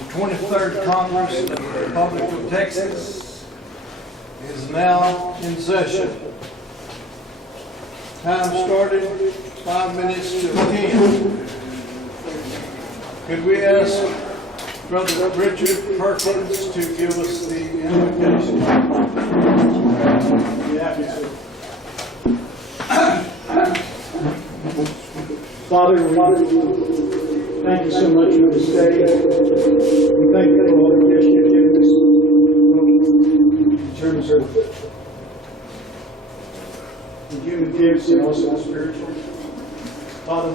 The 23rd Congress of the Republic of Texas is now in session. Time started 5 minutes to 10. Could we ask Brother Richard Perkins to give us the invocation? Father, we thank you so much for this day. We thank you for all the gifts you've given us in terms of the human gifts and also the spiritual. Father,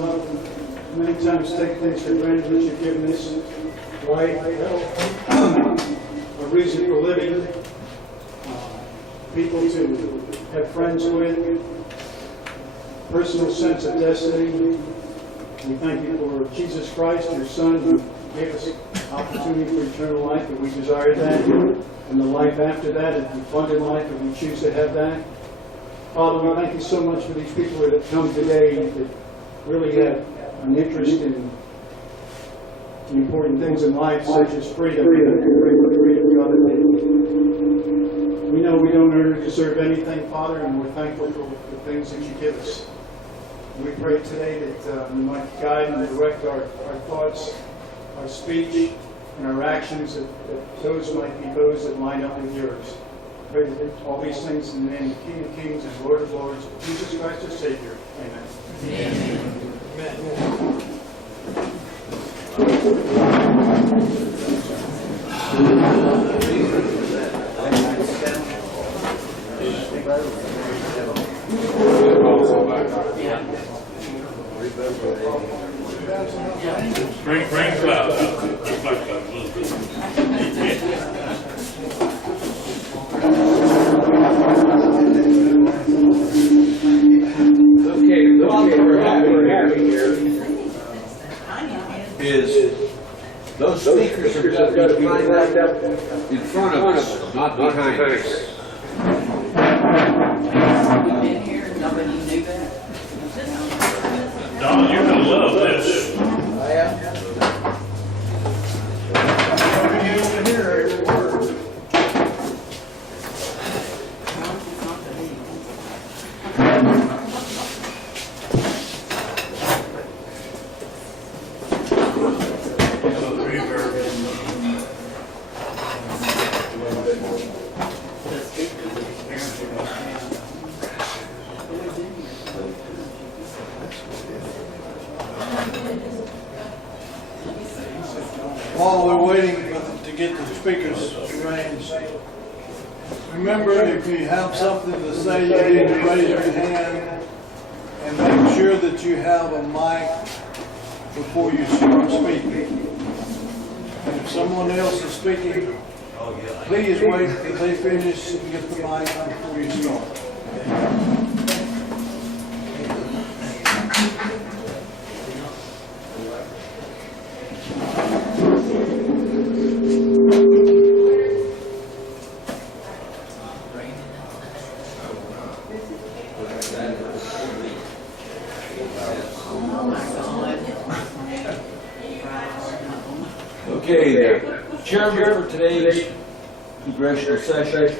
many times take things for granted that you've given us: life, health, a reason for living, people to have friends with, personal sense of destiny. We thank you for Jesus Christ, your Son, who gave us opportunity for eternal life, and we desire that, and the life after that, and abundant life, and we choose to have that. Father, we thank you so much for these people that have come today that really have an interest in the important things in life, such as freedom, freedom, God. We know we don't earn or deserve anything, Father, and we're thankful for the things that you give us. We pray today that you might guide and direct our thoughts, our speech, and our actions, that those might be those that line up with yours. Pray that all these things in the name of King of Kings and Lord of Lords, Jesus Christ our Savior. Amen. Amen. Bring clouds out. Okay, we're happy here is those speakers are going to be lined up in front of us, not behind us. You've been here, nobody knew that? Don, you're gonna love this. While we're waiting to get the speakers arranged, remember, if you have something to say, you need to raise your hand and make sure that you have a mic before you start speaking. And if someone else is speaking, please wait until they finish and get the mic before you start. Okay, the chairman for today's congressional session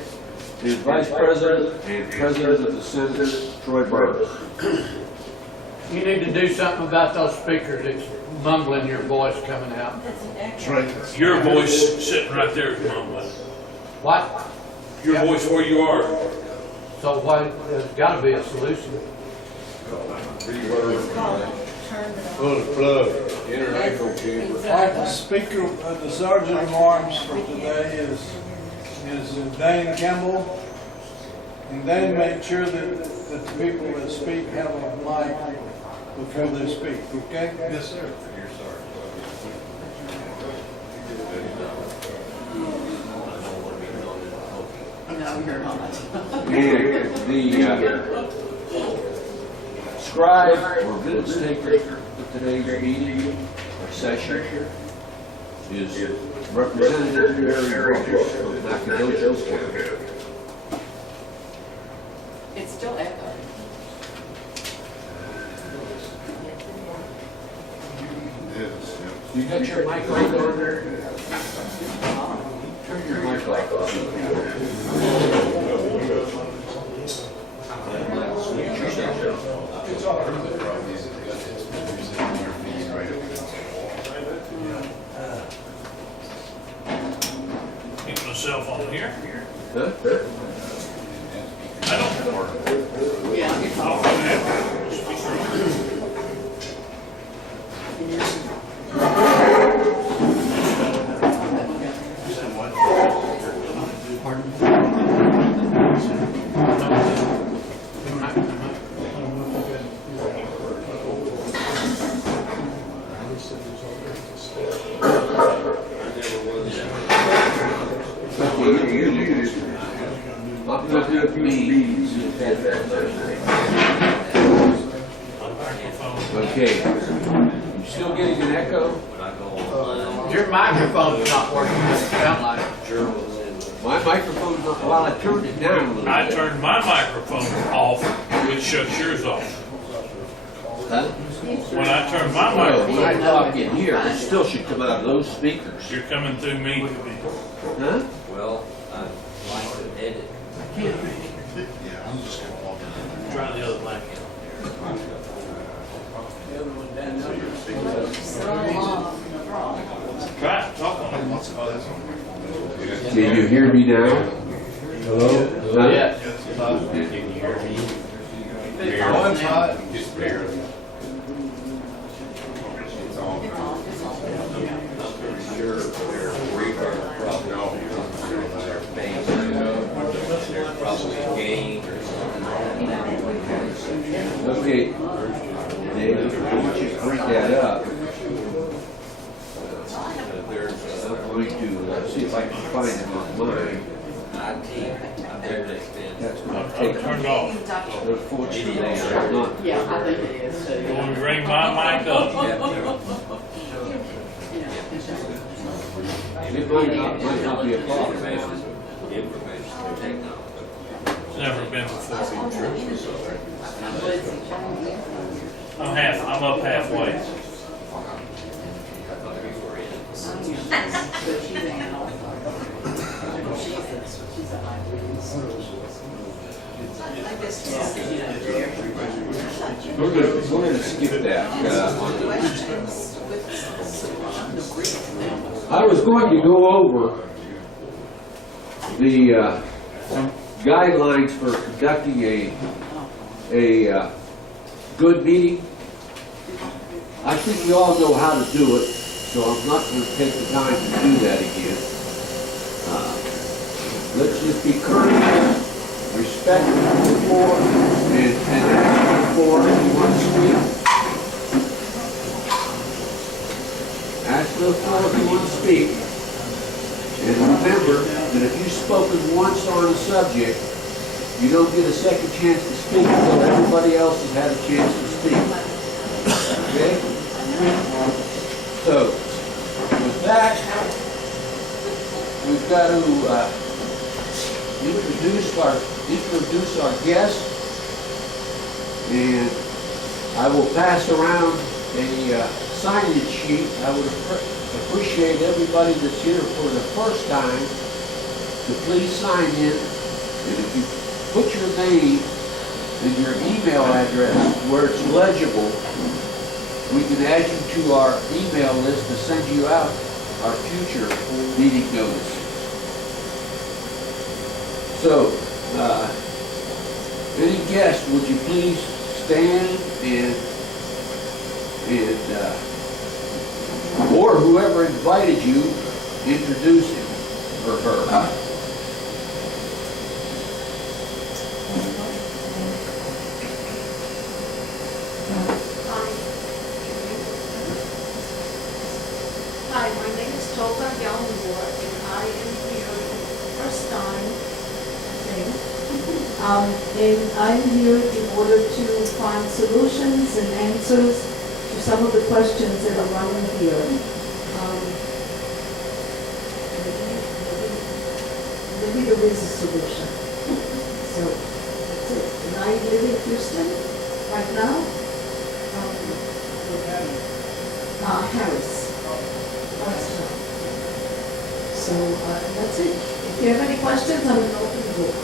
is Vice President and President of the Senate, Troy Burns. You need to do something about those speakers. It's mumbling your voice coming out. Your voice sitting right there is mumbling. What? Your voice where you are. So why, there's gotta be a solution. Pull the plug. International chamber. All right, the speaker, the Sergeant of Arms for today is Dane Campbell. And Dane made sure that the people that speak have a mic before they speak, okay? Yes, sir. And I'm here not. And the scribe or minutes taker for today's meeting or session is Representative Barry Rogers from Nacogdoches County. It's still echoing. You got your mic right over there? cell phone here. Huh? I don't. Yeah. I'll do that. I'm not good at meetings. Okay. You still getting an echo? Your microphone's not working, it sound like. My microphone's not, well, I turned it down a little bit. I turned my microphone off, which shuts yours off. Huh? When I turn my Well, when I microphone, talk in here, it still should come out of those speakers. you're coming through me. Huh? Well, I'd like to edit. Try the other mic. Try it, talk on it. Can you hear me now? Hello? Huh? Yeah. One's hot. It's on, it's on. Sure, their reverb probably, their bass, they're probably gained or something. Okay. David, I want you to bring that up. I'm going to see if I can find it on mine. They're extended. That's going to I'm take, turned off. unfortunately, I'm not. Yeah, I think it is too. When we bring my mic up, It might not be a problem. Information technology. it's never been before. I'm up halfway. But she's an also. She's a high We're gonna skip that. I was going to go over the guidelines for conducting a good meeting. I think we all know how to do it, so I'm not going to take the time to do that again. Let's just be courteous, respectful before, and ask before you want to speak. Ask before if you want to speak. And remember that if you've spoken once on a subject, you don't get a second chance to speak until everybody else has had a chance to speak. Okay? So, with that, we've got to introduce our guest, and I will pass around a signage sheet. I would appreciate everybody that's here for the first time to please sign in, and if you put your name and your email address where it's legible, we can add you to our email list to send you out our future meeting notices. So, any guest, would you please stand or whoever invited you, introduce him or her. Hi, my name is Tova Yalmur, and I am here for the first time, I think. And I'm here in order to find solutions and answers to some of the questions that are running here. Maybe there is a solution. So, that's it. And I live in Houston right now. Harris. So that's it. If you have any questions, I'm an open book.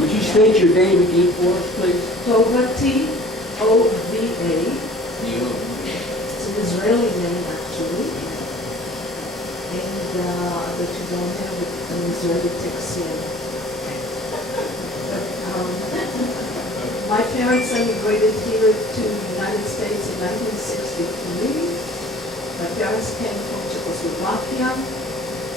Would you state your name again for us, please? Tova, T-O-V-A. It's an Israeli name, actually. And that you don't have an Israeli Texan. My parents immigrated here to the United States in 1963. My parents came from Czechoslovakia.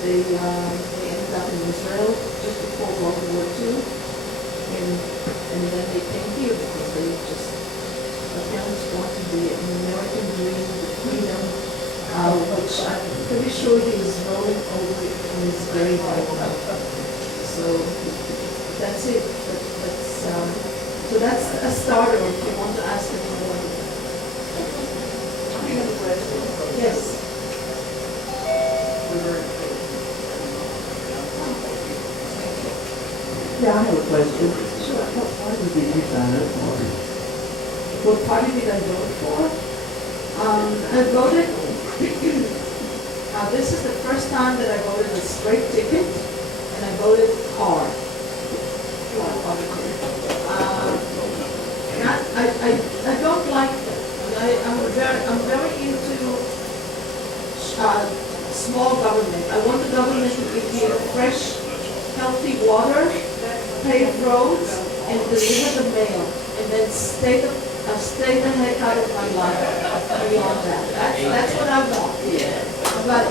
They ended up in Israel just before World War II. And then they came here because they just, my parents wanted the American dream, the freedom, which I'm pretty sure he is rolling over in his grave right now. So that's it. So that's a starter if you want to ask any more. Yes. Yeah, I have a question. Sure. What party did you sign up for? What party did I vote for? I voted, this is the first time that I voted a straight ticket, and I voted hard. I don't like them. I'm very into small government. I want the government to give me fresh, healthy water, paved roads, and deliver the mail, and then stay the heck out of my life beyond that. That's what I want. Yeah. But,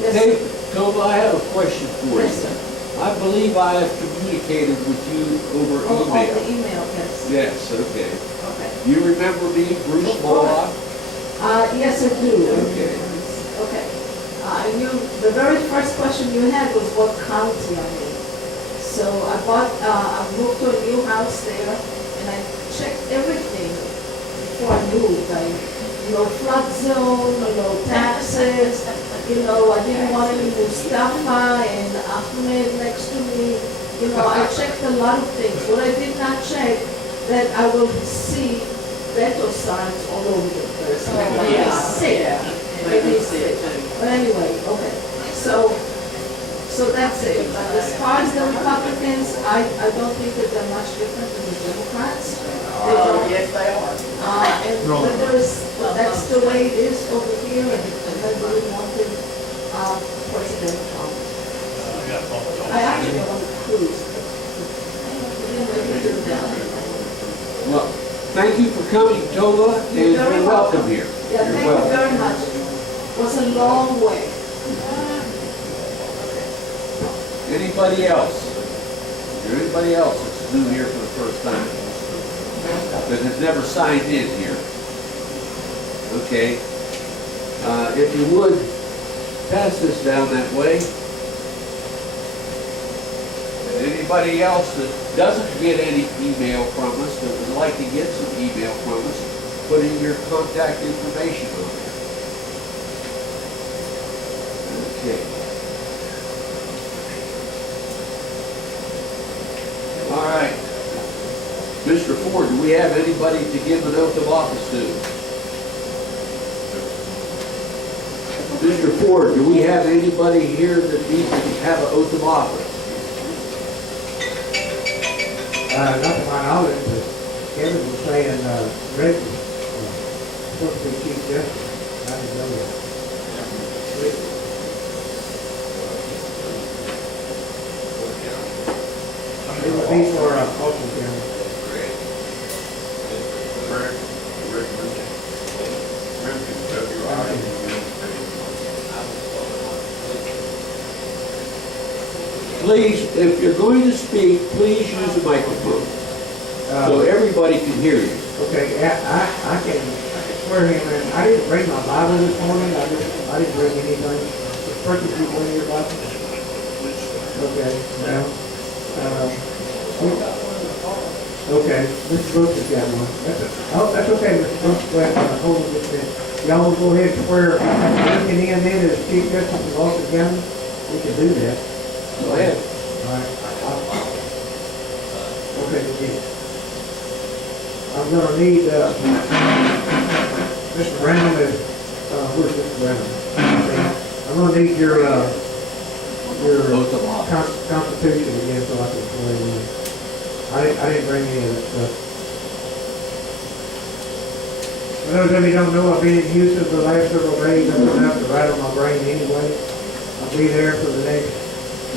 yes, Hey, sir. Tova, I have a question for Yes, you. sir. I believe I have communicated with you over Oh, on the email. email, yes. Yes, okay. Okay. You remember me, Bruce Of course. Mohawk? Yes, I do. Okay. Okay. The very first question you had was what county I'm in. So I moved to a new house there, and I checked everything before I moved. Flood zone, taxes, I didn't want any Mustafa and Ahmed next to me. I checked a lot of things. What I did not check, that I will see veto signs all over the place. Yeah. Sick. Yeah. Make me Maybe see it sick. too. But anyway, okay. So that's it. But as far as the Republicans, I don't think that they're much different than the Democrats. They Oh, don't. yes, they are. But that's the way it is over here, and I really wanted President Trump. I actually want to cruise. We didn't really do that. Well, thank you for coming, Tova, and You're very you're welcome here. Yeah, You're thank you welcome. very much. It was a long way. Anybody else? Is there anybody else that's new here for the first time? That has never signed in here? Okay. If you would, pass this down that way. And anybody else that doesn't get any email from us, that would like to get some email from us, put in your contact information on there. Okay. All right. Mr. Ford, do we have anybody to give an oath of office to? Mr. Ford, do we have anybody here that needs to have an oath of office? Not to my knowledge, but Kevin was saying, Rick was supposed to be Chief Justice. I didn't know that. It would be for Fulton County. Please, if you're going to speak, please use the microphone so everybody can hear you. Okay, yeah, I can swear him in. I didn't bring my Bible this morning. I didn't bring anything. Purchase you one of your Bibles? Okay, now, okay, Mr. Brooks has got one. That's okay, Mr. Brooks. Go ahead, hold on just a minute. Y'all will go ahead and swear Lincoln in then as Chief Justice of Fulton County. We can do that. Go ahead. All right. Okay, yeah. I'm gonna need, Mr. Brown is, where's Mr. Brown? I'm gonna need your Oath of office. Constitution again so I can swear you in. I didn't bring any of that stuff. For those of you who don't know, I've been in Houston for the last several days. I've been enough to rattle my brain anyway. I'll be there for the next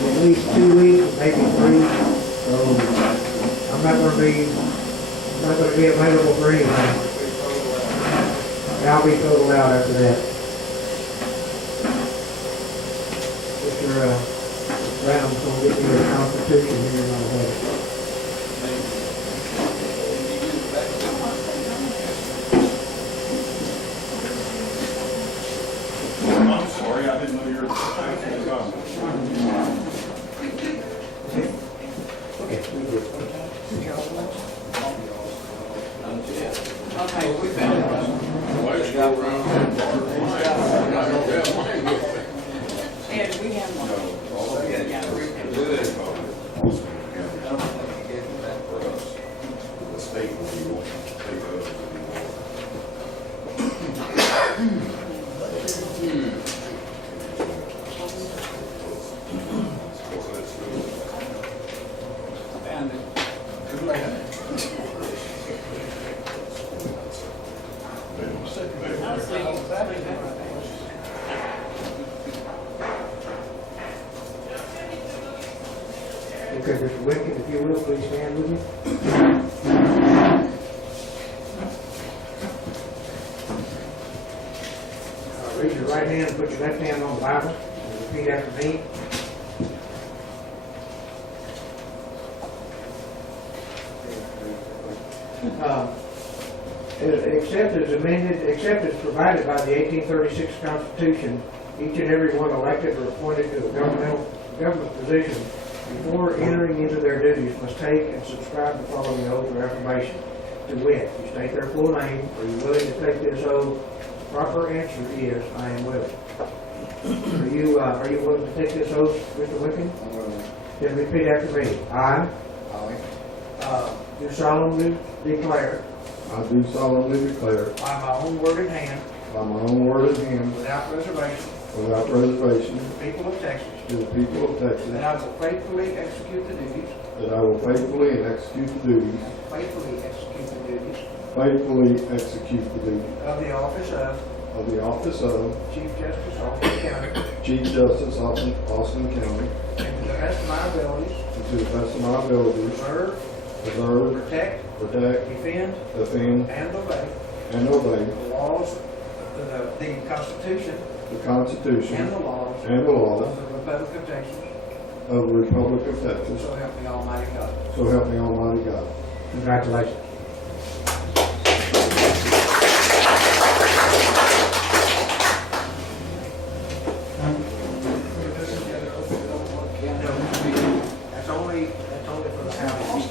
at least 2 weeks, maybe 3. So I'm not gonna be available for anything. And I'll be totaled out after that. Mr. Brown's gonna get me a constitution here and all that. I'm sorry, I didn't know you were asking about. Okay, we found it. And we have one. The state will be one. Found it. I'll see you. Okay, Mr. Wickett, if you will, please stand with me. Raise your right hand, put your left hand on the Bible, and repeat after me. Except as provided by the 1836 Constitution, each and every one elected or appointed to a government position before entering into their duties must take and subscribe the following oath or affirmation. To wit, you state their full name. Are you willing to take this oath? The proper answer is, I am willing. Are you willing to take this oath, Mr. Wickett? I'm willing. Then repeat after me. I do solemnly declare. I do solemnly declare, By my own word and hand. by my own word and hand, Without reservation. without reservation, To the people of Texas. to the people of Texas, That I will faithfully execute the duties. that I will faithfully and execute the duties, Faithfully execute the duties. faithfully execute the duties Of the office of of the office of Chief Justice, Austin County. Chief Justice, Austin County, And to the best of my abilities. and to the best of my abilities, Preserve. preserve, Protect. protect, Defend. defend, And obey. and obey The laws. The Constitution. the Constitution And the laws. and the laws Of the Republic of Texas. of the Republic of Texas, So help me Almighty God. so help me Almighty God. Congratulations. That's only for the house.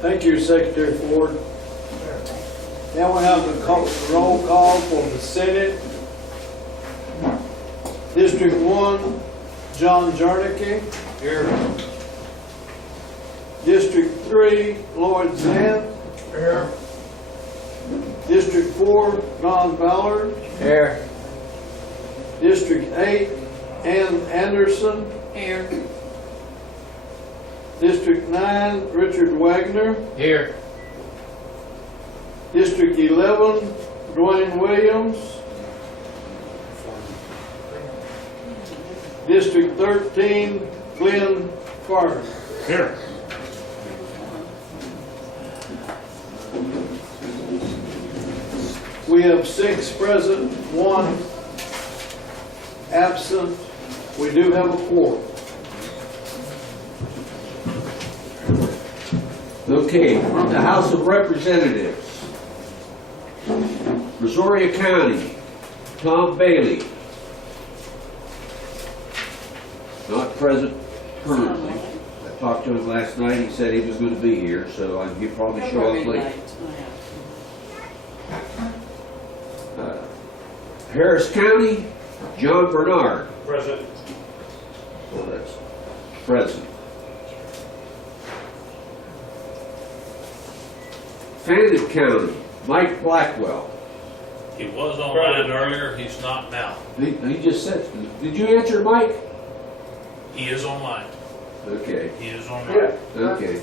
Thank you, Secretary Ford. Now we have the roll call for the Senate. District 1, John Jarnicki. Here. District 3, Lloyd Zant. Here. District 4, Don Ballard. Here. District 8, Ann Anderson. Here. District 9, Richard Wagner. Here. District 11, Dwayne Williams. District 13, Glenn Carter. Here. We have 6 present, 1 absent. We do have a quorum. Okay, from the House of Representatives, Brazoria County, Tom Bailey. Not present currently. I talked to him last night, he said he was going to be here, so he'll probably show up late. Harris County, John Bernard. Present. Present. Fannin County, Mike Blackwell. He was online earlier, he's not now. He just said, did you answer, Mike? He is online. Okay. He is online. Okay,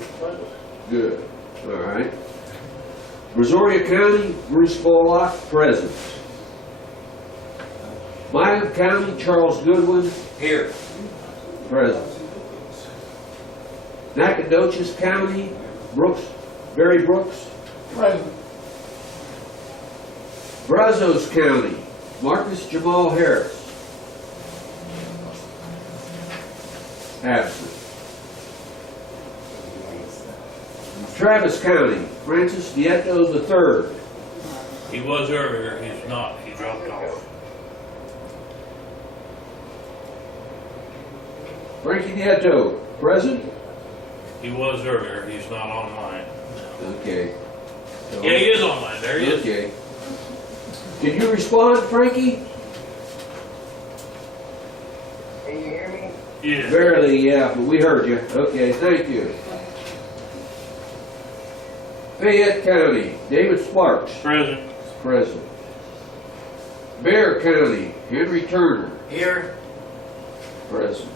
good, all right. Brazoria County, Bruce Bullock, present. Milam County, Charles Goodwin, Here. present. Nacogdoches County, Barry Brooks. Present. Brazos County, Marcus Jamal Harris. Absent. Travis County, Francis Nieto III. He was earlier, he's not, he dropped off. Frankie Nieto, present? He was earlier, he's not online. Okay. Yeah, he is online, there he is. Okay. Did you respond, Frankie? Can you hear me? Yeah. Barely, yeah, but we heard you. Okay, thank you. Fayette County, David Sparks, Present. present. Bear County, Henry Turner, Here. present.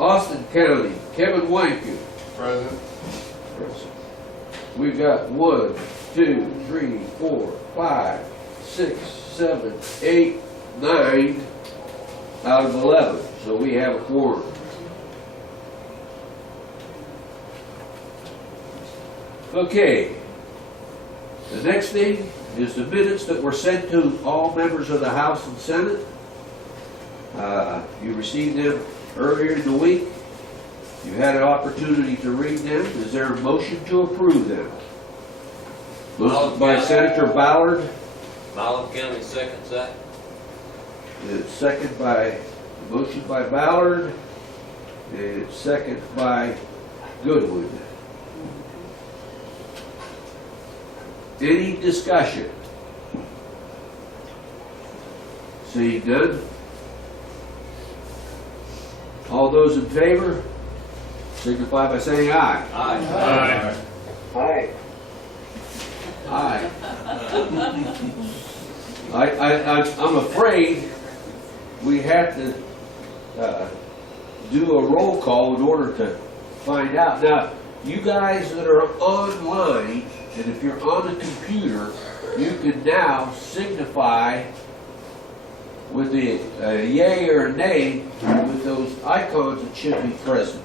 Austin County, Kevin Wanku, Present. present. We've got 1, 2, 3, 4, 5, 6, 7, 8, 9 out of 11. So we have a quorum. Okay. The next thing is the minutes that were sent to all members of the House and Senate. You received them earlier in the week. You had an opportunity to read them. Is there a motion to approve them? Motion by Senator Ballard, Milam County seconds that. second by, motion by Ballard, and second by Goodwin. Any discussion? Seeing none? All those in favor, signify by saying aye. Aye. Aye. Aye. I'm afraid we have to do a roll call in order to find out. Now, you guys that are online, and if you're on a computer, you can now signify with the yay or a nay with those icons that should be present.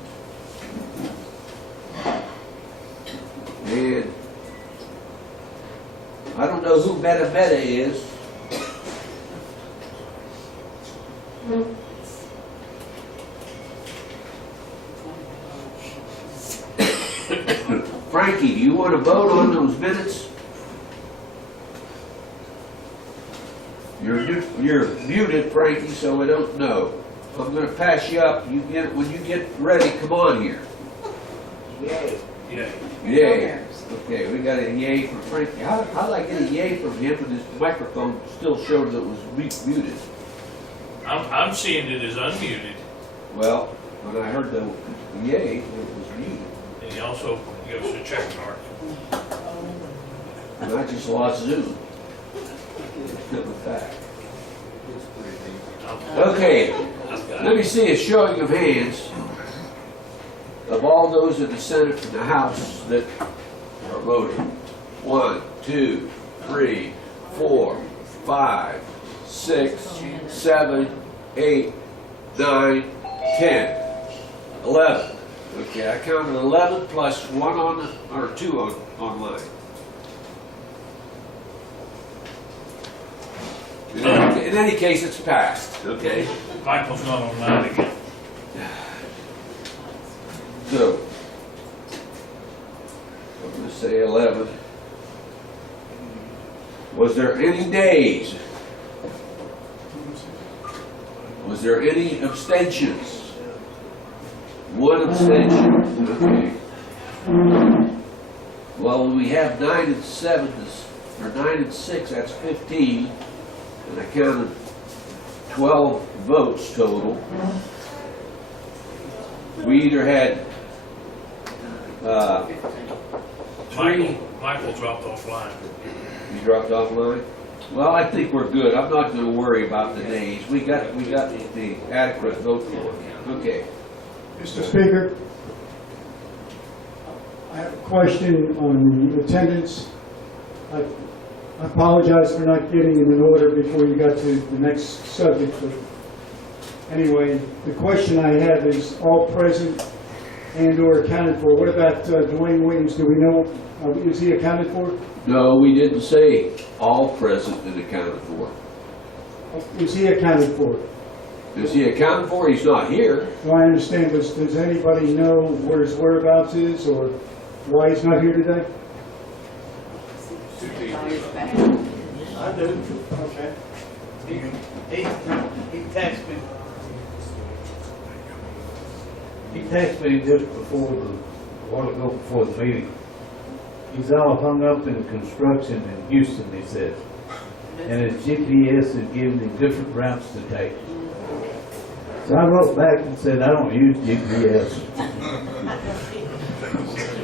And I don't know who Meta is. Frankie, do you want to vote on those minutes? You're muted, Frankie, so I don't know. I'm going to pass you up. You get when you get ready. Come on here. Yay. Yeah. Yay. Okay, we got a yay from Frankie. How did I get a yay from him when his microphone still showed that it was muted? I'm seeing it as unmuted, Well, when I heard the yay, it was muted. and he also gives us a check mark. And I just lost Zoom. Coming back. Okay, let me see a showing of hands of all those in the Senate and the House that are voting. 1, 2, 3, 4, 5, 6, 7, 8, 9, 10, 11. Okay, I counted 11 plus 1 on, or 2 online. In any case, it's passed, okay? Michael's not online again. So, I'm going to say 11. Was there any nays? Was there any abstentions? 1 abstention, okay. Well, we have 9 and 7, or 9 and 6, that's 15. And I counted 12 votes total. We either had 3. Michael dropped offline. You dropped offline? Well, I think we're good. I'm not gonna worry about the nays. We got the adequate vote for it. Okay. Mr. Speaker, I have a question on the attendance. I apologize for not getting it in order before you got to the next subject, but anyway, the question I have is all present and/or accounted for. What about Dwayne Williams? Do we know, is he accounted for? No, we didn't say all present and accounted for. Is he accounted for? Is he accounted for? He's not here. Well, I understand, but does anybody know where his whereabouts is or why he's not here today? I do. Okay. He texted me. He texted me just before a while ago before the meeting. He's all hung up in construction in Houston, he said. And his GPS is giving him different routes to take. So I wrote back and said, I don't use GPS.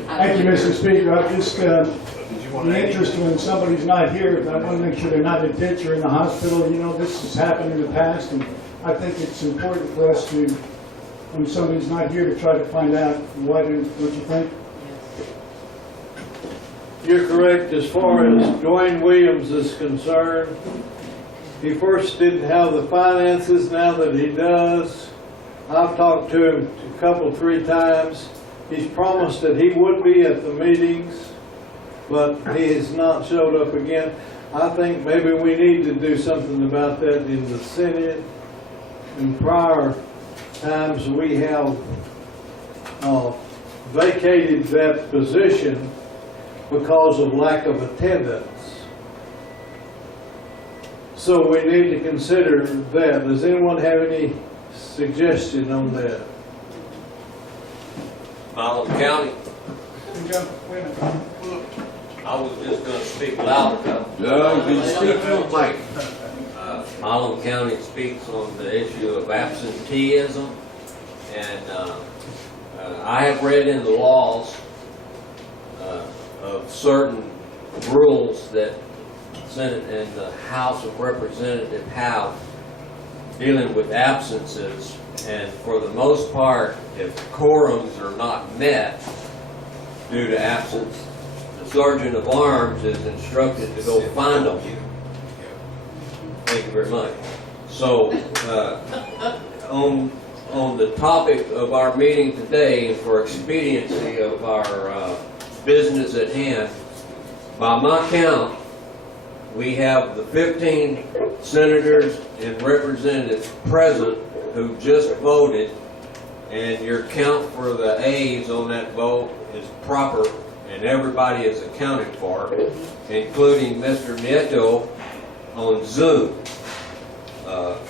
Thank you, Mr. Speaker. I just, in the interest when somebody's not here, I want to make sure they're not in a ditch or in the hospital. You know, this has happened in the past, and I think it's important for us to, when somebody's not here, to try to find out why, don't you think? You're correct as far as Dwayne Williams is concerned. He first didn't have the finances, now that he does. I've talked to him a couple, 3 times. He's promised that he would be at the meetings, but he has not showed up again. I think maybe we need to do something about that in the Senate. In prior times, we have vacated that position because of lack of attendance. So we need to consider that. Does anyone have any suggestion on that? Milam County, I was just gonna speak louder. No, you can speak to the mic. Milam County speaks on the issue of absenteeism, and I have read in the laws of certain rules that the Senate and the House of Representatives have dealing with absences, and for the most part, if quorums are not met due to absence, the Sergeant of Arms is instructed to go find them. Thank you very much. So, on the topic of our meeting today, and for expediency of our business at hand, by my count, we have the 15 senators and representatives present who just voted, and your count for the ayes on that vote is proper, and everybody is accounted for, including Mr. Nieto on Zoom.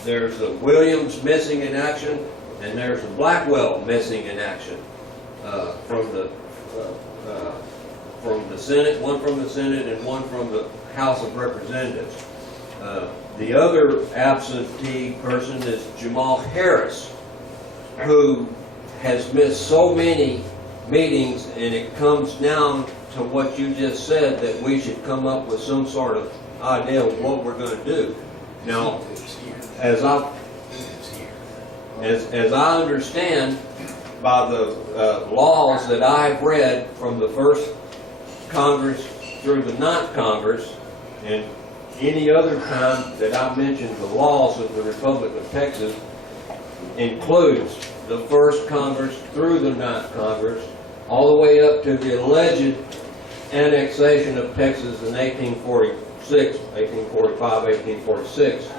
There's a Williams missing in action, and there's a Blackwell missing in action from the Senate, one from the Senate and one from the House of Representatives. The other absentee person is Jamal Harris, who has missed so many meetings, and it comes down to what you just said, that we should come up with some sort of idea of what we're going to do. Now, as I understand, by the laws that I've read from the first Congress through the 9th Congress, and any other time that I mentioned the laws of the Republic of Texas, includes the first Congress through the 9th Congress, all the way up to the alleged annexation of Texas in 1846, 1845, 1846,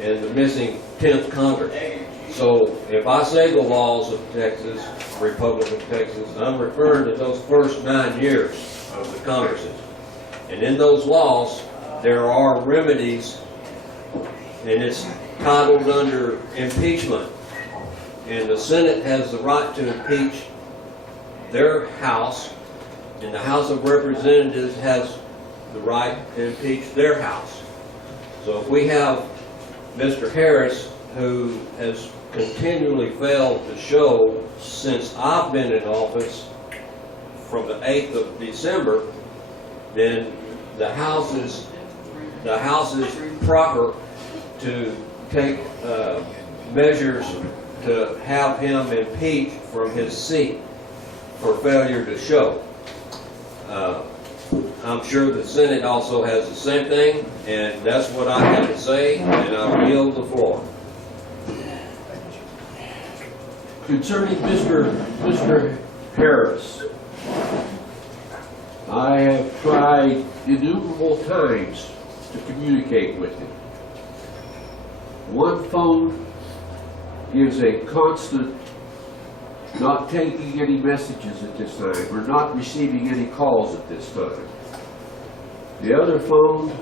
and the missing 10th Congress. So if I say the laws of Texas, Republic of Texas, I'm referring to those first 9 years of the Congresses. And in those laws, there are remedies, and it's titled under impeachment. And the Senate has the right to impeach their House, and the House of Representatives has the right to impeach their House. So if we have Mr. Harris, who has continually failed to show since I've been in office from the 8th of December, then the House is the House is proper to take measures to have him impeached from his seat for failure to show. I'm sure the Senate also has the same thing, and that's what I have to say, and I'll yield the floor. Concerning Mr. Harris, I have tried innumerable times to communicate with him. One phone is a constant, not taking any messages at this time, or not receiving any calls at this time. The other phone,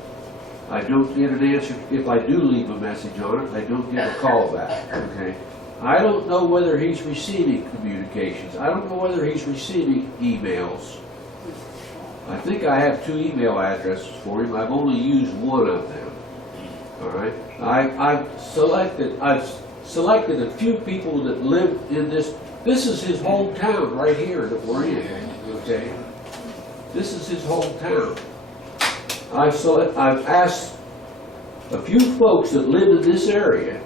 I don't get an answer. If I do leave a message on it, I don't get a call back, okay? I don't know whether he's receiving communications. I don't know whether he's receiving emails. I think I have 2 email addresses for him. I've only used one of them, all right? I've selected a few people that live in this. This is his hometown right here that we're in, okay? This is his hometown. I've asked a few folks that live in this area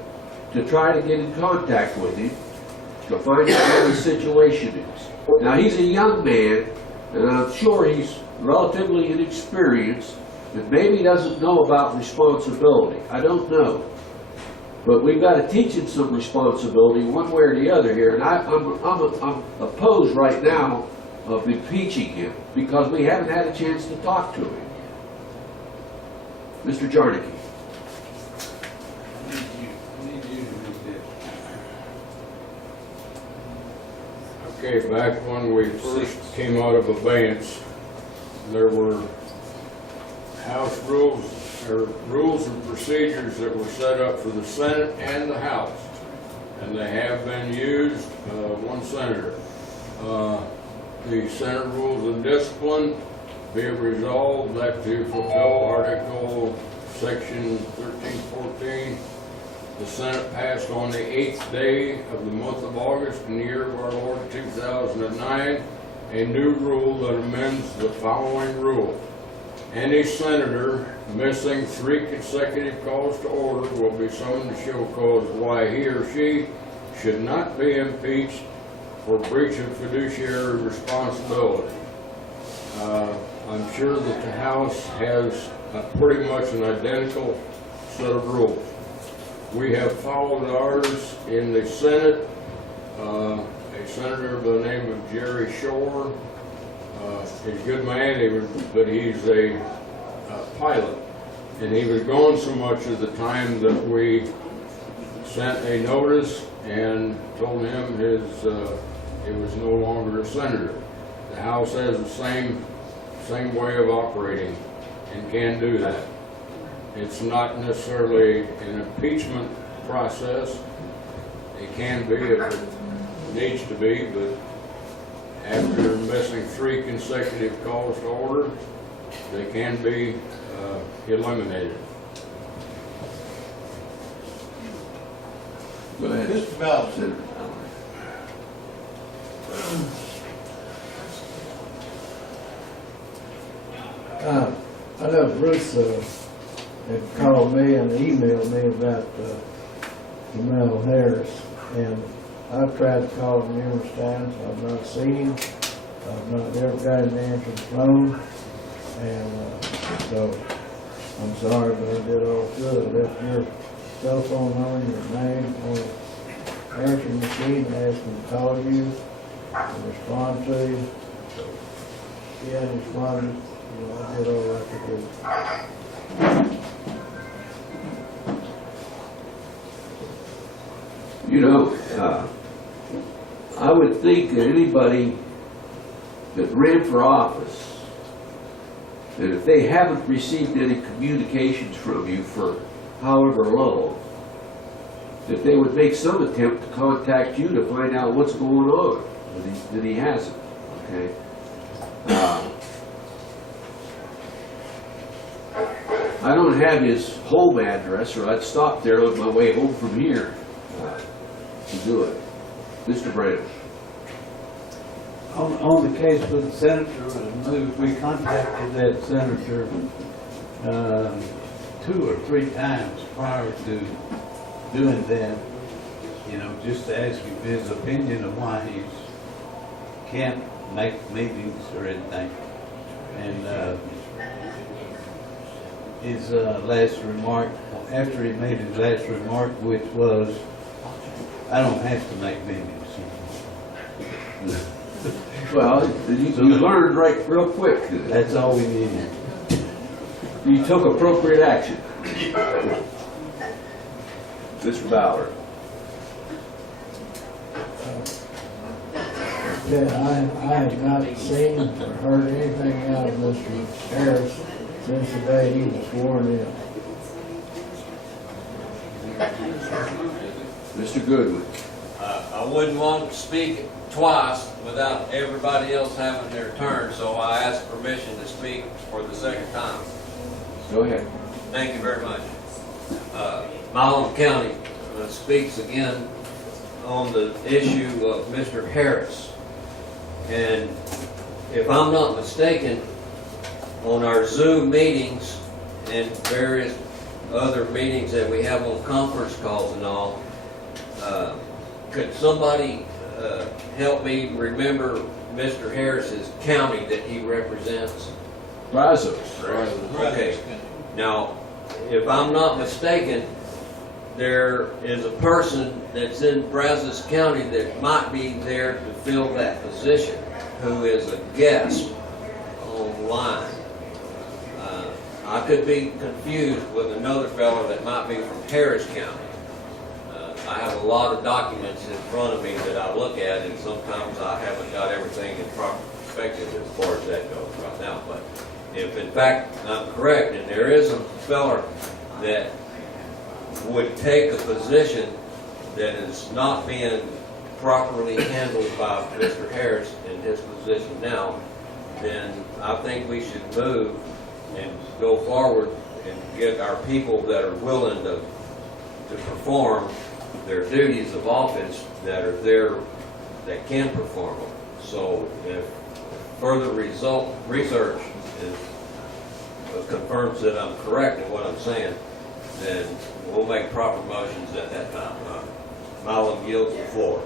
to try to get in contact with him to find out what the situation is. Now, he's a young man, and I'm sure he's relatively inexperienced, and maybe doesn't know about responsibility. I don't know. But we've got to teach him some responsibility one way or the other here, and I'm opposed right now of impeaching him because we haven't had a chance to talk to him. Mr. Jarnicki. Okay, back when we first came out of abeyance, there were House rules, or rules and procedures that were set up for the Senate and the House. And they have been used, one senator. The Senate Rules of Discipline, be it resolved that to fulfill Article Section 1314, the Senate passed on the 8th day of the month of August in the year of our Lord 2009, a new rule that amends the following rule. Any senator missing 3 consecutive calls to order will be summoned to show cause why he or she should not be impeached for breach of fiduciary responsibility. I'm sure that the House has pretty much an identical set of rules. We have followed ours in the Senate. A senator by the name of Jerry Shore, he's a good man, but he's a pilot. And he was gone so much of the time that we sent a notice and told him he was no longer a senator. The House has the same way of operating and can do that. It's not necessarily an impeachment process. It can be if it needs to be, but after missing 3 consecutive calls to order, they can be eliminated. Go ahead. Mr. Ballard. Senator. I know Bruce had called me and emailed me about Jamal Harris, and I've tried to call him numerous times. I've not seen him. I've not ever got him to answer the phone, and so I'm sorry, but I did all I could. I left your telephone number, your name on the answering machine, and asked him to call you and respond to you. So he hadn't responded. You know, I did all I could do. You know, I would think that anybody that ran for office, that if they haven't received any communications from you for however long, that they would make some attempt to contact you to find out what's going on, that he hasn't, okay? I don't have his home address, or I'd stop there on my way home from here to do it. Mr. Branch. On the case with the senator was moved, we contacted that senator 2 or 3 times prior to doing that, you know, just to ask him his opinion of why he can't make meetings or anything. And his last remark, after he made his last remark, which was, I don't have to make meetings. Well, you learned right real quick. That's all we needed. You took appropriate action. Mr. Ballard. Yeah, I have not seen or heard anything out of Mr. Harris since the day he was sworn in. Mr. Goodwin. I wouldn't want to speak twice without everybody else having their turn, so I ask permission to speak for the second time. Go ahead. Thank you very much. Alamo County speaks again on the issue of Mr. Harris. And if I'm not mistaken, on our Zoom meetings and various other meetings that we have on conference calls and all, could somebody help me remember Mr. Harris's county that he represents? Brazos. Okay. Now, if I'm not mistaken, there is a person that's in Brazos County that might be there to fill that position, who is a guest online. I could be confused with another fellow that might be from Harris County. I have a lot of documents in front of me that I look at, and sometimes I haven't got everything in proper perspective as far as that goes right now. But if in fact I'm correct, and there is a fellow that would take a position that is not being properly handled by Mr. Harris in his position now, then I think we should move and go forward and get our people that are willing to perform their duties of office, that are there, that can perform them. So if further research confirms that I'm correct in what I'm saying, then we'll make proper motions at that time. Malum yields the floor.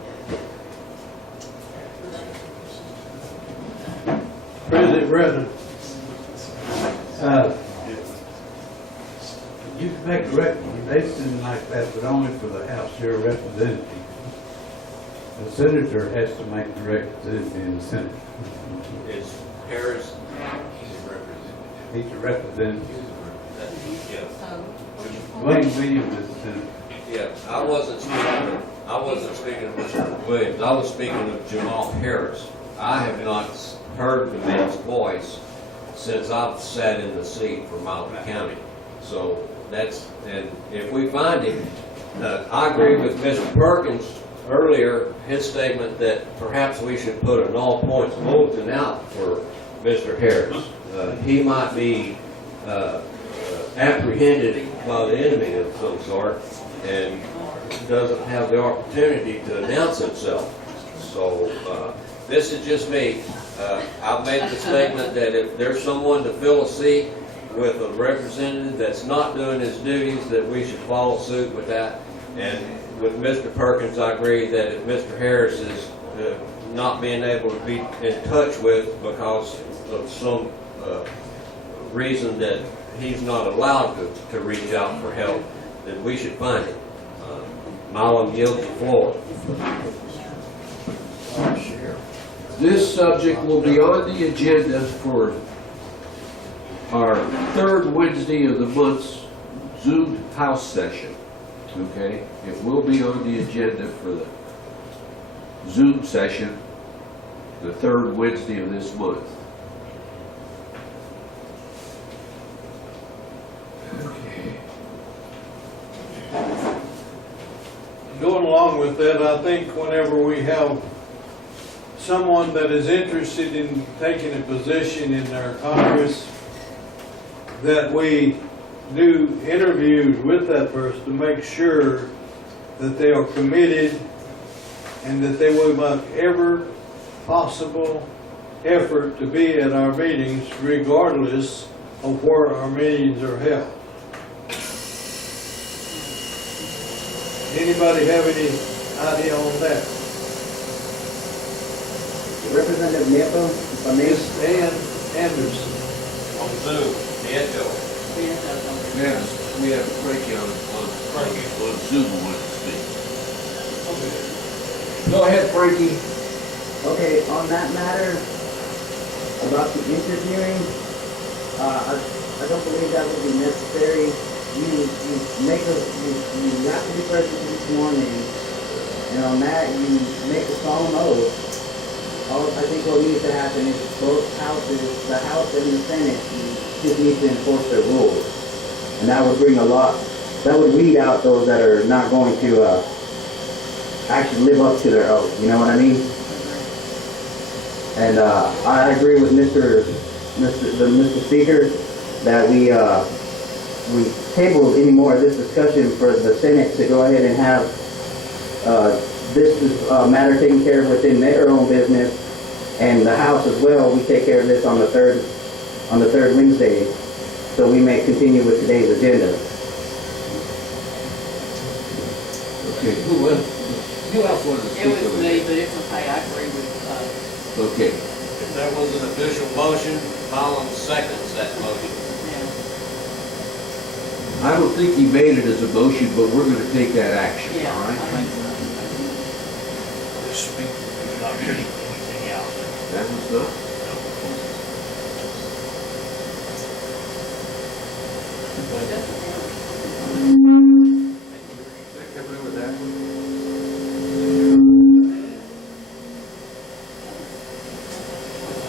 President Redden. You can make a recommendation like that, but only for the House, you're a representative. The senator has to make the representative in the Senate. Is Harris? He's a representative. Yeah. Wayne Williams is the senator. Yeah, I wasn't speaking of Mr. Williams. I was speaking of Jamal Harris. I have not heard the man's voice since I've sat in the seat for Malum County. So and if we find him, I agree with Mr. Perkins earlier, his statement that perhaps we should put an all points bulletin out for Mr. Harris. He might be apprehended by the enemy of some sort and doesn't have the opportunity to announce himself. So this is just me. I've made the statement that if there's someone to fill a seat with a representative that's not doing his duties, that we should follow suit with that. And with Mr. Perkins, I agree that if Mr. Harris is not being able to be in touch with because of some reason that he's not allowed to reach out for help, then we should find him. Malum yields the floor. This subject will be on the agenda for our third Wednesday of the month's Zoom house session. Okay? It will be on the agenda for the Zoom session, the third Wednesday of this month. Going along with that, I think whenever we have someone that is interested in taking a position in our Congress, that we do interviews with that person to make sure that they are committed and that they will make every possible effort to be at our meetings regardless of where our meetings are held. Anybody have any idea on that? Representative Nieto, if I may. Miss Ann Anderson. On Zoom, Nieto. Yes, we have Frankie on Zoom wanting to speak. Go ahead, Frankie. Okay, on that matter, about the interviewing, I don't believe that would be necessary. You have to be present to be sworn in, and on that, you make a solemn oath. I think what needs to happen is both houses, the House and the Senate, just need to enforce their rules. And that would bring that would weed out those that are not going to, actually live up to their oath, you know what I mean? And, I agree with Mr. Speaker that we table any more of this discussion for the Senate to go ahead and have, this matter taken care of within their own business, and the House as well. We take care of this on the third Wednesday, so we may continue with today's agenda. Okay, who else wanted to speak? It was over me, there? but it's okay, I agree with, Okay, If there was an official motion, Collins seconds that motion. yeah. I don't think he made it as a motion, but we're gonna take that action, Yeah, all I right? think so. This speaker is not hearing anything else. That was not.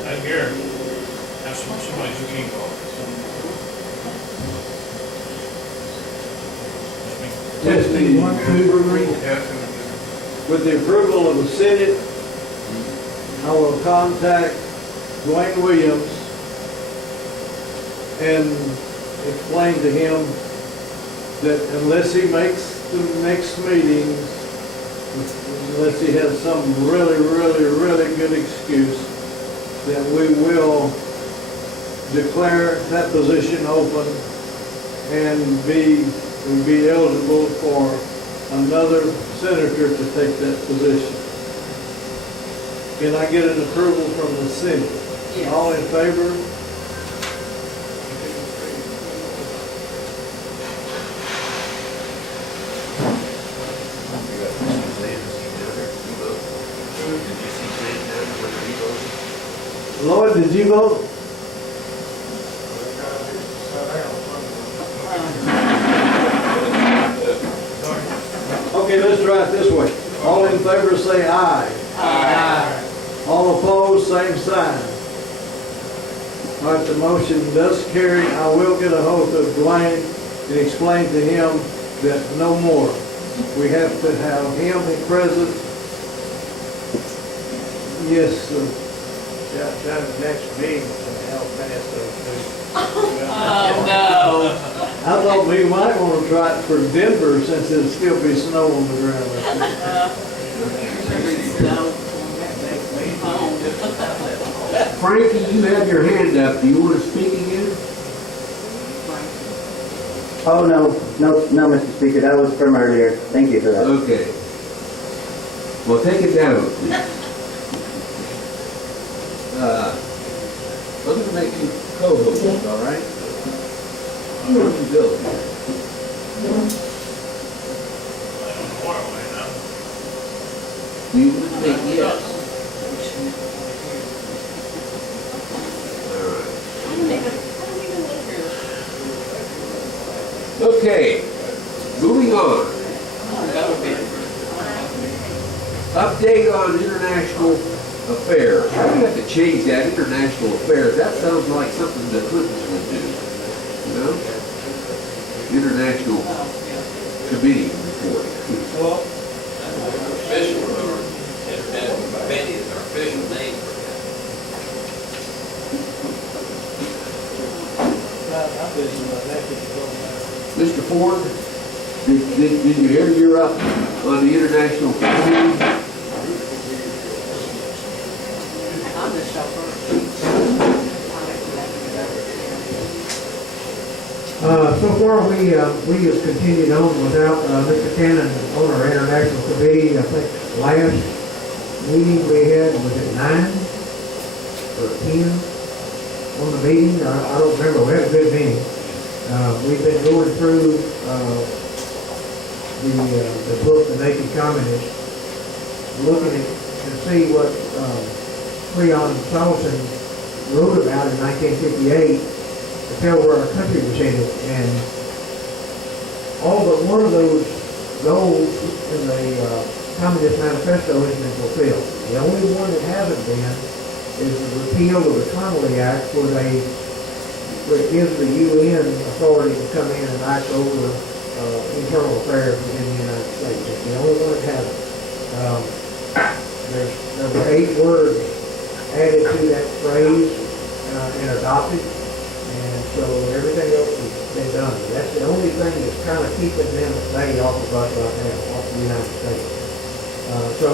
I'm here. Have somebody who can call. Testing, 1, 2, 3. With the approval of the Senate, I will contact Dwayne Williams and explain to him that unless he makes the next meeting, unless he has some really good excuse, that we will declare that position open and be eligible for another senator to take that position. Can I get an approval from the Senate? Yes. All in favor? Lloyd, did you vote? Okay, let's try it this way. All in favor say aye. Aye. All opposed, same sign. All right, the motion does carry. I will get a hold of Dwayne and explain to him that no more. We have to have him present. Yes, sir. That next meeting, how fast those Oh, no. I thought we might want to try it for Denver since it'll still be snow on the ground. Frankie, you have your hand up. Do you want to speak again? Oh, no, Mr. Speaker, that was from earlier. Thank you for that. Okay. Well, take it down, please. I'm gonna make you co-host, all right? Where do you go? Do you think yes? All right. Okay, moving on. Update on international affairs. We have to change that, international affairs. That sounds like something the Clintons would do, you know? International committee report. Well, official, or committee is our official name for Mr. Ford, did you hear you're up on the international committee? I'm the chauffeur. So far, we have continued on without Mr. Cannon on our international committee. I think last meeting we had, was it 9 or 10 on the meeting? I don't remember. We had a good meeting. We've been going through the book, The Naked Communist, looking at to see what Cleon Solomon wrote about in 1958 to tell where our country was headed. And all but one of those goals in the Communist Manifesto has been fulfilled. The only one that hasn't been is the repeal of the Connolly Act, where it gives the UN authority to come in and act over internal affairs within the United States. It's the only one that hasn't. There were 8 words added to that phrase and adopted, and so everything else has been done. That's the only thing that's kind of keeping them at bay off of us right now, off the United States. So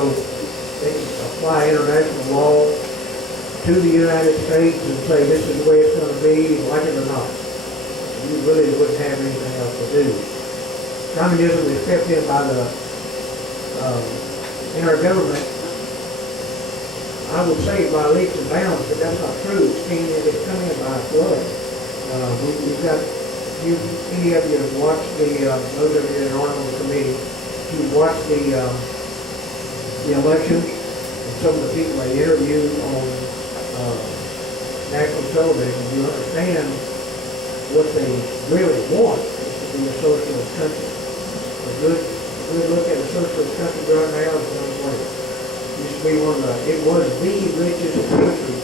they can apply international law to the United States and say this is the way it's going to be, like it or not. You really wouldn't have anything else to do. Communism is kept in by the in our government. I would say by leaps and bounds, but that's not true. It's come in by a flood. We've got, any of you have watched those of you that aren't on the committee, you've watched the elections, and some of the people they interviewed on national television, you understand what they really want is to be a socialist country. A good look at a socialist country right now is one way. Used to be it was the richest country,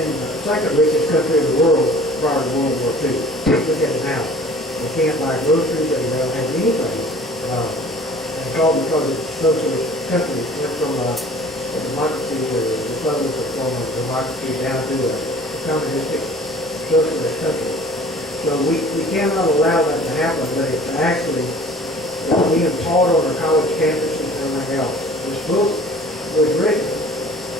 and the second richest country in the world prior to World War II. Look at it now. They can't buy groceries, they don't have anything. And it's all because it's a socialist country. It went from a democracy to a republic, from a democracy down to a communistic socialist country. So we cannot allow that to happen, but it's actually being taught on our college campuses and everything else. This book was written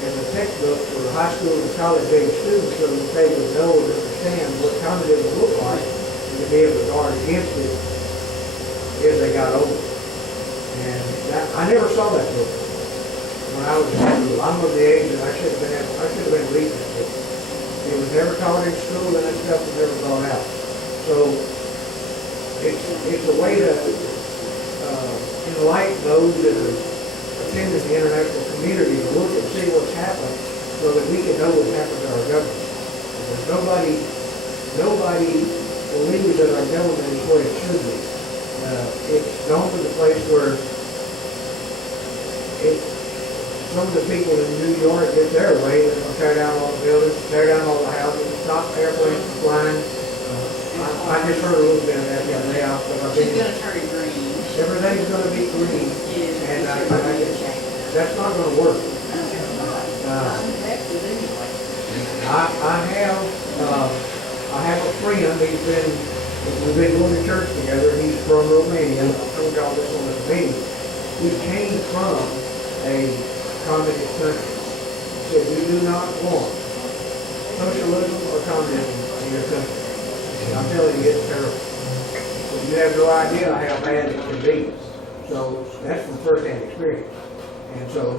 as a textbook for high school and college age students so that they would know and understand what communism looked like and to be able to guard against it as they got older. And I never saw that book when I was in school. I'm of the age that I should have been reading that book. It was never taught in school, and that stuff was never brought out. So it's a way to enlighten those that are attending the international community to look and see what's happened so that we can know what's happened to our government. Because nobody believes that our government is what it should be. It's gone to the place where some of the people in New York get their way. They're going to tear down all the buildings, tear down all the houses, stop airplanes from flying. I just heard a little bit of that the other day. She's gonna turn it green. Everything's going to be green, and that's not going to work. I have a friend. We've been going to church together. He's from Romania. I told y'all this on the meeting. He came from a communist country. He said, "We do not want socialism or communism in your country." And I'm telling you, it's terrible. You have no idea how bad it can be. So that's from first-hand experience. And so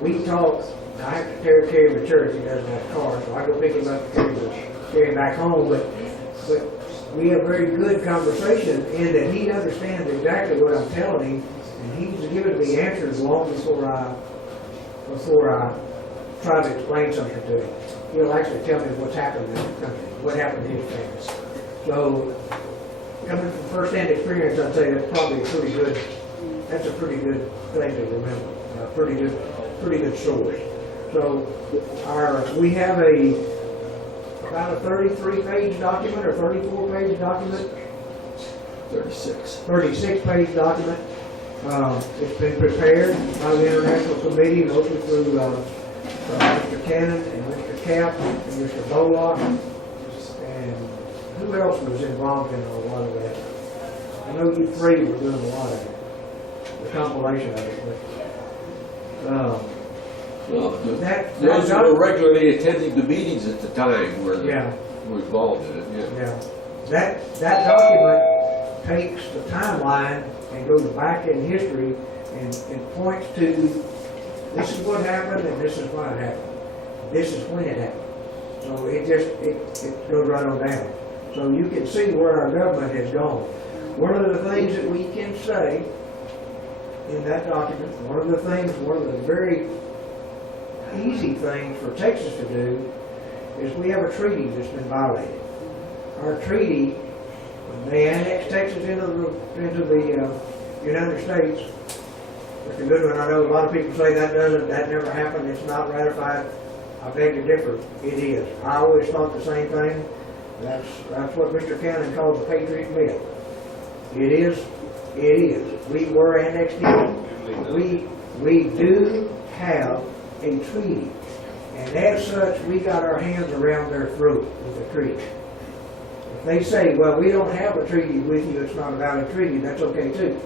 we talk. I have to carry him to church. He doesn't have a car, so I go pick him up and carry him back home. But we have very good conversation in that he understands exactly what I'm telling him, and he's given me answers long before I try to explain something to him. He'll actually tell me what's happened in the country, what happened to his family. So coming from first-hand experience, I'd say that's probably a pretty good thing to remember. A pretty good source. So we have about a 33-page document or 34-page document. 36-page document. It's been prepared by the International Committee, mostly through Mr. Cannon and Mr. Cap and Mr. Bullock. And who else was involved in a lot of that? I know you three were doing a lot of it, the compilation of it. But Those who were regularly attending the meetings at the time were Yeah. involved in it, yeah. Yeah. that document takes the timeline and goes back in history and points to, this is what happened and this is why it happened. This is when it happened. So it goes right on down. So you can see where our government has gone. One of the things that we can say in that document, one of the very easy things for Texas to do is we have a treaty that's been violated. Our treaty, when they annexed Texas into the United States, Mr. Goodwin, I know a lot of people say that never happened, it's not ratified. I beg to differ, it is. I always thought the same thing. That's what Mr. Cannon calls a patriot bill. It is. We were annexed in. We do have a treaty. And as such, we got our hands around their throat with the treaty. If they say, well, we don't have a treaty with you, it's not a valid treaty, that's okay too.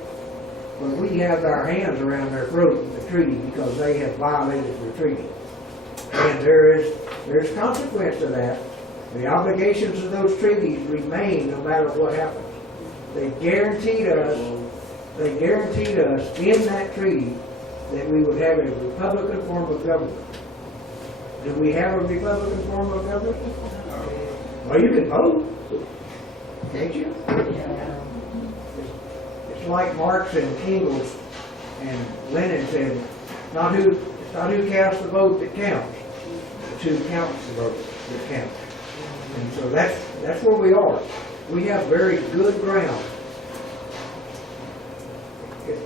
But we have our hands around their throat with the treaty because they have violated the treaty. And there's consequence to that. The obligations of those treaties remain no matter what happens. They guaranteed us in that treaty that we would have a Republican form of government. Do we have a Republican form of government? Well, you can vote, can't you? It's like Marx and Engels and Lenin said, it's not who casts the vote that counts, it's who counts the vote that counts. And so that's where we are. We have very good ground. It's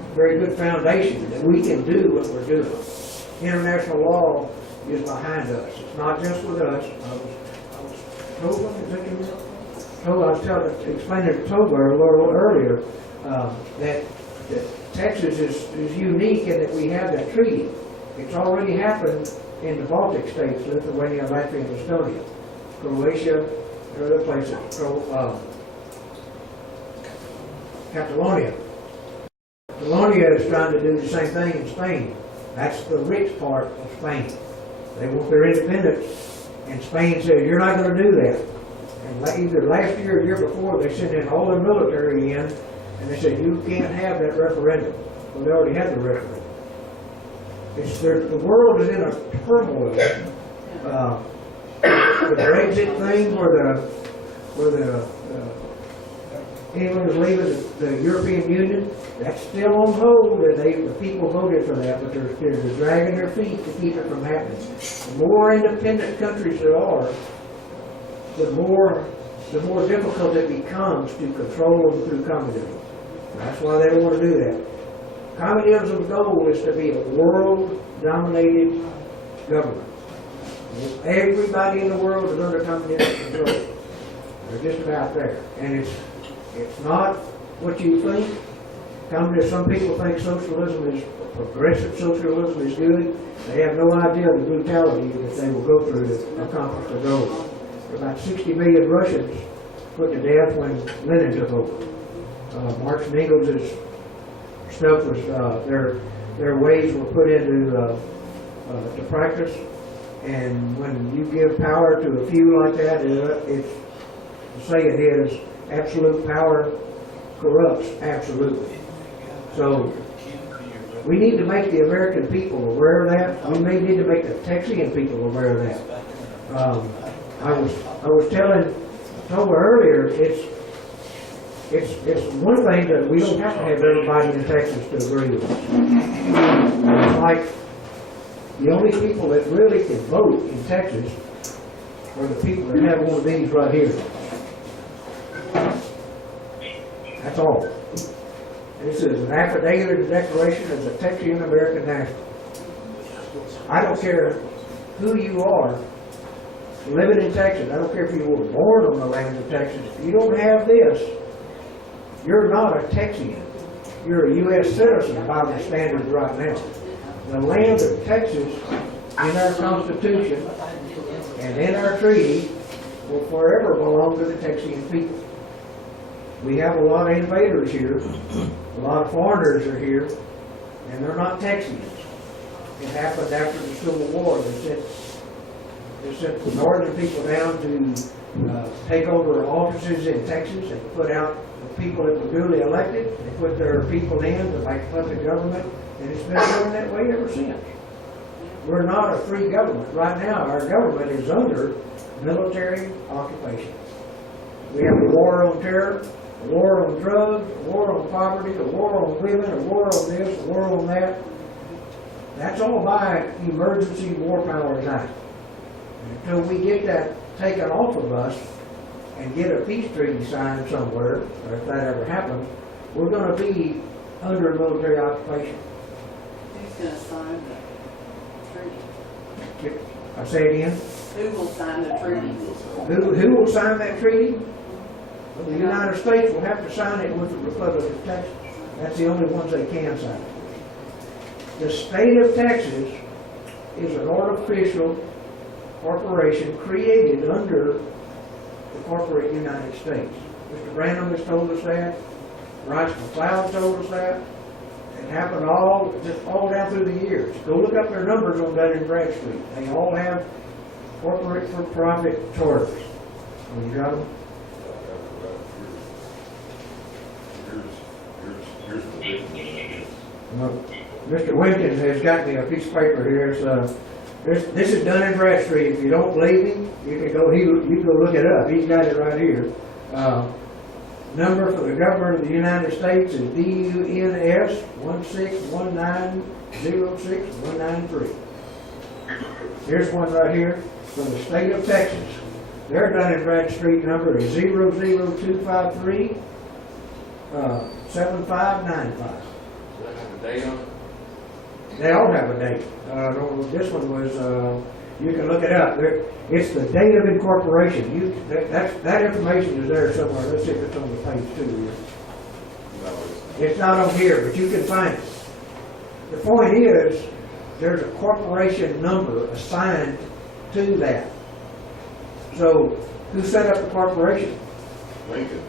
a very good foundation that we can do what we're doing. International law is behind us. It's not just with us. I was explaining to Tober a little earlier that Texas is unique in that we have that treaty. It's already happened in the Baltic states, Lithuania, Latvia, and Estonia, Croatia, and other places, Catalonia. Catalonia is trying to do the same thing in Spain. That's the rich part of Spain. They want their independence, and Spain says, you're not going to do that. And either last year or the year before, they sent in all their military in, and they said, you can't have that referendum. Well, they already had the referendum. The world is in a turmoil. The Brexit thing, where the England is leaving the European Union, that's still on hold, and the people voted for that, but they're dragging their feet to keep it from happening. The more independent countries there are, the more difficult it becomes to control them through communism. That's why they don't want to do that. Communism's goal is to be a world-dominated government. Everybody in the world is under communist control. They're just about there. And it's not what you think. Some people think socialism is, progressive socialism is good. They have no idea the brutality that they will go through to accomplish their goals. About 60 million Russians put to death when Lenin took over. Marx and Engels' stuff was, their ways were put into to practice. And when you give power to a few like that, it's, to say it is, absolute power corrupts absolutely. So we need to make the American people aware of that. We may need to make the Texian people aware of that. I was telling Toba earlier, it's one thing that we don't have to have everybody in Texas to agree with. It's like the only people that really can vote in Texas are the people that have one of these right here. That's all. This is an affidavit declaration as a Texian American national. I don't care who you are living in Texas. I don't care if you were born on the land of Texas. If you don't have this, you're not a Texian. You're a U.S. citizen by the standards right now. The land of Texas in our Constitution and in our treaty will forever belong to the Texian people. We have a lot of invaders here, a lot of foreigners are here, and they're not Texians. It happened after the Civil War. They sent They sent the northern people down to take over offices in Texas and put out the people that were duly elected. They put their people in to make public government, and it's been going that way ever since. We're not a free government. Right now, our government is under military occupation. We have a war on terror, a war on drugs, a war on poverty, a war on women, a war on this, a war on that. That's all by Emergency War Powers Act. Until we get that taken off of us and get a peace treaty signed somewhere, or if that ever happens, we're going to be under military occupation. Who's gonna sign the treaty? I say it again. Who will sign the treaty? Who will sign that treaty? The United States will have to sign it with the Republic of Texas. That's the only ones they can sign it. The state of Texas is an artificial corporation created under the corporate United States. Mr. Branham has told us that. Rice McLeod told us that. It happened just all down through the years. Go look up their numbers on Dun and Bradstreet. They all have corporate for profit charters. Oh, you got them? Here's the big one. Mr. Winkins has got me a piece of paper here. This is Dun and Bradstreet. If you don't believe me, you can go look it up. He's got it right here. Number for the government of the United States is DUNS 161906193. Here's one right here for the state of Texas. Their Dun and Bradstreet number is 00253 7595. Does that have a date on it? They all have a date. This one was, you can look it up. It's the date of incorporation. That information is there somewhere. Let's see if it's on the page too. It's not on here, but you can find it. The point is, there's a corporation number assigned to that. So, who set up the corporation? Lincoln.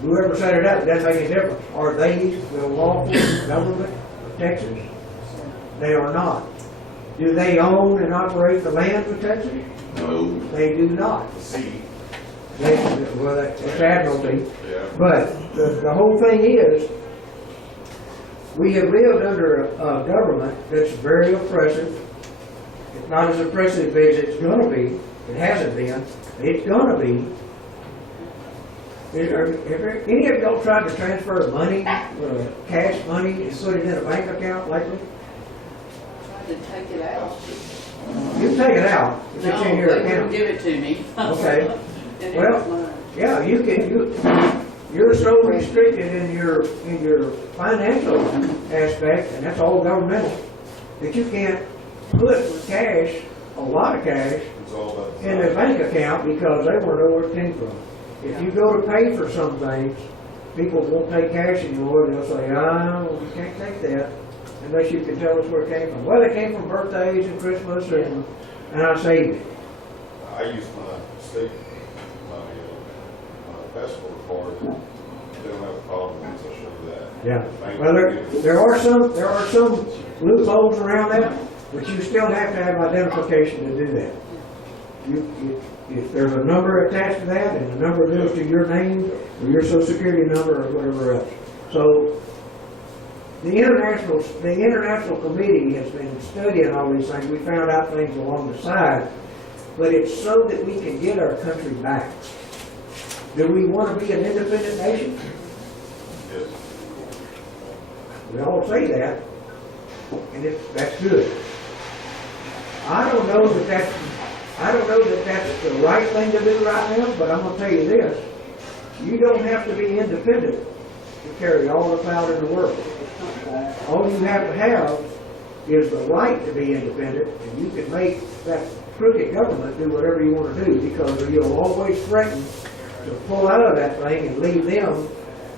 Whoever set it up, it doesn't make any difference. Are they the lawful government of Texas? They are not. Do they own and operate the land of Texas? No. They do not. See. Well, it's admiralty. Yeah. But the whole thing is, we have lived under a government that's very oppressive. It's not as oppressive as it's going to be. It hasn't been. It's going to be. Have any of y'all tried to transfer money, cash money, and put it in a bank account lately? Tried to take it out. You can take it out if it's in your No, they wouldn't account. give it to me. Okay. And it Well, was mine. Yeah, you can. You're so restricted in your financial aspect, and that's all governmental, that you can't put cash, a lot of cash, It's all about. in a bank account because they won't know where it came from. If you go to pay for some things, people won't take cash anymore. They'll say, you can't take that unless you can tell us where it came from. Well, it came from birthdays and Christmas, and I saved it. I use my state, my passport card. They don't have a problem once I show that. Yeah. Well, there are some loopholes around that, but you still have to have identification to do that. If there's a number attached to that, and the number goes to your name or your social security number or whatever else. So the international committee has been studying all these things. We found out things along the side, but it's so that we can get our country back. Do we want to be an independent nation? Yes. We all say that, and that's good. I don't know that that's the right thing to do right now, but I'm going to tell you this. You don't have to be independent to carry all the power in the world. All you have to have is the right to be independent, and you can make that crooked government do whatever you want to do, because you'll always threaten to pull out of that thing and leave them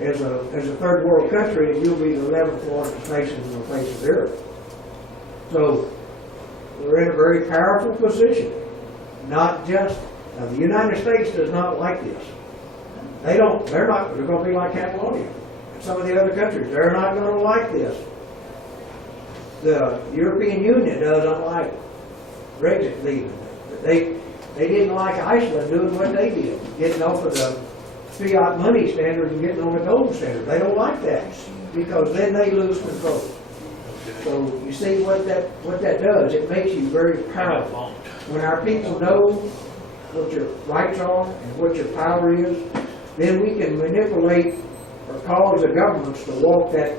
as a third world country, and you'll be the 11th largest nation on the face of the earth. So we're in a very powerful position. Not just, the United States does not like this. They're going to be like Catalonia. Some of the other countries, they're not going to like this. The European Union doesn't like Brexit leaving. They didn't like Iceland doing what they did, getting off of the fiat money standard and getting on the gold standard. They don't like that, because then they lose control. So you see what that does, it makes you very powerful. When our people know what your rights are and what your power is, then we can manipulate or cause the governments to walk that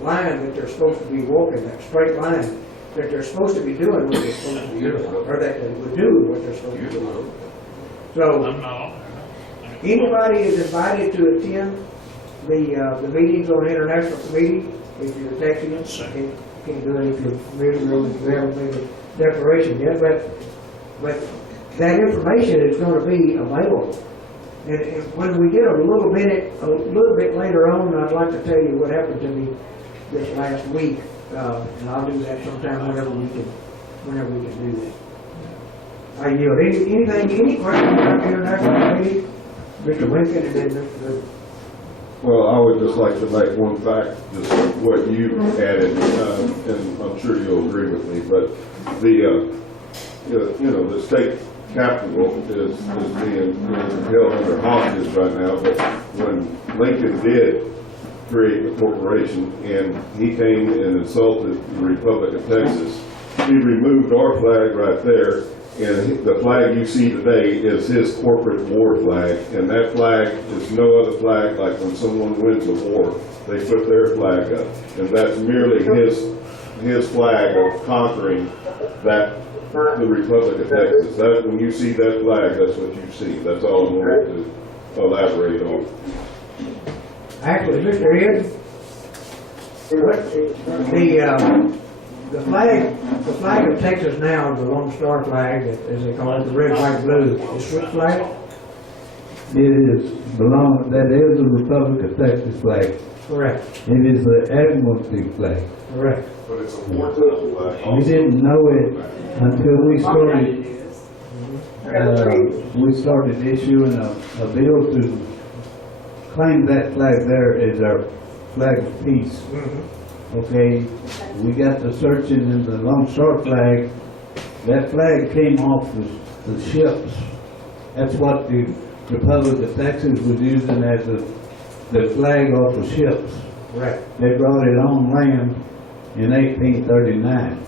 line that they're supposed to be walking, that straight line, that they're supposed to be doing what they're supposed to be doing, or that they would do what they're supposed to be doing. So, anybody is invited to attend the meetings on international committee. If you're texting us, you can't do it if you're familiar with, you haven't made a declaration yet, but that information is going to be available. And when we get a little bit later on, I'd like to tell you what happened to me this last week, and I'll do that sometime whenever we can do that. Any questions about the international committee? Mr. Lincoln and then Mr. Well, I would just like to make one fact, just what you added, and I'm sure you'll agree with me, but the state capital is being held under hostage right now, but when Lincoln did create the corporation and he came and insulted the Republic of Texas, he removed our flag right there. And the flag you see today is his corporate war flag, and that flag is no other flag. Like when someone wins a war, they put their flag up, and that's merely his flag of conquering the Republic of Texas. That when you see that flag, that's what you see. That's all I wanted to elaborate on. Actually, Mr. Ed, the flag of Texas now, the Lone Star flag, as they call it, the red, white, blue, is which flag? That is the Republic of Texas flag. Correct. It is the Admiralty flag. Correct. But it's a wartime flag. We didn't know it until we started issuing a bill to claim that flag there as our flag of peace. Okay, we got to searching in the Lone Star flag. That flag came off the ships. That's what the Republic of Texas was using as the flag off the ships. Right. They brought it on land in 1839.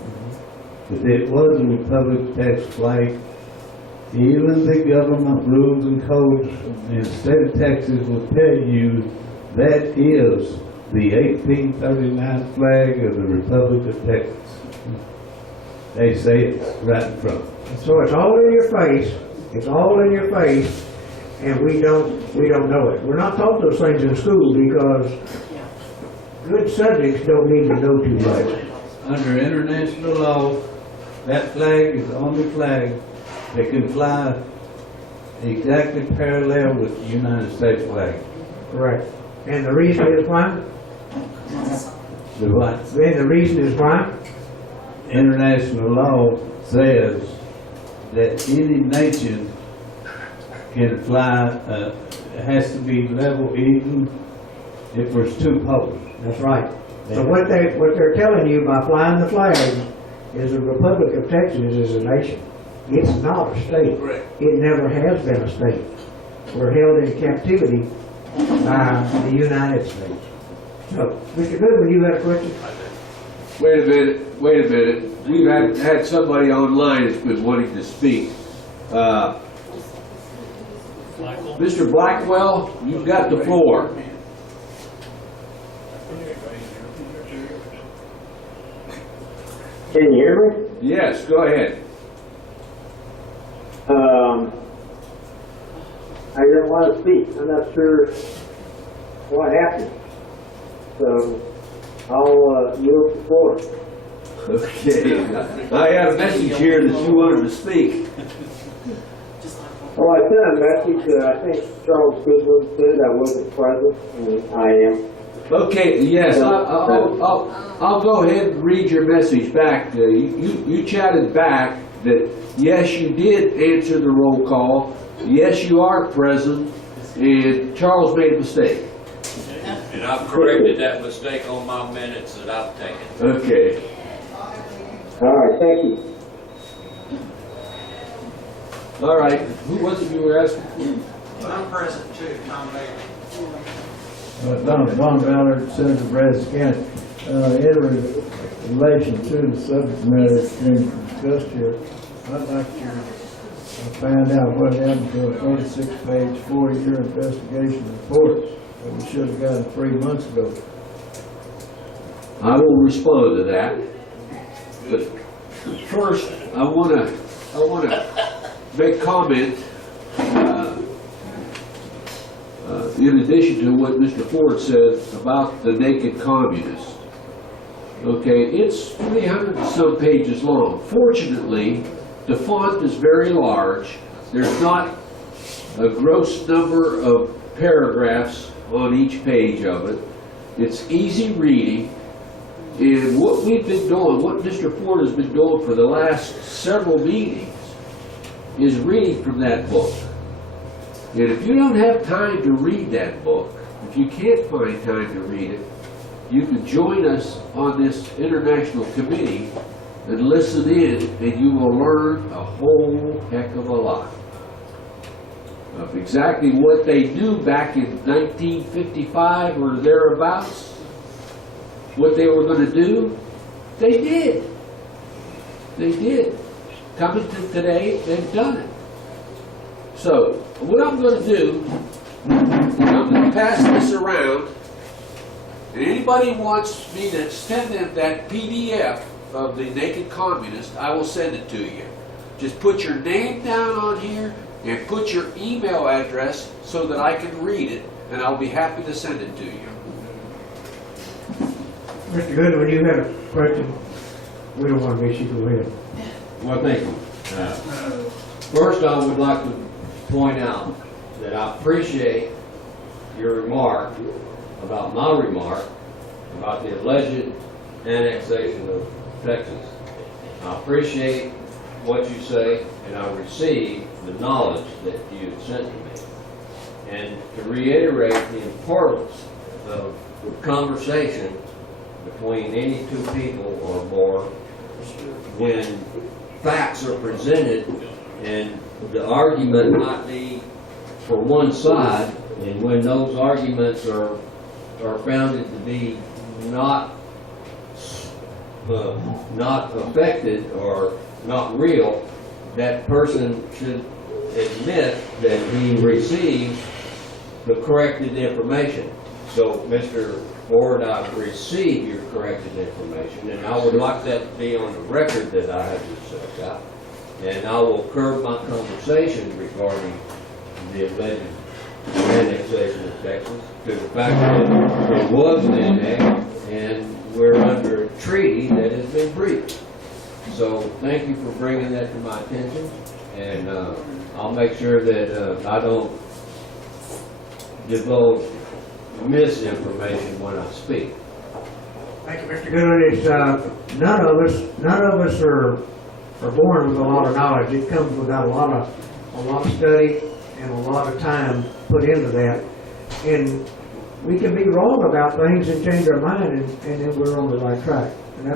But it was a Republic of Texas flag. Even the government rules and codes in the state of Texas will tell you that is the 1839 flag of the Republic of Texas. They say it right in front. So it's all in your face. It's all in your face, and we don't know it. We're not taught those things in school because good subjects don't need to know too much. Under international law, that flag is the only flag that can fly exactly parallel with the United States flag. Correct. And the reason is why? The what? And the reason is why? International law says that any nation can fly, it has to be level even if there's two poles. That's right. So what they're telling you by flying the flag is the Republic of Texas is a nation. It's not a state. It never has been a state. We're held in captivity by the United States. So, Mr. Goodwin, you had a question? Wait a minute. We've had somebody online that's been wanting to speak. Mr. Blackwell, you've got the floor. Can you hear me? Yes, go ahead. I didn't want to speak. I'm not sure what happened. So I'll yield the floor. Okay. I had a message here that you wanted to speak. Well, I sent a message. I think Charles Goodwin said I wasn't present, and I am. Okay, yes, I'll go ahead and read your message back. You chatted back that, yes, you did answer the roll call, yes, you are present, and Charles made a mistake. And I've corrected that mistake on my minutes that I've taken. Okay. All right, thank you. All right, who was it you were asking? I'm present too, Tom Bailey. Don Ballard, Senator Brazos County. In relation to the subject matter that's being discussed here, I'd like to find out what happened to a 46-page, 4-year investigation report that we should have gotten 3 months ago. I will respond to that. But first, I want to make comment in addition to what Mr. Ford said about the naked communist. Okay, it's 300 and some pages long. Fortunately, the font is very large. There's not a gross number of paragraphs on each page of it. It's easy reading. And what we've been doing, what Mr. Ford has been doing for the last several meetings, is reading from that book. And if you don't have time to read that book, if you can't find time to read it, you can join us on this international committee and listen in, and you will learn a whole heck of a lot of exactly what they knew back in 1955 or thereabouts. What they were going to do, they did. They did. Coming to today, they've done it. So, what I'm going to do is I'm going to pass this around, and anybody wants me to send them that PDF of the Naked Communist, I will send it to you. Just put your name down on here and put your email address so that I can read it, and I'll be happy to send it to you. Mr. Goodwin, you had a question? We don't want to miss you. Go ahead. Well, thank you. First, I would like to point out that I appreciate your remark about my remark about the alleged annexation of Texas. I appreciate what you say, and I receive the knowledge that you sent to me. And to reiterate the importance of conversation between any two people or more when facts are presented and the argument not be for one side, and when those arguments are founded to be not affected or not real, that person should admit that he received the corrected information. So, Mr. Ford, I've received your corrected information, and I would like that to be on the record that I have just set out. And I will curb my conversation regarding the alleged annexation of Texas to the fact that it was annexed, and we're under a treaty that has been breached. So thank you for bringing that to my attention, and I'll make sure that I don't divulge misinformation when I speak. Thank you, Mr. Goodwin. It's, none of us are born with a lot of knowledge. It comes without a lot of study and a lot of time put into that. And we can be wrong about things and change our mind, and then we're on the right track. And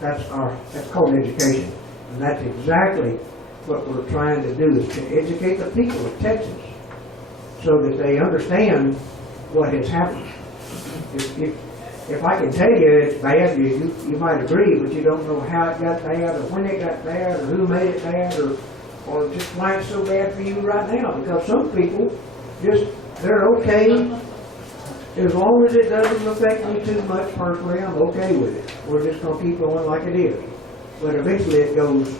that's called education. And that's exactly what we're trying to do, is to educate the people of Texas so that they understand what has happened. If I can tell you it's bad, you might agree, but you don't know how it got bad, or when it got bad, or who made it bad, or just why it's so bad for you right now. Because some people, they're okay, as long as it doesn't affect me too much personally, I'm okay with it. We're just going to keep going like it is. But eventually it goes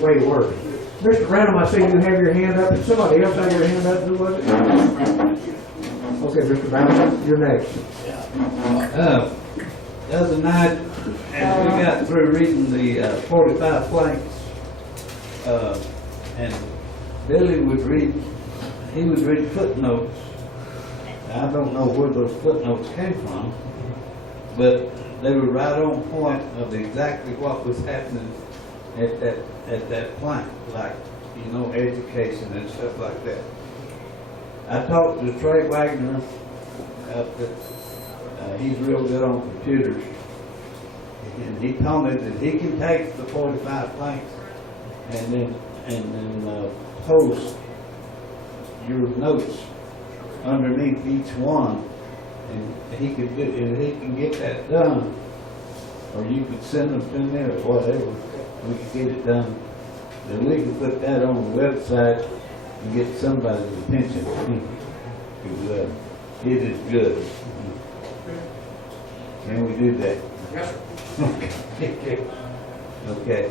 way worse. Mr. Branham, I see you have your hand up. Did somebody else have your hand up? Who was it? Okay, Mr. Branham, you're next. The other night, as we got through reading the 45 planks, and Billy would read footnotes. I don't know where those footnotes came from, but they were right on point of exactly what was happening at that plank, like, education and stuff like that. I talked to Trey Wagner up at he's real good on computers, and he told me that he can take the 45 planks and and then post your notes underneath each one, and he could do, and he can get that done, or you could send them to me or whatever, we could get it done. Then we could put that on the website and get somebody's attention. Because it is good. Can we do that? Yes, Okay. Okay.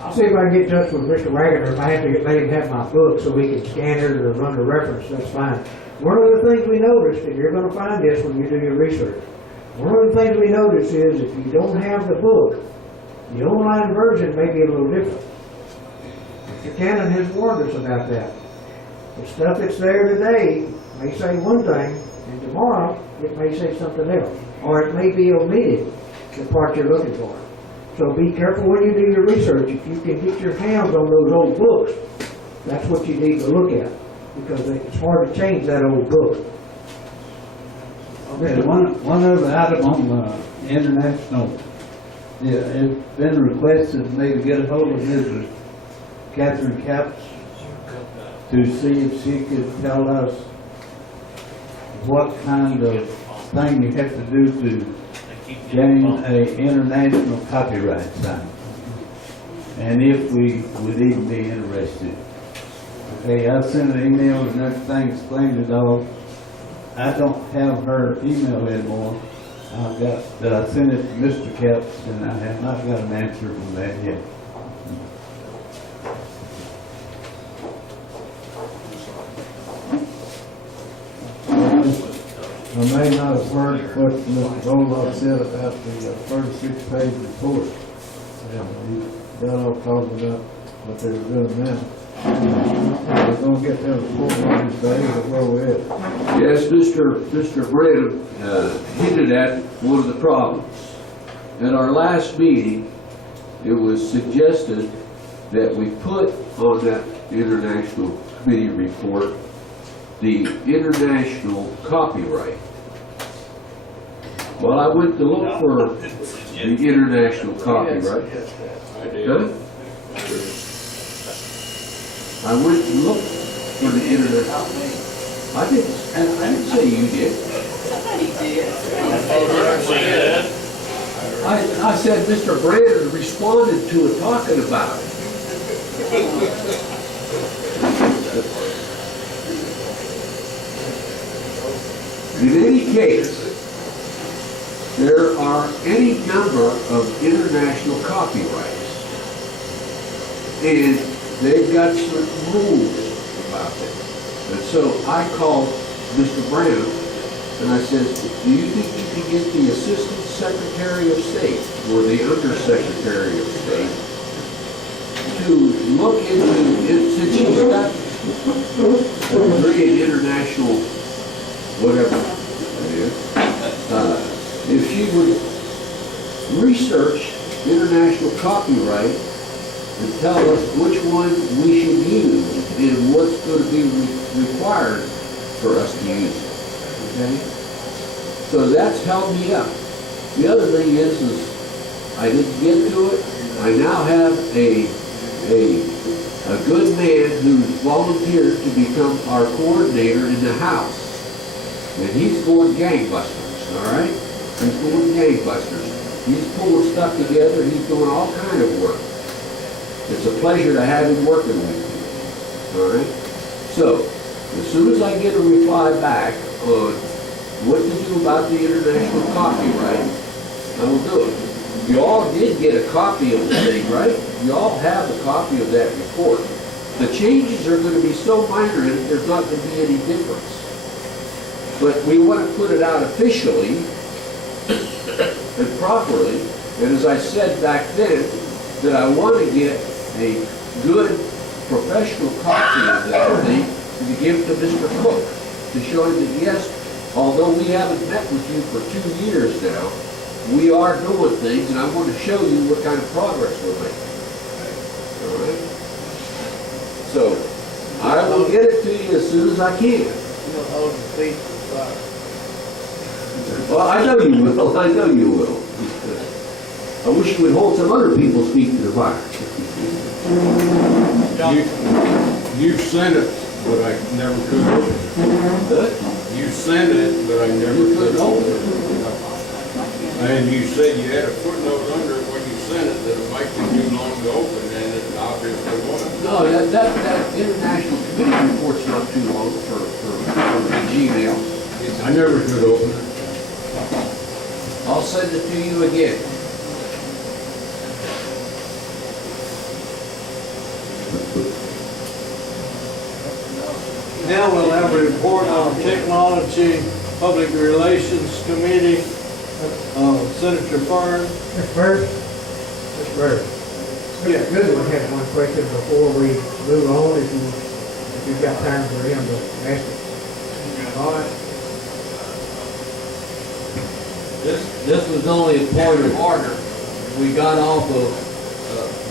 I'll see if I can get in touch with Mr. Wagner, if I have to let him have my book so we can scan it or run the reference, that's fine. One of the things we noticed, and you're gonna find this when you do your research, one of the things we noticed is if you don't have the book, the online version may be a little different. Mr. Cannon has warned us about that. The stuff that's there today may say one thing, and tomorrow it may say something else, or it may be omitted, the part you're looking for. So be careful when you do your research. If you can get your hands on those old books, that's what you need to look at, because it's hard to change that old book. Okay, one other item on international, yeah, it's been requested me to get a hold of Mrs. Catherine Capps to see if she could tell us what kind of thing you have to do to gain a international copyright sign, and if we would even be interested. Okay, I sent an email and everything, explained it all. I don't have her email anymore. I sent it to Mr. Capps, and I have not got an answer from that yet. I may not have heard what Mr. Roloff said about the 36-page report. And he got off talking about what they were doing now. We're gonna get that report on this day, or where we're at. Yes, Mr. Branham hinted at one of the problems. At our last meeting, it was suggested that we put on that international committee report the international copyright. Well, I went to look for the international copyright. I did. Huh? I went to look for the international. I didn't say you did. Somebody did. I said Mr. Brandon responded to it talking about it. In any case, there are any number of international copyrights, and they've got certain rules about that. And so I called Mr. Brown, and I said, do you think you can get the Assistant Secretary of State or the Undersecretary of State to look into it, since she's got a degree in international whatever it is, if she would research international copyright and tell us which one we should use and what's going to be required for us to use it. Okay? So that's held me up. The other thing is I didn't get to it. I now have a good man who's volunteered to become our coordinator in the House. And he's going gangbusters, all right? He's going gangbusters. He's pulling stuff together. He's doing all kind of work. It's a pleasure to have him working with you, all right? So, as soon as I get a reply back on what to do about the international copyright, I will do it. You all did get a copy of the thing, right? You all have a copy of that report. The changes are going to be so minor in it, there's not going to be any difference. But we want to put it out officially and properly. And as I said back then, that I want to get a good professional copy of that thing to give to Mr. Cook to show him that yes, although we haven't met with you for 2 years now, we are doing things, and I want to show you what kind of progress we're making. All right? So, I will get it to you as soon as I can. Well, I know you will. I know you will. I wish you would hold some other people's feet to the fire. You sent it, but I never could open it. You sent it, but I never could open it. And you said you had a footnote under it when you sent it that it might be too long to open, and it obviously wasn't. No, that international committee report's not too long for Gmail. I never could open it. I'll send it to you again. Now we'll have a report on Technology Public Relations Committee. Senator Fern. Mr. Byrd? Mr. Byrd? Yeah. Mr. Goodwin had one question before we move on, if you've got time for him to ask it. All right. This was only a point of order. We got off of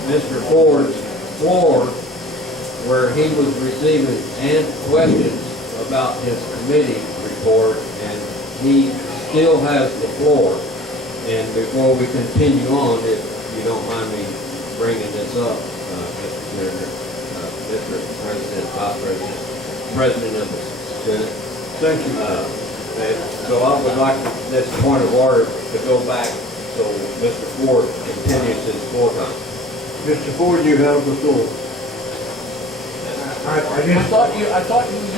Mr. Ford's floor where he was receiving questions about his committee report, and he still has the floor. And before we continue on, if you don't mind me bringing this up, Mr. President, Vice President, President of the Senate. Thank you. So I would like this point of order to go back so Mr. Ford continues his floor time. Mr. Ford, you have the floor. I I just, thought you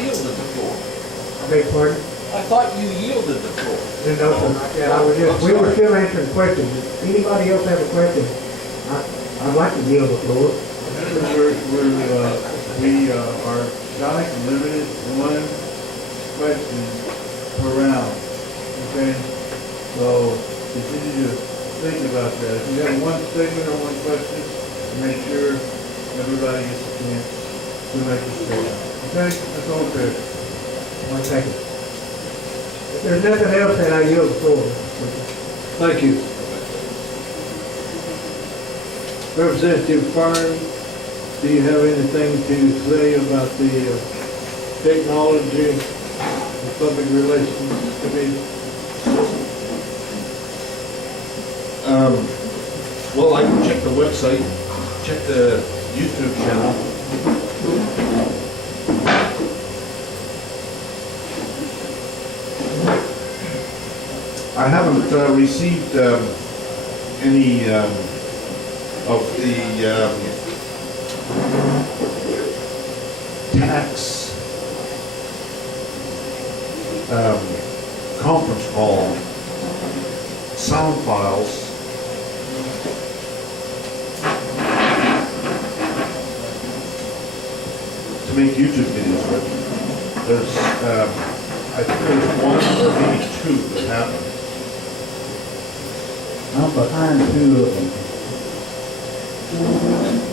yielded the floor. I beg your pardon? I thought you yielded the floor. Didn't know something like that. I was just, we were still answering questions. Anybody else have a question? I'd like to yield the floor. We are trying to limit it to one question per round, okay? So continue to think about that. If you have one statement or one question, make sure everybody gets a chance to make a statement, okay? That's all fair. 1 second. If there's nothing else, then I yield the floor. Thank you. Representative Fern, do you have anything to say about the Technology and Public Relations Committee? Well, I can check the website, check the YouTube channel. I haven't received any of the tax conference call sound files. To make YouTube videos with. There's, I think there's one or maybe two that happened. I'm behind 2 of them.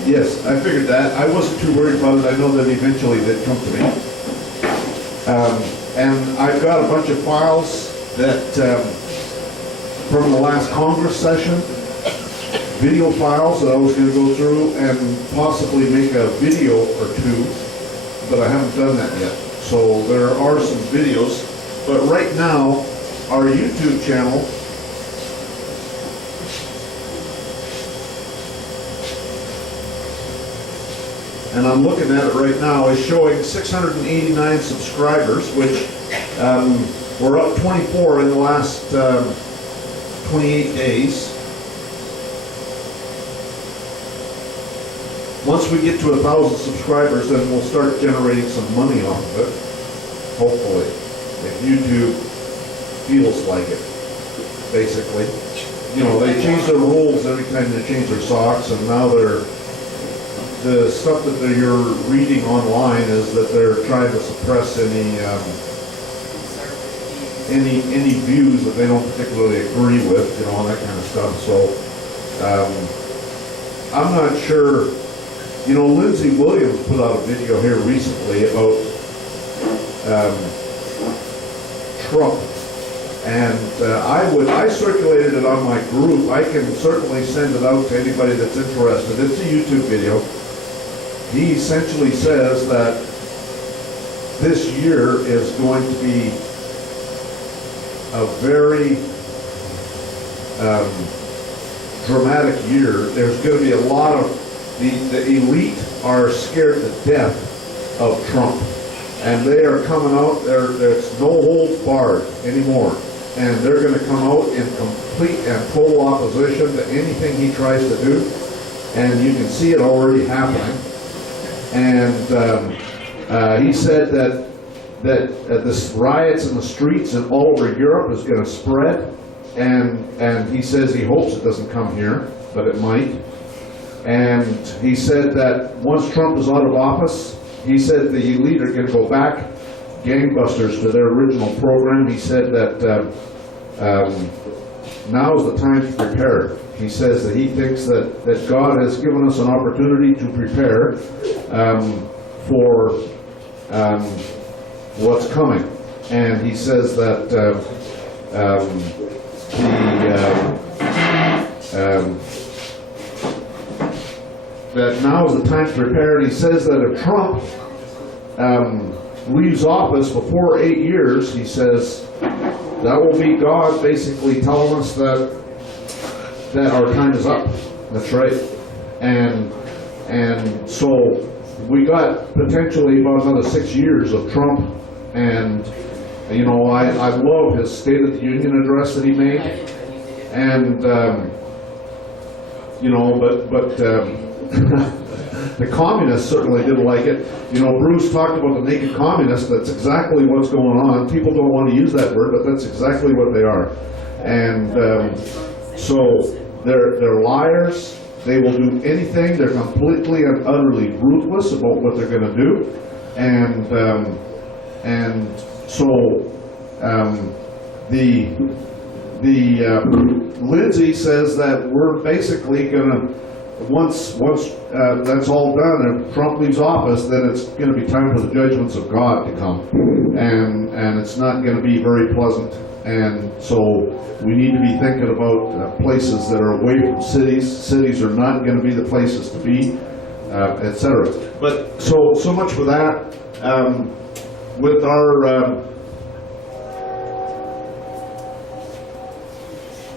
Yes, I figured that. I wasn't too worried about it. I know that eventually they'd come to me. And I've got a bunch of files that, from the last Congress session, video files that I was going to go through and possibly make a video or two, but I haven't done that yet. So there are some videos, but right now, our YouTube channel and I'm looking at it right now, is showing 689 subscribers, which we're up 24 in the last 28 days. Once we get to 1,000 subscribers, then we'll start generating some money off of it, hopefully, if YouTube feels like it, basically. You know, they change their rules every time they change their socks, and now the stuff that you're reading online is that they're trying to suppress any views that they don't particularly agree with, you know, and that kind of stuff. So I'm not sure. You know, Lindsey Williams put out a video here recently about Trump, and I circulated it on my group. I can certainly send it out to anybody that's interested. It's a YouTube video. He essentially says that this year is going to be a very dramatic year. There's going to be a lot of the elite are scared to death of Trump. And they are coming out, there's no holds barred anymore. And they're going to come out in complete and total opposition to anything he tries to do. And you can see it already happening. And he said that this riots in the streets and all over Europe is going to spread. And he says he hopes it doesn't come here, but it might. And he said that once Trump is out of office, he said the elite are going to go back gangbusters to their original program. He said that now is the time to prepare. He says that he thinks that God has given us an opportunity to prepare for what's coming. And he says that that now is the time to prepare. And he says that if Trump leaves office before 8 years, he says that will be God basically telling us that our time is up. That's right. And so we got potentially about another 6 years of Trump. And you know, I love his State of the Union address that he made. And you know, but the communists certainly didn't like it. You know, Bruce talked about the naked communists. That's exactly what's going on. People don't want to use that word, but that's exactly what they are. And so they're liars. They will do anything. They're completely and utterly ruthless about what they're going to do. And so Lindsay says that we're basically going to, once that's all done, if Trump leaves office, then it's going to be time for the judgments of God to come, and it's not going to be very pleasant. And so we need to be thinking about places that are away from cities. Cities are not going to be the places to be, etc. But so much for that. With our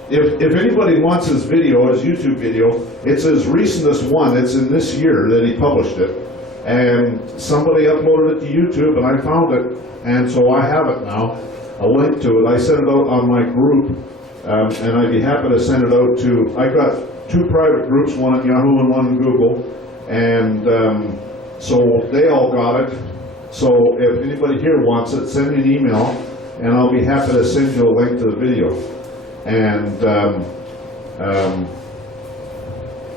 if anybody wants his video, his YouTube video, it's his recentest one. It's in this year that he published it. And somebody uploaded it to YouTube, and I found it, and so I have it now, a link to it. I sent it out on my group, and I'd be happy to send it out to, I got 2 private groups, one at Yahoo and one in Google, and so they all got it. So if anybody here wants it, send me an email, and I'll be happy to send you a link to the video. And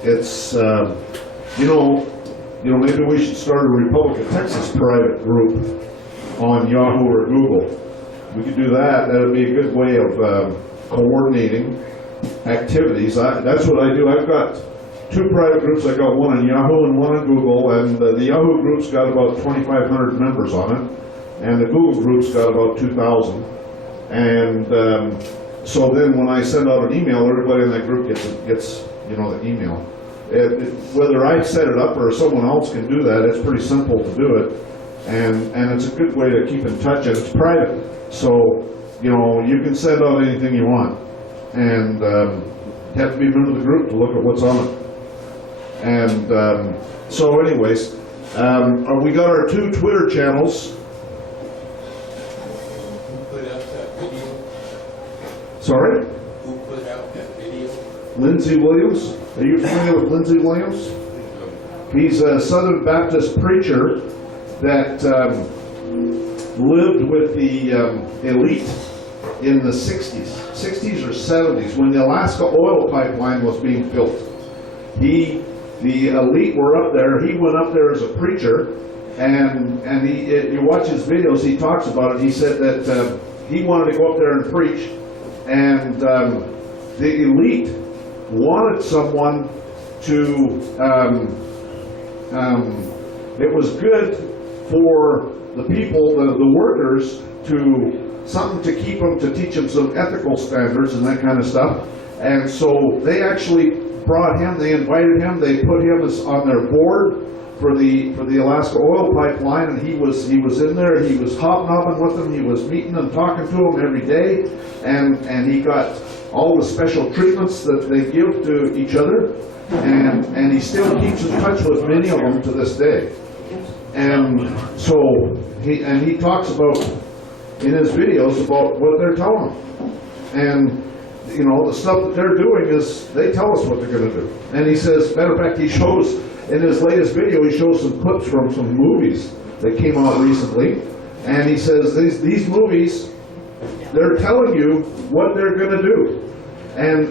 it's you know, maybe we should start a Republic of Texas private group on Yahoo or Google. We could do that. That'd be a good way of coordinating activities. That's what I do. I've got 2 private groups. I got one on Yahoo and one on Google, and the Yahoo group's got about 2,500 members on it, and the Google group's got about 2,000. And so then when I send out an email, everybody in that group gets you know, the email. Whether I set it up or someone else can do that, it's pretty simple to do it, and it's a good way to keep in touch, and it's private. So you know, you can send out anything you want, and you have to be a member of the group to look at what's on it. And so anyways, we got our 2 Twitter channels. Who put out that video? Sorry? Who put out that video? Lindsey Williams. Are you familiar with Lindsey Williams? He's a Southern Baptist preacher that lived with the elite in the 60s or 70s when the Alaska oil pipeline was being built. The elite were up there. He went up there as a preacher, and you watch his videos, he talks about it. He said that he wanted to go up there and preach, and the elite wanted someone to, it was good for the people, the workers, to something to keep them, to teach them some ethical standards and that kind of stuff. And so they actually brought him, they invited him, they put him on their board for the Alaska oil pipeline, and he was in there, he was hobnobbing with them, he was meeting and talking to them every day, and he got all the special treatments that they give to each other, and he still keeps in touch with many of them to this day. And so, he talks about, in his videos, about what they're telling him. And, you know, the stuff that they're doing is, they tell us what they're gonna do. And he says, matter of fact, he shows, in his latest video, he shows some clips from some movies that came out recently. And he says, these movies, they're telling you what they're gonna do. And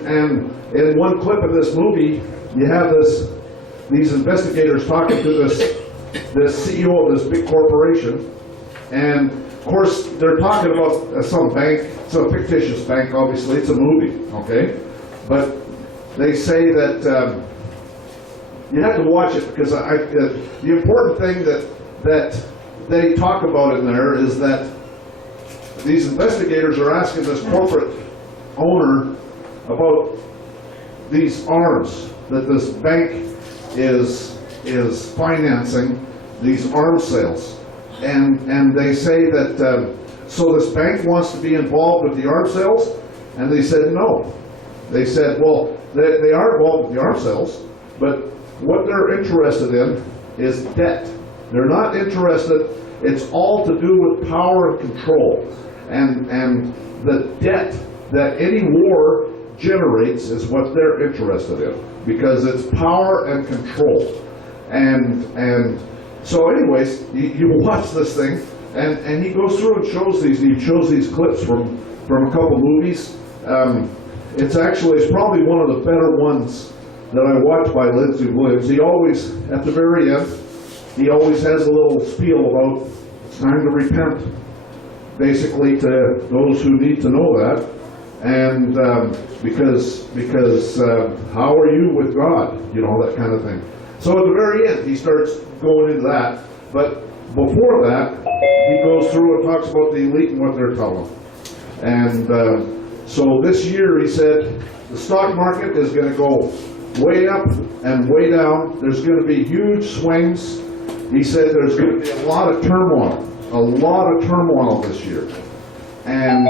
in one clip of this movie, you have these investigators talking to this CEO of this big corporation. And of course, they're talking about some bank, some fictitious bank, obviously, it's a movie, okay? But they say that, you have to watch it, because the important thing that they talk about in there is that these investigators are asking this corporate owner about these arms, that this bank is financing these arms sales. And they say that, so this bank wants to be involved with the arms sales? And they said no. They said, well, they are involved with the arms sales, but what they're interested in is debt. They're not interested, it's all to do with power and control. And the debt that any war generates is what they're interested in, because it's power and control. And so anyways, you watch this thing, and he goes through and shows these clips from a couple movies. It's probably one of the better ones that I watched by Lindsey Williams. He always, at the very end, he always has a little spiel about it's time to repent, basically, to those who need to know that. And because how are you with God? You know, that kind of thing. So at the very end, he starts going into that. But before that, he goes through and talks about the elite and what they're telling. And so this year, he said, the stock market is going to go way up and way down. There's going to be huge swings. He said there's going to be a lot of turmoil this year. And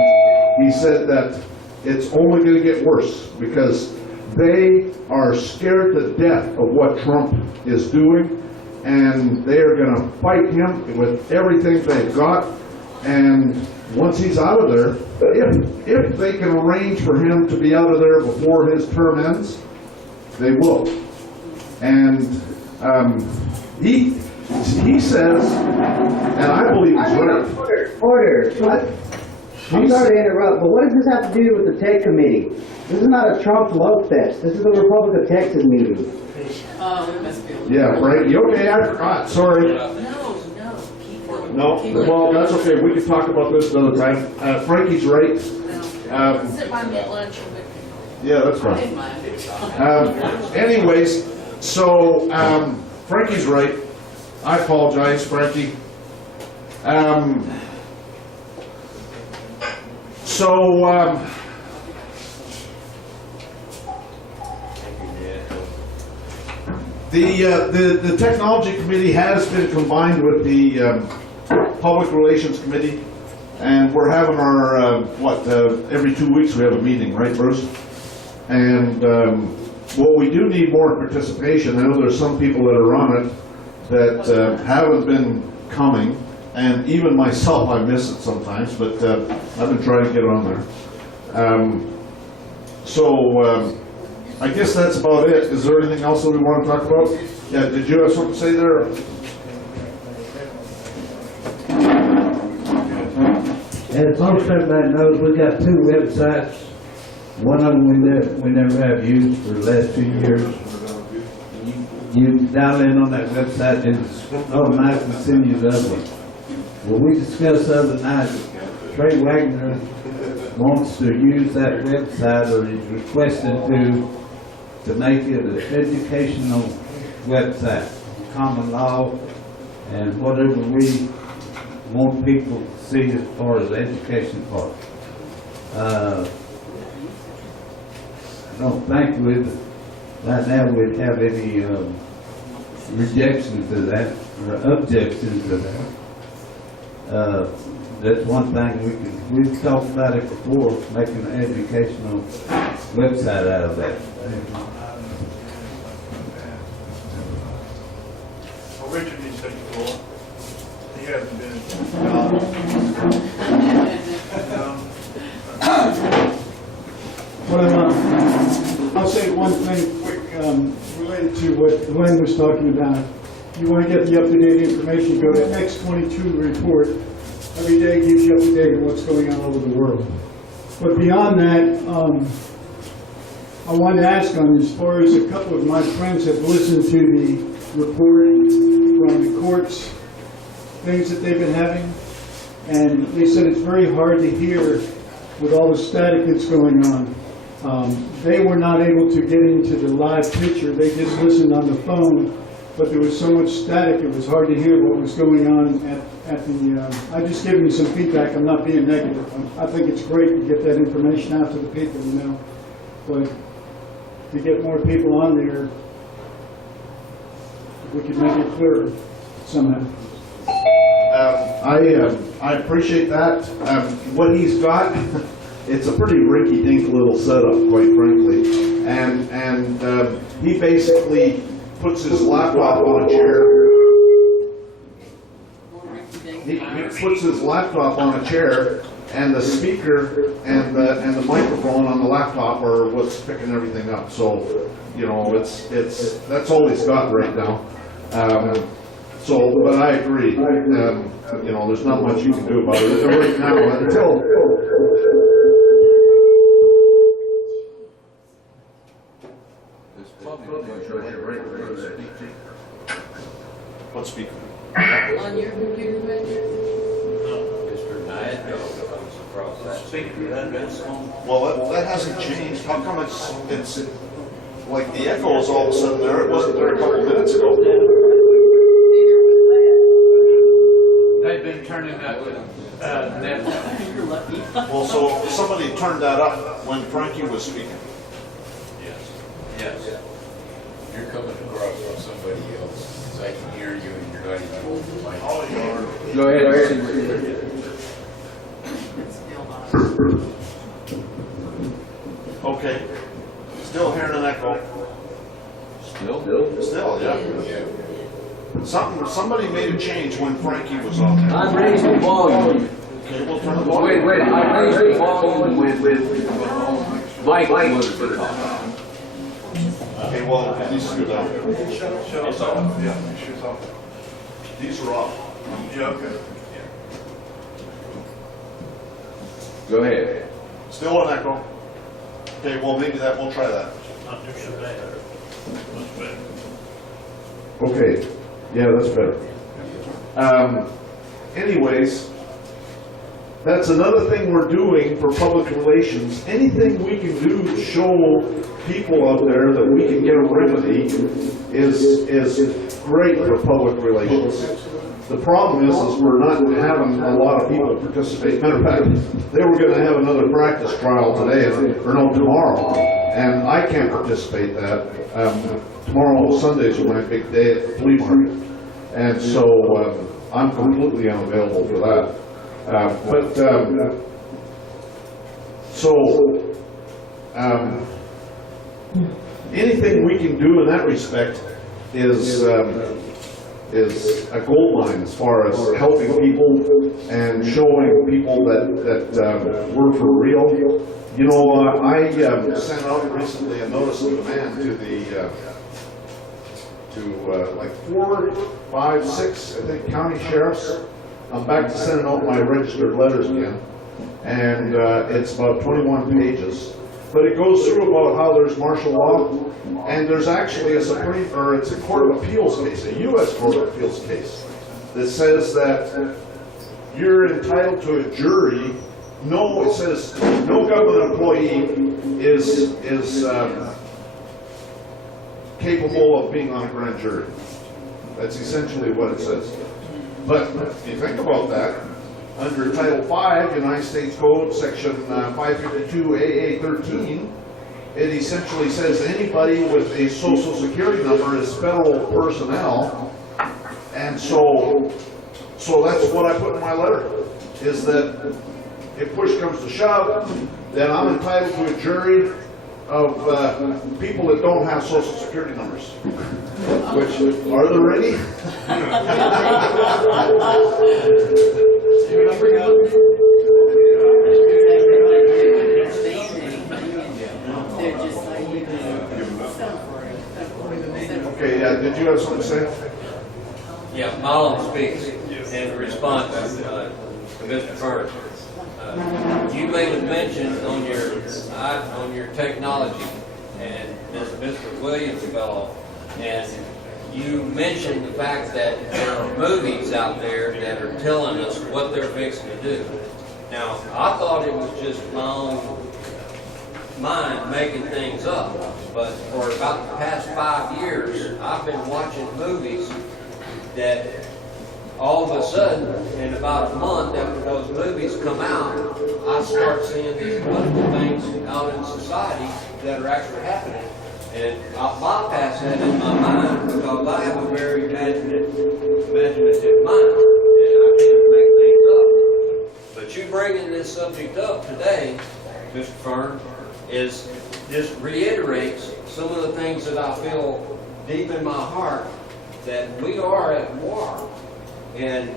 he said that it's only going to get worse because they are scared to death of what Trump is doing, and they are going to fight him with everything they've got. And once he's out of there, if they can arrange for him to be out of there before his term ends, they will. And he says, and I believe he's right. Order. I'm sorry to interrupt, but what does this have to do with the Tech Committee? This is not a Trump love fest. This is the Republic of Texas meeting. Oh, it must be. Yeah, Frank, you okay? I forgot, sorry. No, well, that's okay. We can talk about this another time. Frankie's right. Sit by me at lunch. Yeah, that's fine. Anyways, so Frankie's right. I apologize, Frankie. The Technology Committee has been combined with the Public Relations Committee, and we're having our, every 2 weeks we have a meeting, right, Bruce? And well, we do need more participation. I know there's some people that are on it that haven't been coming, and even myself, I miss it sometimes, but I've been trying to get on there. I guess that's about it. Is there anything else that we want to talk about? Yeah, did you have something to say there? As most everybody knows, we got 2 websites. One of them we never have used for the last 2 years. You dial in on that website and it's automatically send you the other one. Well, we discussed the other night, Trey Wagner wants to use that website, or is requesting to make it an educational website, common law, and whatever we want people to see as far as the education part. I don't think right now we'd have any rejection to that, or objection to that. that's one thing we've talked about it before, making an educational website out of that. Well, Richard needs to take the floor. He hasn't been. I'll say one thing quick, related to what Glenn was talking about. You want to get the up-to-date information, go to X22 report. Every day gives you up-to-date on what's going on all over the world. But beyond that, I wanted to ask on, as far as a couple of my friends have listened to the report from the courts, things that they've been having, and they said it's very hard to hear with all the static that's going on. They were not able to get into the live picture, they just listened on the phone, but there was so much static, it was hard to hear what was going on at the, I just giving you some feedback, I'm not being negative. I think it's great to get that information out to the people, you know, but to get more people on there, we could make it clearer somehow. I appreciate that. What he's got, it's a pretty rinky-dink little setup, quite frankly. And he basically puts his laptop on a chair. He puts his laptop on a chair, and the speaker and the microphone on the laptop are what's picking everything up. So, you know, that's all he's got right now. But I agree. You know, there's not much you can do about it right now until. What speaker? On your computer, Richard? Well, that hasn't changed. How come it's like the echo is all of a sudden there? It wasn't there a couple minutes ago. They've been turning up net. You're lucky. Well, so somebody turned that up when Frankie was speaking. Yes. You're coming across from somebody else, so I can hear you and you're not even over the mic. Oh, you are. Go ahead. It's still not. Okay. Still hearing an echo. Still, yeah. Somebody made a change when Frankie was on there. I raised the volume. Okay, we'll turn the volume. Wait, I raised the volume when Mike was talking. Okay, well, these are down. It's off, yeah, she's off. These are off. Yeah, okay. Go ahead. Still an echo. Okay, well, maybe we'll try that. Not too sure that. Much better. Okay, yeah, that's better. Anyways, that's another thing we're doing for public relations. Anything we can do to show people out there that we can get a remedy is great for public relations. The problem is we're not having a lot of people participate. Matter of fact, they were going to have another practice trial today, or no, tomorrow, and I can't participate in that. Tomorrow, Sunday's my big day at the flea market, and so I'm completely unavailable for that. Anything we can do in that respect is a gold mine as far as helping people and showing people that we're for real. You know, I sent out recently a notice of demand to the like 4, 5, 6, I think, county sheriffs. I'm back to sending out my registered letters again, and it's about 21 pages. But it goes through about how there's martial law, and there's actually it's a Court of Appeals case, a U.S. Court of Appeals case, that says that you're entitled to a jury. No, it says no government employee is capable of being on a grand jury. That's essentially what it says. But if you think about that, under Title V, United States Code, Section 552 AA 13, it essentially says anybody with a social security number is federal personnel, and so that's what I put in my letter. is that if push comes to shove, then I'm entitled to a jury of people that don't have social security numbers. Which, are there any? They're just like, Okay, yeah, did you have something to say? Yeah, Alamo speaks in response to Mr. Fern. You made a mention on your technology, and this Mr. Williams fellow, and you mentioned the fact that there are movies out there that are telling us what they're fixing to do. Now, I thought it was just my own mind making things up, but for about the past 5 years, I've been watching movies that all of a sudden, in about a month after those movies come out, I start seeing these wonderful things out in society that are actually happening. And I bypass that in my mind because I have a very imaginative mind, and I tend to make things up. But you bringing this subject up today, Mr. Fern, just reiterates some of the things that I feel deep in my heart, that we are at war. And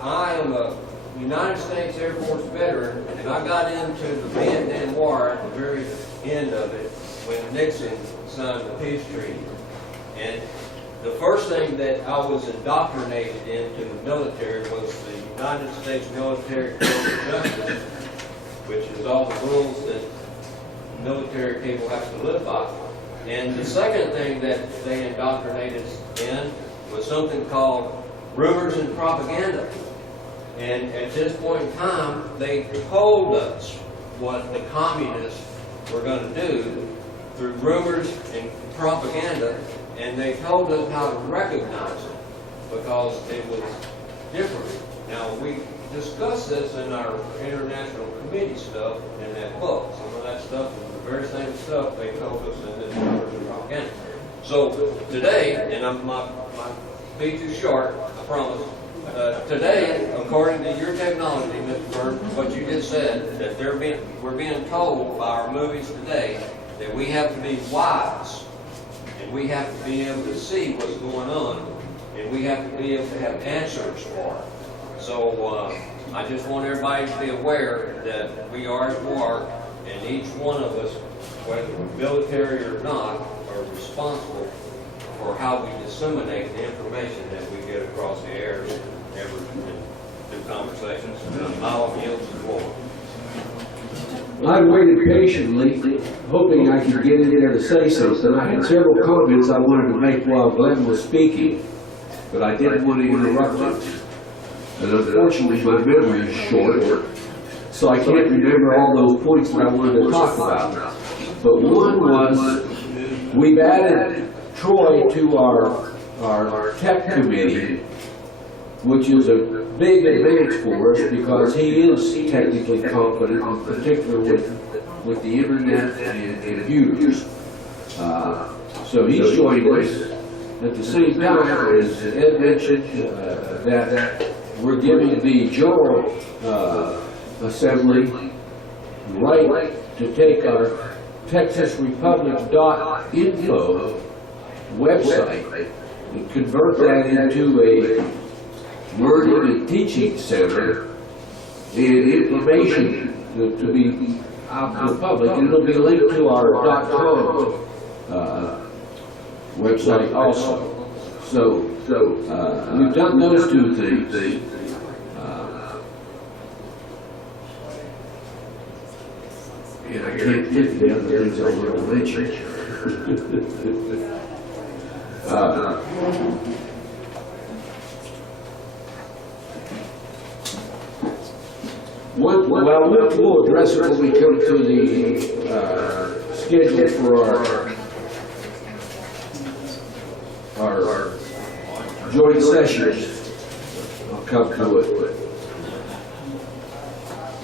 I am a United States Air Force veteran, and I got into the Vietnam War at the very end of it when Nixon signed the peace treaty. And the first thing that I was indoctrinated into the military was the United States Military Code of Justice, which is all the rules that military people have to live by. And the second thing that they indoctrinated us in was something called rumors and propaganda. And at this point in time, they told us what the communists were going to do through rumors and propaganda, and they told us how to recognize it because it was different. Now, we discussed this in our international committee stuff in that book. Some of that stuff was the very same stuff they told us in this rumors and propaganda. So today, and my speech is short, I promise. Today, according to your technology, Mr. Fern, what you just said, that we're being told by our movies today that we have to be wise, and we have to be able to see what's going on, and we have to be able to have answers for it. So I just want everybody to be aware that we are at war, and each one of us, whether we're military or not, are responsible for how we disseminate the information that we get across the air through conversations. I'll yield the floor. I waited patiently, hoping I could get in there to say something. I had several comments I wanted to make while Glenn was speaking, but I didn't want to interrupt him. And unfortunately, my memory is short, so I can't remember all those points that I wanted to talk about. But one was, we've added Troy to our tech committee, which is a big advance for us because he is technically competent, in particular with the internet and computers. So he's joined us. At the same time, as Ed mentioned, that we're giving the General Assembly right to take our TexasRepublic.info website and convert that into a learning and teaching center and information to be out to the public. And it'll be linked to our .com website also. So we've done those two things. And I can't think of the other things I want to mention. We'll address it when we come to the schedule for our joint sessions. I'll come to it.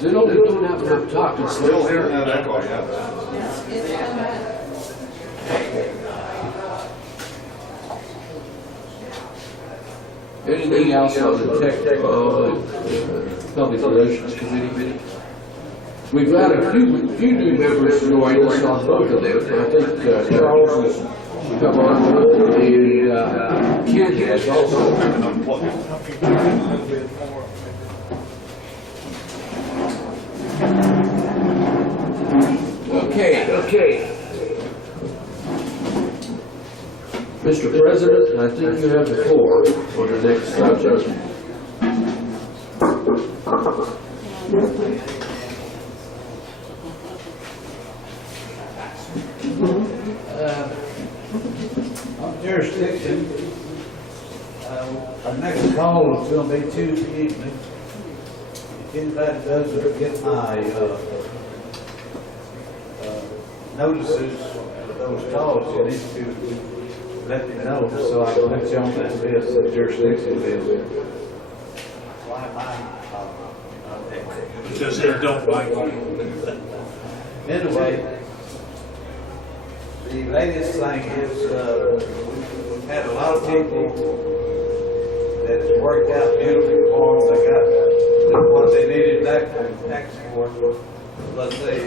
They don't have enough talking. Still there, not echo, Anything else on the tech? Public Relations Committee meeting. We've got a few new members join us on both of them. I think Charles has come on, and Ken has also. Okay. Mr. President, I think you have the floor for the next subject. On jurisdiction, our next call is going to be Tuesday evening. If anybody does get my notices of those calls, you need to let me know so I can put you on that list of jurisdiction list. Why am I? Because they don't like you. Anyway, the latest thing is, we've had a lot of people that has worked out beautifully for them. They got what they needed back from tax court, but they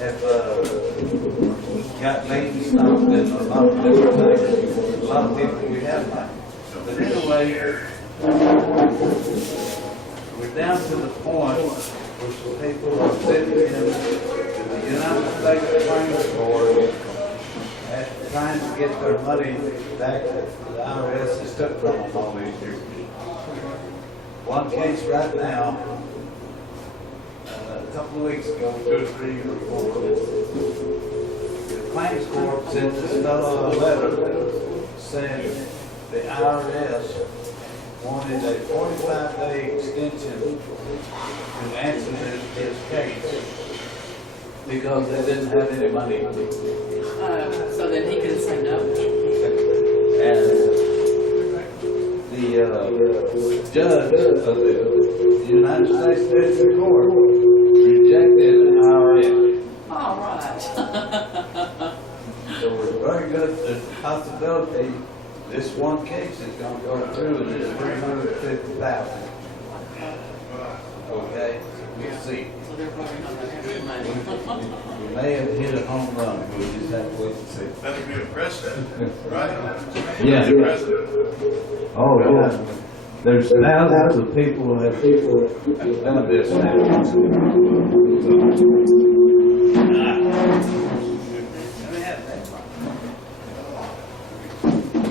have got late stopped and a lot of different things. A lot of people we have like. But anyway, we're down to the point where people are sitting in the United States Supreme Court trying to get their money back that the IRS has took from them all these years. One case right now, a couple of weeks ago, 2 or 3 or 4, the claims court sent this fellow a letter saying the IRS wanted a 45-day extension to answer his case because they didn't have any money. So then he could say no. And the judge of the United States District Court rejected the IRS. All right. So it's very good, there's a possibility this one case is gonna go through and it's 350,000. Okay, we'll see. So they're voting on that extra money. We may have hit a home run, but we just have to wait and see. That'd be a precedent, right? Yeah. Precedent. Oh, yeah. There's thousands of people that have done this now. Let me have that.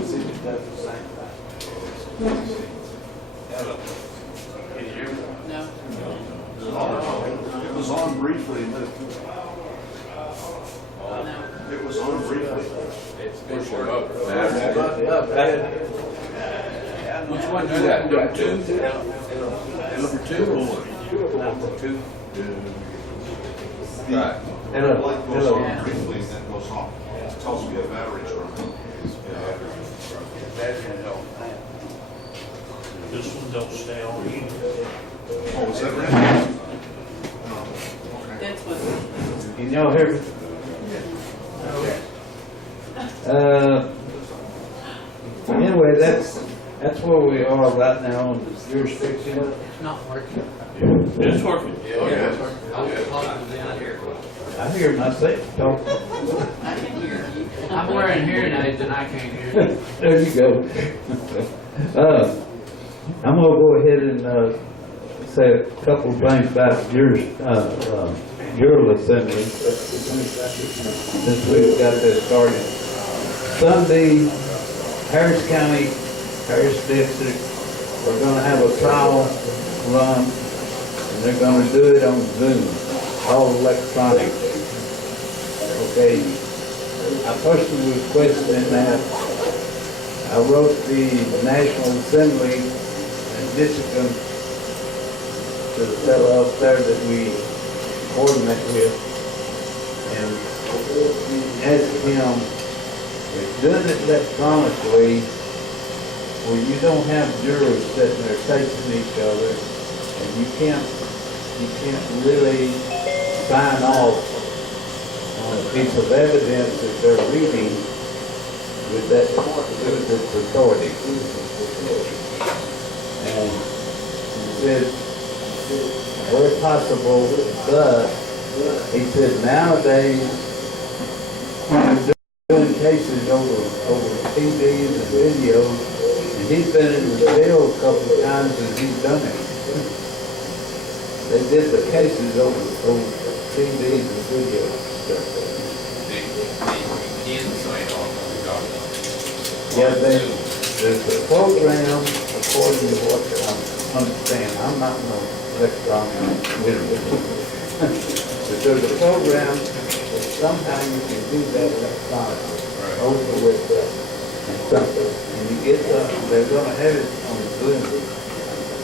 See if it does the same thing. Hello. Can you hear me? No. It was on briefly, but No. it was on briefly. Push it up. Which one is that? Number 2? Number 2 or what? Number 2. Right. And The light goes on Yeah. briefly and then goes off. It tells me a battery's running. This one don't stay on either. Oh, is that right? That's what. Can y'all hear me? Anyway, that's where we are right now on the jurisdiction. It's not working. It's working. I hear myself talk. I can hear you. I'm wearing hearing aids and I can't hear you. There you go. I'm gonna go ahead and say a couple of things about your assembly, since we've got this started. Sunday, Harris County, Harris District, we're gonna have a trial run, and they're gonna do it on Zoom, all electronic. Okay, I personally requested that. I wrote the National Assembly in Michigan to the fellow up there that we coordinate with, and asked him, if doing it electronically, where you don't have jurors sitting there facing each other, and you can't really sign off on a piece of evidence that they're reading with that, with its authority. And said, where possible, but he said nowadays, they're doing cases over TVs and videos, and he's been in the jail a couple of times and he's done it. They did the cases over TVs and videos and stuff. Yeah, there's a program, according to what I understand, I'm not no electronic literate. But there's a program that somehow you can do that electronically, over with something. And you get they're gonna have it on Zoom.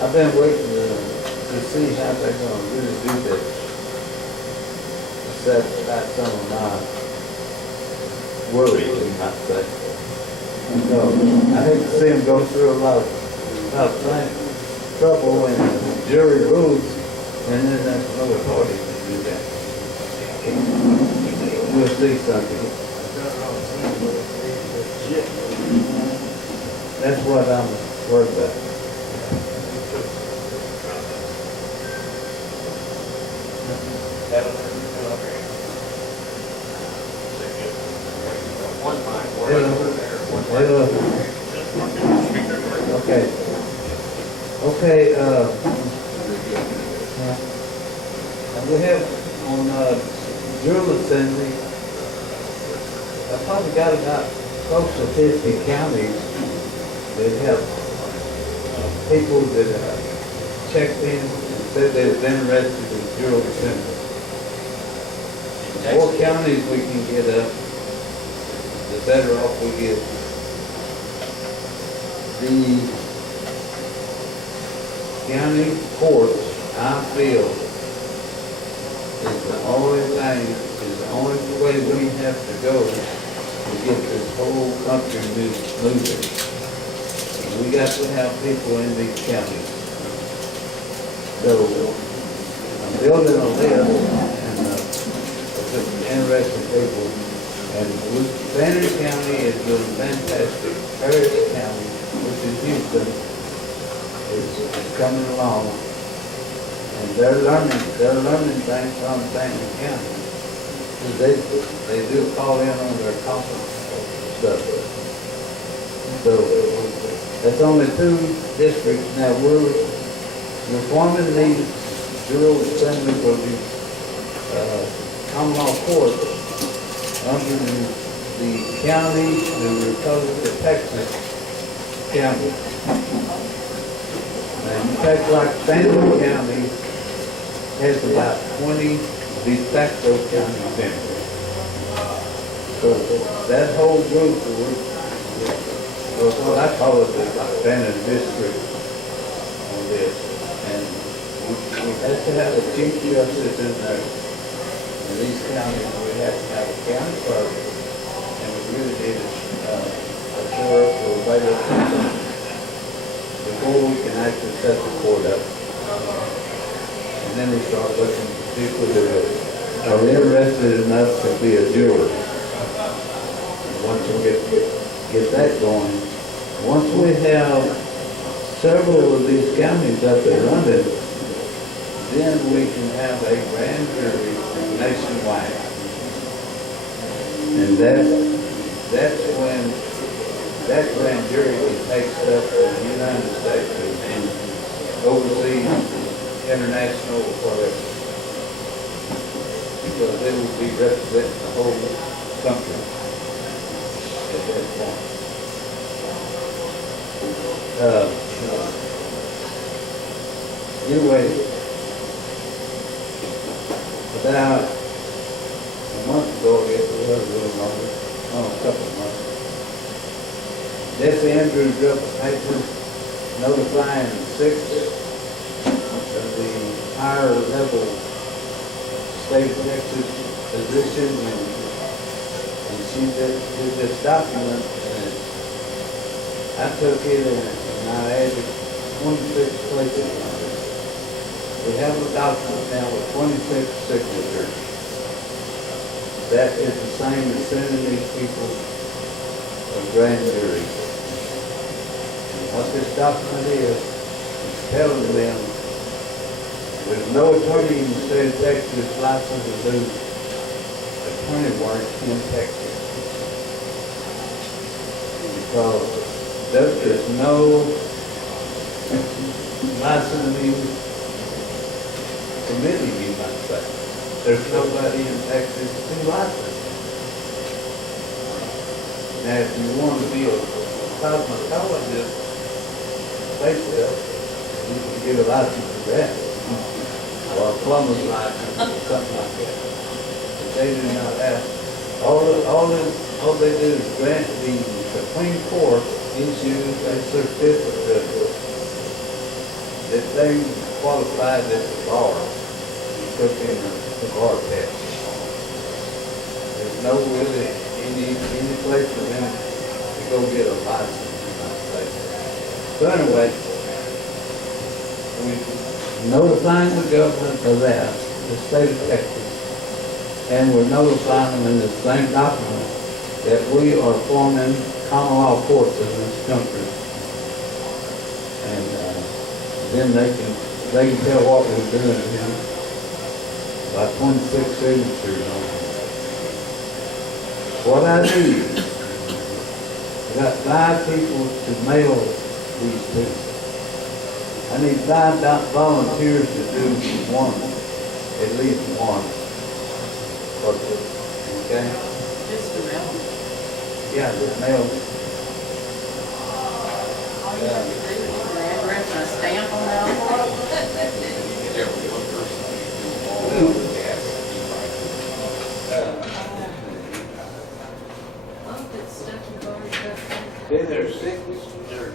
I've been waiting to see how they're gonna really do that. That's some of my worries, you might say. So, I hate to see them go through a lot of trouble and jury rules, and then that's another party to do that. We'll see something. That's what I'm worried about. Hello. Okay. Okay, we have on, Jewel Assembly, I probably got about close to 50 counties that have people that checked in and said they've been interested in Jewel Assembly. The more counties we can get up, the better off we get. The county courts, I feel, is the only thing, is the only way we have to go to get this whole country moving. And we got to have people in these counties. So, I'm building a list and just interested people. And Banner County is doing fantastic. Harris County, which is Houston, is coming along. And they're learning things from Banner County. They do call in on their conference stuff. So that's only 2 districts. Now we're forming these Jewel Assembly for the common law court under the county, the Republic of Texas county. And in fact, like Stanton County has about 20 de facto counties in it. So that whole group was what I call it the Stanton district on this. And we had to have a chief justice in there. In these counties, we have to have a county clerk, and we really need a sheriff or a bailiff before we can actually set the court up. And then we start looking for people that are interested enough to be a juror. And once we get that going, once we have several of these counties up and running, then we can have a grand jury nationwide. And that's when that grand jury can take stuff to the United States and overseas, international, or whatever. Because they will be representing the whole country at that point. Anyway, about a month ago, I guess it was a little longer, a couple of months, Jesse Andrews drew up a paper notifying 6 of the higher level state Texas positions, and she did this document, and I took it and I added 26 places on it. We have a document now with 26 signatures. That is the same as sending these people a grand jury. And what this document is telling them There's no attorney in the state of Texas licensed to do attorney work in Texas. Because there is no licensing committee, you might say. There's nobody in Texas who licensed. Now, if you want to be a cosmetologist, you can get a license for that. Or a plumber's license or something like that. But they do not have, all they do is grant the Supreme Court issues a certificate that they qualified as a bar, took in the bar test. There's no really any place for them to go get a license, you might say. So anyway, we notifying the government of that, the state of Texas, and we're notifying them in the same document that we are forming common law courts in this country. And then they can tell what we're doing here by 26 signatures on it. What I need, I got 5 people to mail these to. I need 5 volunteers to do one, at least one. Okay? Just to mail them. Yeah, just mail. All you have to do is put an address and a stamp on that. Then there's 6, there's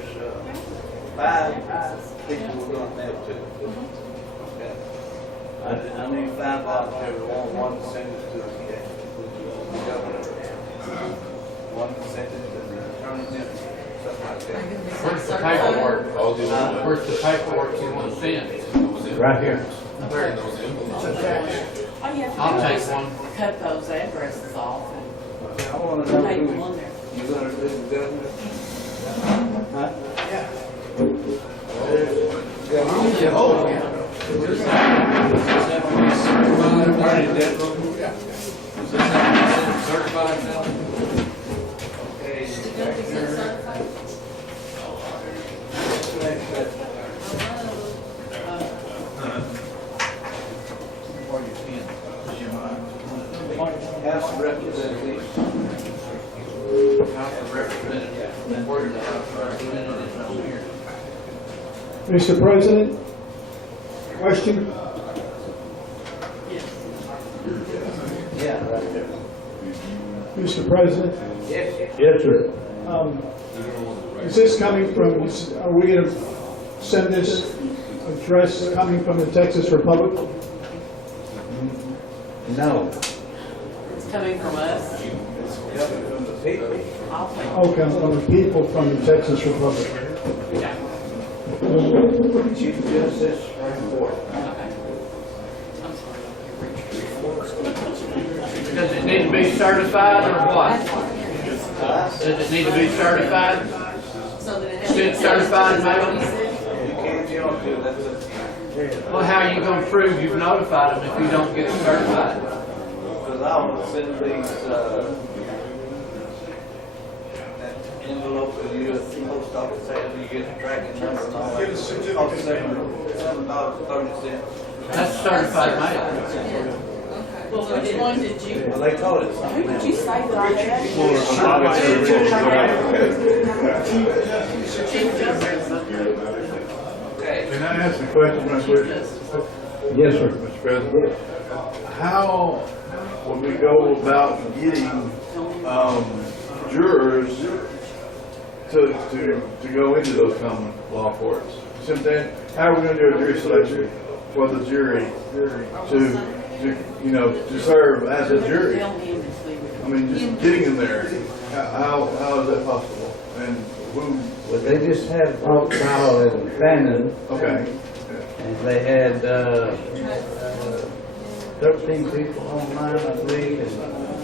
5 people we're going to mail to. Okay. I need 5 volunteers, one to send it to the governor, one to send it to the attorney general, stuff like that. Where's the paperwork? Where's the paperwork you want to send? Right here. Where? All you have I'll to do take is one. cut those addresses off and I want to know make them who on there. you're going to do the governor. Huh? Yeah. Certified now? House of Representatives. House of Representatives. Where the House of Representatives over here? Mr. President, question? Yeah, right there. Mr. President, Yes. Yes, sir. Is this coming from, are we going to send this address coming from the Texas Republic? No. It's coming from us. It's coming from the people. I'll take it. Okay, from the people from the Texas Republic. Yeah. Chief Justice, Supreme Court. Okay. I'm sorry. Does it need to be certified or what? Does it need to be certified? So that it has. Should certified mail? You can't tell to, that's a. Well, how are you gonna prove you've notified them if you don't get it certified? Because I want to send these, that envelope that you, the post office has, you get the tracking number and all that. Get a certificate. $7.30. That's certified mail. Well, which one did you, Well, they told us who something. did you say that I had? Chief Justice. Okay. Can I ask a question real quick? Yes, sir. Mr. President? How would we go about getting jurors to go into those common law courts? See what I'm saying? How are we going to do a jury selection for the jury to serve as a jury? I mean, just getting them there, how is that possible? And who? Well, they just had a mock trial in Fannin, Okay. and they had 13 people online, I believe,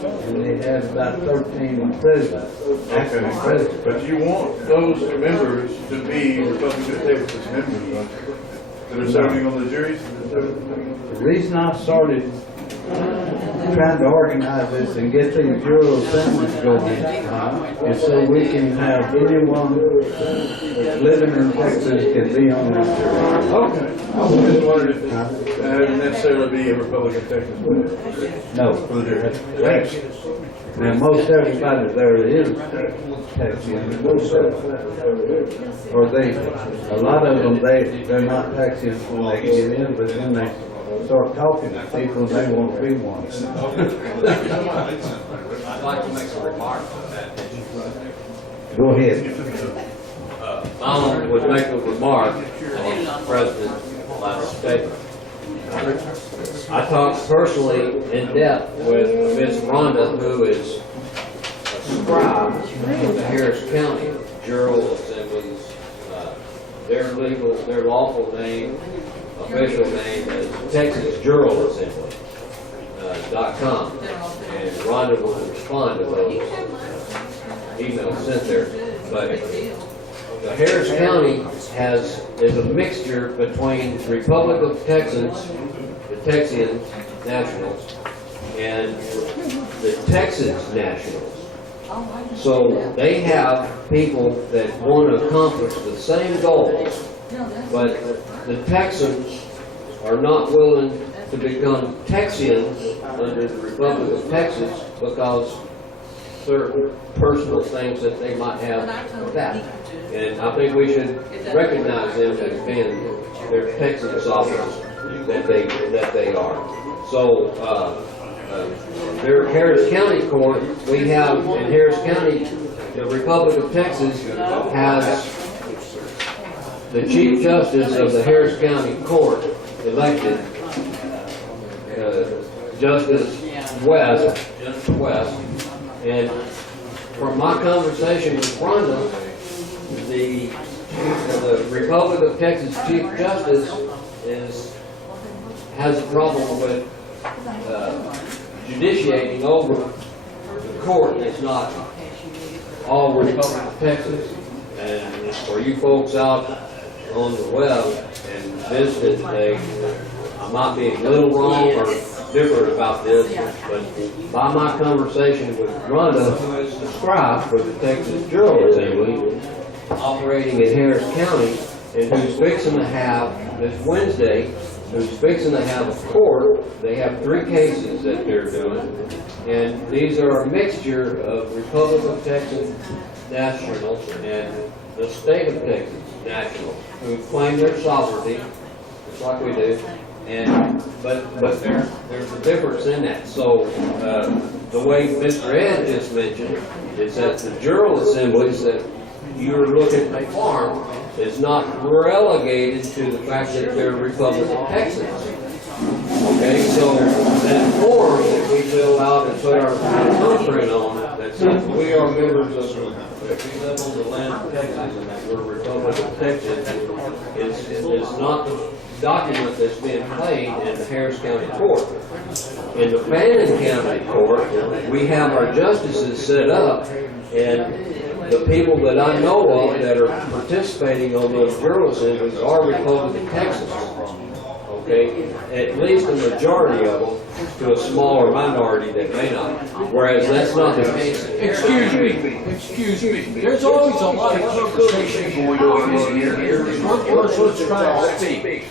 and they had about 13 presidents. Okay, but you want those members to be Republican Texas members, don't you? that are serving on the juries? The reason I started trying to organize this and get these General Assemblies going is so we can have anyone living in Texas can be on this jury. Okay. I was just wondering if it hadn't necessarily be a Republican Texas, but No. for the Right. And most everybody there is Texian, or they, a lot of them, they're not Texians when they get in, but then they start talking to people, they want to be one. I'd like to make a remark on that. Go ahead. Alamo would make a remark on the president's last statement. I talked personally in depth with Ms. Rhonda, who is a scribe of the Harris County General Assemblies. Their lawful name, official name is Texas General Assembly. .com, and Rhonda will respond to those emails sent there. But the Harris County is a mixture between Republic of Texans, the Texian Nationals, and the Texas Nationals. So they have people that want to accomplish the same goals, but the Texans are not willing to become Texians under the Republic of Texas because certain personal things that they might have with that. And I think we should recognize them as being their Texas sovereigns that they are. So their Harris County court, we have in Harris County, the Republic of Texas has the Chief Justice of the Harris County Court elected, Justice West, and from my conversation with Rhonda, the Republic of Texas Chief Justice has a problem with judiciating over the court that's not all Republic of Texas. And for you folks out on the web and visited today, I might be a little wrong or different about this, but by my conversation with Rhonda, who is the scribe for the Texas General Assembly, operating in Harris County, and who's fixing to have, this Wednesday, who's fixing to have a court. They have 3 cases that they're doing, and these are a mixture of Republic of Texas nationals and the state of Texas nationals who claim their sovereignty, just like we do. But there's a difference in that. So the way Mr. Ed just mentioned is that the General Assemblies that you're looking to farm is not relegated to the fact that they're Republic of Texas. Okay, so that form that we fill out and put our thumbprint on that says we are members of the land of Texas and that we're Republic of Texas is not the document that's being played in the Harris County Court. In the Fannin County Court, we have our justices set up, and the people that I know of that are participating on those General Assemblies are Republican Texans. Okay, at least a majority of them, to a smaller minority that may not. Whereas that's not the case. Excuse me. There's always a lot of conversation going on in here. One person's trying to speak.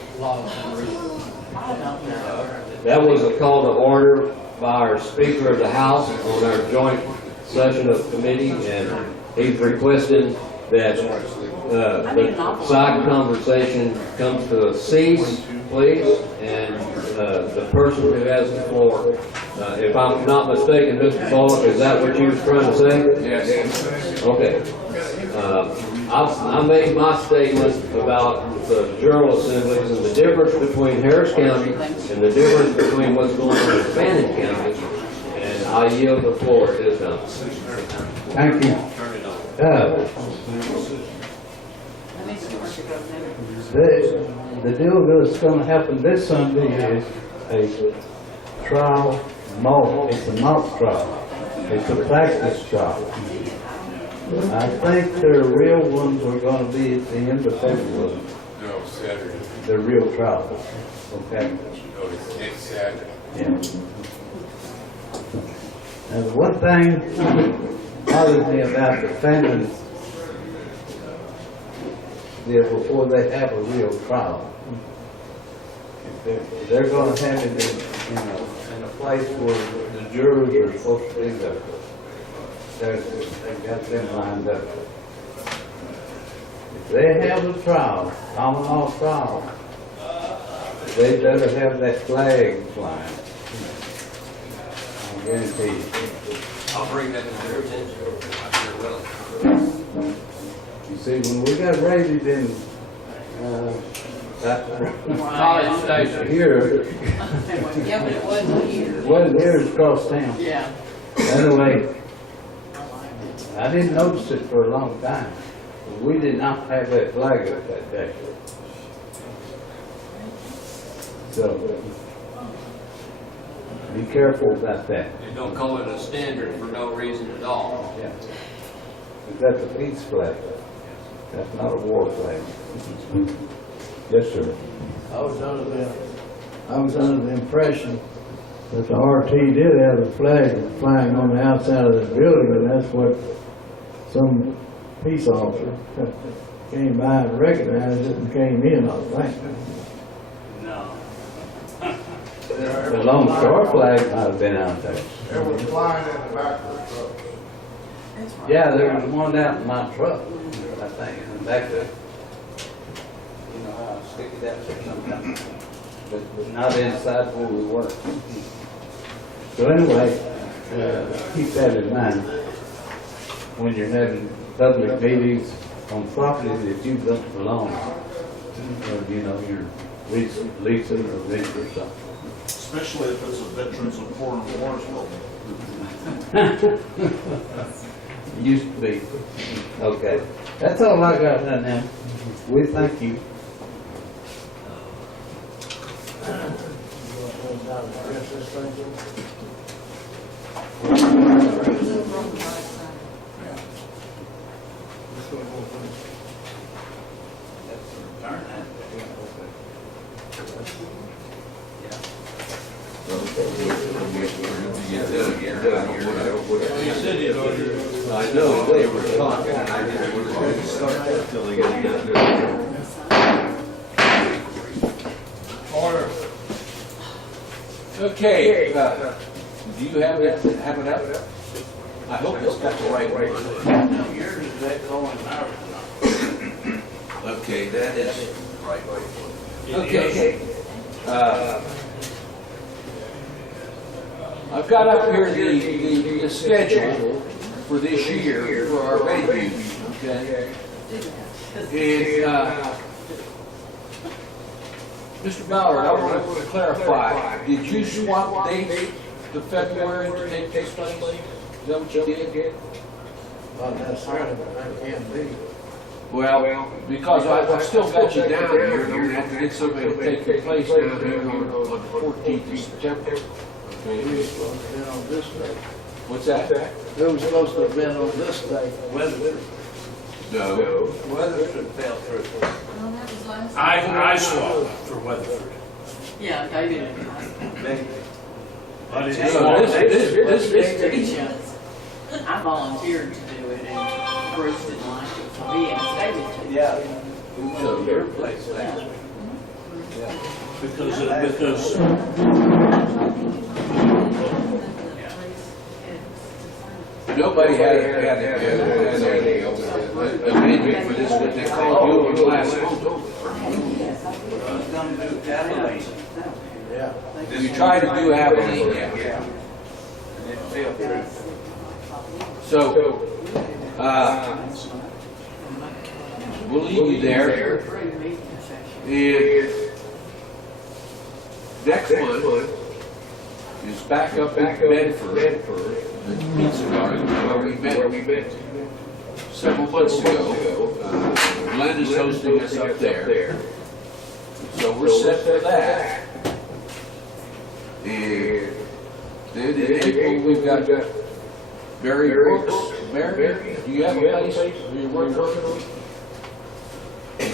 That was a call to order by our Speaker of the House on our joint session of committee, and he's requesting that the side conversation comes to a cease, please, and the person who has the floor, if I'm not mistaken, Mr. Bullock, is that what you was trying to say? Yes. Okay. I made my statement about the General Assemblies and the difference between Harris County and the difference between what's going on in Fannin County, and I yield the floor at this time. Thank you. The deal that's going to happen this Sunday is a trial mock. It's a mock trial. It's a practice trial. I think the real ones are going to be at the end of February. No, Saturday. The real trial, okay? No, it's next Saturday. Yeah. Now, the one thing bothers me about the families there before they have a real trial, if they're gonna have it in a place where the jurors are supposed to be there. They've got them lined up. If they have a trial, common law trial, they better have that flag flying. I guarantee you. I'll bring that to their attention. I'm sure will. You see, when we got raided in, College Station. here, Yeah, but it wasn't here. wasn't here, it's across town. Yeah. Anyway, I didn't notice it for a long time. We did not have that flag up that day. So, be careful about that. You don't call it a standard for no reason at all. Yeah. That's a peace flag. That's not a war flag. Yes, sir. I was under the impression that the RT did have a flag flying on the outside of the building, and that's what some peace officer came by and recognized it and came in, I think. No. The Lone Star flag might have been out there. It was flying in the back of the truck. Yeah, there was one out in my truck, I think, in the back there. You know how I stick it out there sometimes, but not inside where we were. So anyway, keep that in mind when you're having public meetings on property that you don't belong, or, you know, you're leasing or renting or something. Especially if it's a Veterans of Foreign Wars building. Used to be. Okay. That's all I got right now. We thank you. I know, they were talking, and I didn't want to start that until they got done. Order. Okay, do you have it up? I hope it's got the right way. Yours is that going out. Okay, that is right way. Okay. I've got up here the schedule for this year for our reviews, okay? And, Mr. Ballard, I want to clarify, did you swap dates to February to take this place? Is that what you did? Not necessarily, but I can be. Well, because I still got you down here, and I'm gonna have to get somebody to take your place down here on the 14th of September. It was supposed to have been on this day. What's that? It was supposed to have been on this day. Weather. No. Weatherford fell through. Well, that was last. I swapped for Weatherford. Yeah, David. I didn't No, swap. this I volunteered to do it, and Bruce didn't like it for me, and David did. Yeah, So your place last week. because Nobody had a venue for this, what they called you on last month. Yeah. You tried to do Abilene, yeah. and it fell through. So, we'll leave you there. And next month is back up in Bedford, the pizza garden where we met several months ago. Glenn is hosting us up there. So we're set for that. And then in April, we've got Barry Brooks. Barry, do you have a place where you're working on?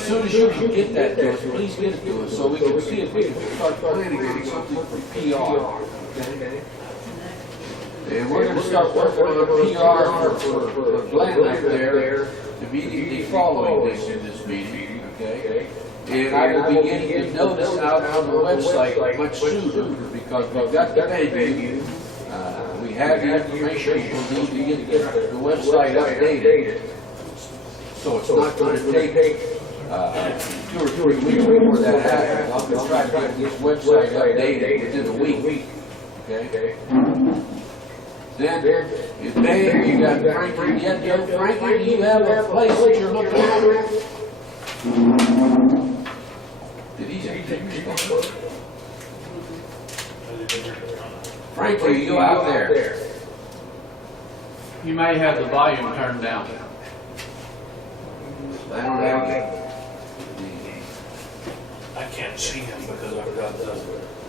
soon as you can get that to us, please get it to us, so we can see if we can start planning on something for PR, okay? And we're gonna start working on a PR for Glenn up there immediately following this meeting, okay? And I will be getting the notice out on the website much sooner, because we've got the venue, we have the information we need to get the website updated. So it's not gonna take 2 or 3 weeks before that happens. I'm gonna try to get this website updated within a week, okay? Then, if Dave, you got Frankie yet, no, Frankie, do you have a place that you're looking at? Did he say pictures? Frankie, are you out there? You may have the volume turned down. I don't have it. I can't see him because I've got the...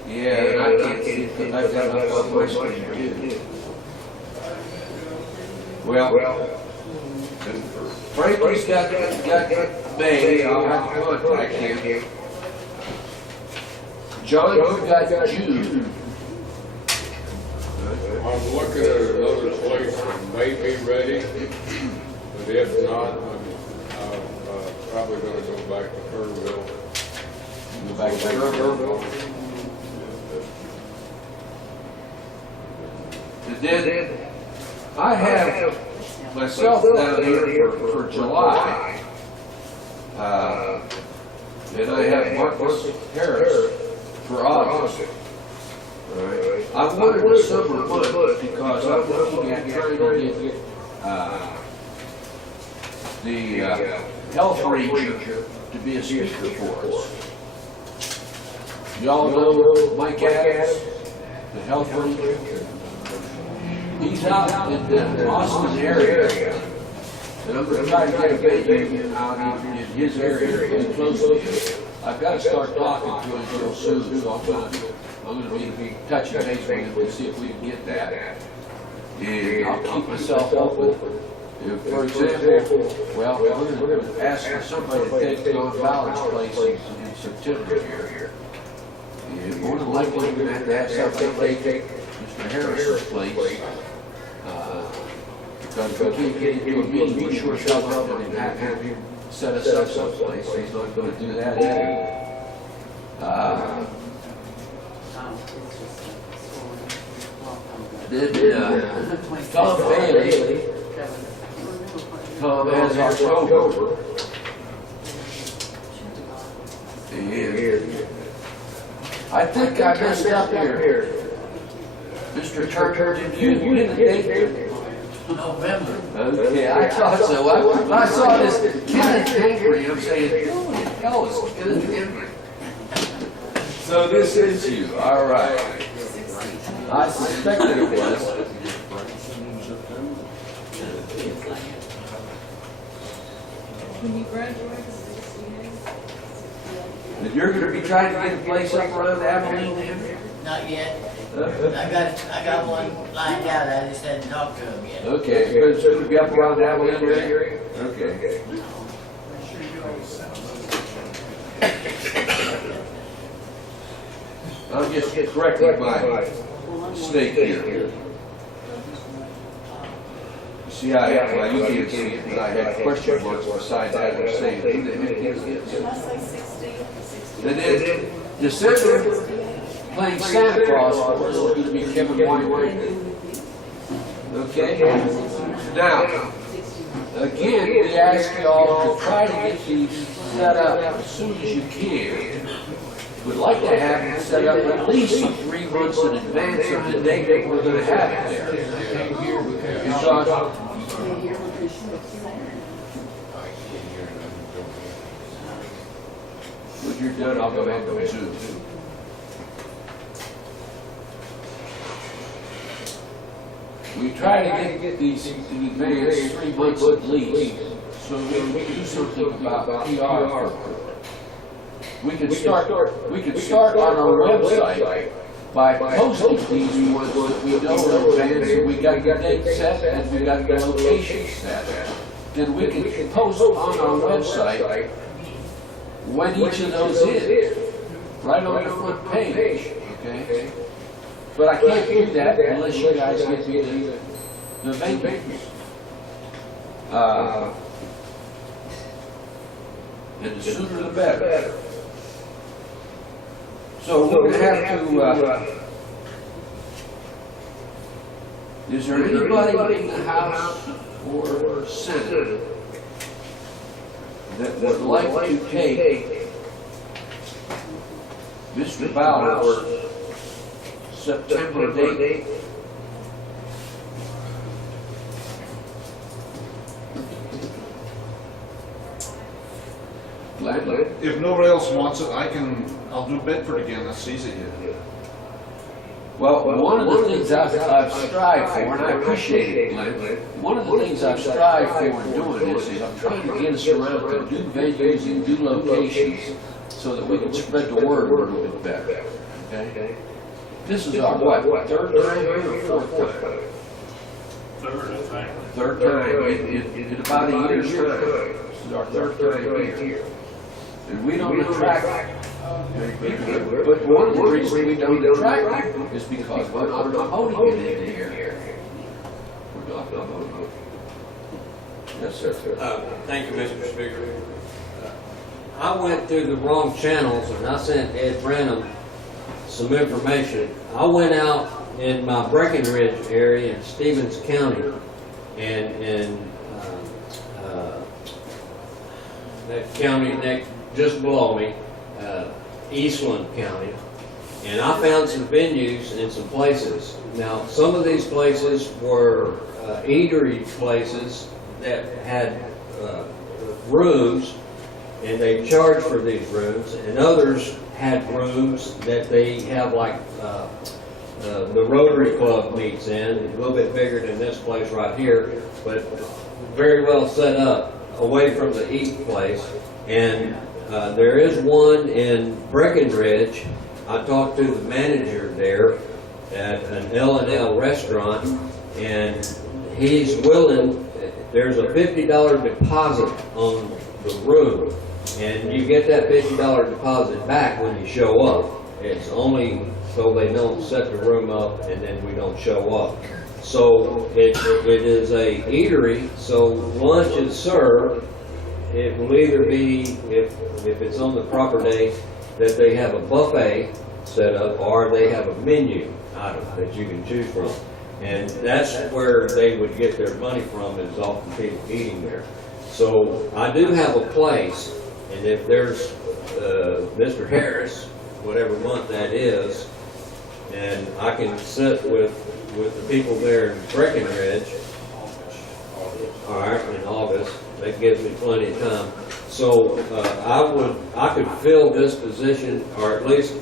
Yeah, and I can't see it because I've got it up on my screen too. Well, Frankie's got May, I'll have to contact him. John, you've got June. I'm looking at another place that may be ready, but if not, I'm probably gonna go back to Kerrville. Go back to Kerrville. And then I have myself down here for July, and I have Marcus Harris for August. Right. I wanted the summer months because I'm looking at trying to get the health ranger to be a speaker for us. Y'all know Mike Adams, the health ranger? He's out in the Austin area, and I'm going to try to get a venue out in his area, really close to him. I've got to start talking to him real soon, so I'm going to be touching base with him to see if we can get that. And I'll keep myself open. If, for example, well, I'm going to ask for somebody to take Don Fowler's place in September here. And more than likely, we're going to have somebody take Mr. Harris's place. Because if we can't get into a meeting, we sure shall not going to have him set us up someplace. He's not going to do that either. Then Tom Bailey, Tom has October. And I think I messed up here. Mr. Turner, did you get a date? November. Okay, I thought so. I saw this Kenneth Henry, I'm saying, who the hell is Kenneth Henry? So this is you, all right. I suspected it was. When you graduate? And you're going to be trying to get a place up around Abilene, Henry? Not yet. I got one lined out, I just hadn't talked to him yet. Okay, so it's going to be up around Abilene area? Okay. I'll just correcting my mistake here. See, well, you can't see it, but I had question marks beside that and saying, who the heck is this? And then December, playing Santa Claus for us is going to be Kevin White. Okay? Now, again, we ask y'all to try to get these set up as soon as you can. We'd like to have it set up at least 3 months in advance of the date that we're going to have it there. Because when you're done, I'll go ahead and resume. We try to get these in advance 3 months at least, so we can do something about PR. We can start on our website by posting these ones that we know in advance, and we got the date set and we got the location set. Then we can post on our website when each of those is, right on the front page, okay? But I can't do that unless you guys give me the vacancies. And the sooner the better. So we're gonna have to, is there anybody in the House or Senate that would like to take Mr. Bowers' September date? If nobody else wants it, I'll do Bedford again, that's easy. Well, one of the things I've strived for, and I appreciate it, Glenn, one of the things I've strived for in doing this is I'm trying to get us around to new venues and new locations so that we can spread the word a little bit better, okay? This is our, what, third time here or fourth time? Third, I think. Third time, in about a year's time. This is our third time here. And we don't attract people, but one of the reasons we don't attract people is because we're not promoting it in here. We're not promoting it. Yes, sir. Thank you, Mr. Speaker. I went through the wrong channels and I sent Ed Branham some information. I went out in my Breckenridge area in Stevens County and that county next, just below me, Eastland County, and I found some venues in some places. Now, some of these places were eatery places that had rooms, and they charged for these rooms, and others had rooms that they have like the Rotary Club meets in, a little bit bigger than this place right here, but very well set up away from the eat place. And there is one in Breckenridge. I talked to the manager there at an L&L restaurant, and he's willing, there's a $50 deposit on the room, and you get that $50 deposit back when you show up. It's only so they don't set the room up and then we don't show up. So it is a eatery, so lunch is served. It will either be, if it's on the proper day, that they have a buffet set up, or they have a menu item that you can choose from. And that's where they would get their money from, is off the people eating there. So I do have a place, and if there's Mr. Harris, whatever month that is, and I can sit with the people there in Breckenridge, all right, in August. That gives me plenty of time. So I could fill this position, or at least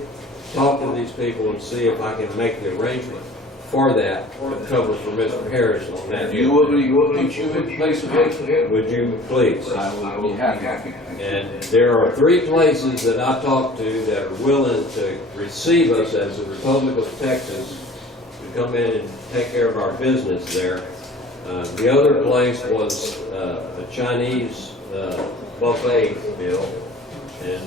talk to these people and see if I can make the arrangement for that to cover for Mr. Harris on that. You will teach you in place of him? Would you please? I will be happy. And there are 3 places that I talked to that are willing to receive us as the Republic of Texas to come in and take care of our business there. The other place was a Chinese buffet bill, and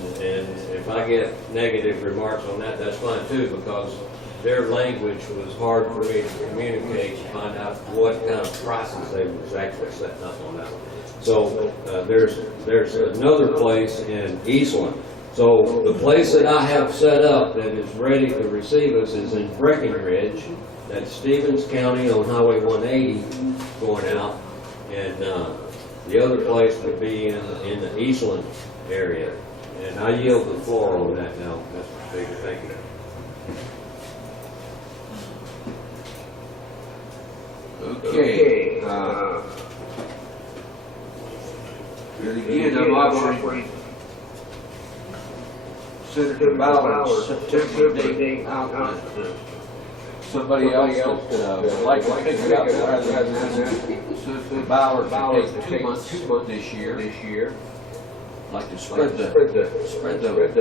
if I get negative remarks on that, that's fine too, because their language was hard for me to communicate to find out what kind of prices they was actually setting up on that. So there's another place in Eastland. So the place that I have set up that is ready to receive us is in Breckenridge. That's Stevens County on Highway 180 going out, and the other place would be in the Eastland area. And I yield the floor on that now, Mr. Speaker. Thank you. Okay. And again, I'm offering Senator Bowers' September date out. Somebody else that would like to pick it up rather than Senator Bowers to take 2 months this year. Like to spread the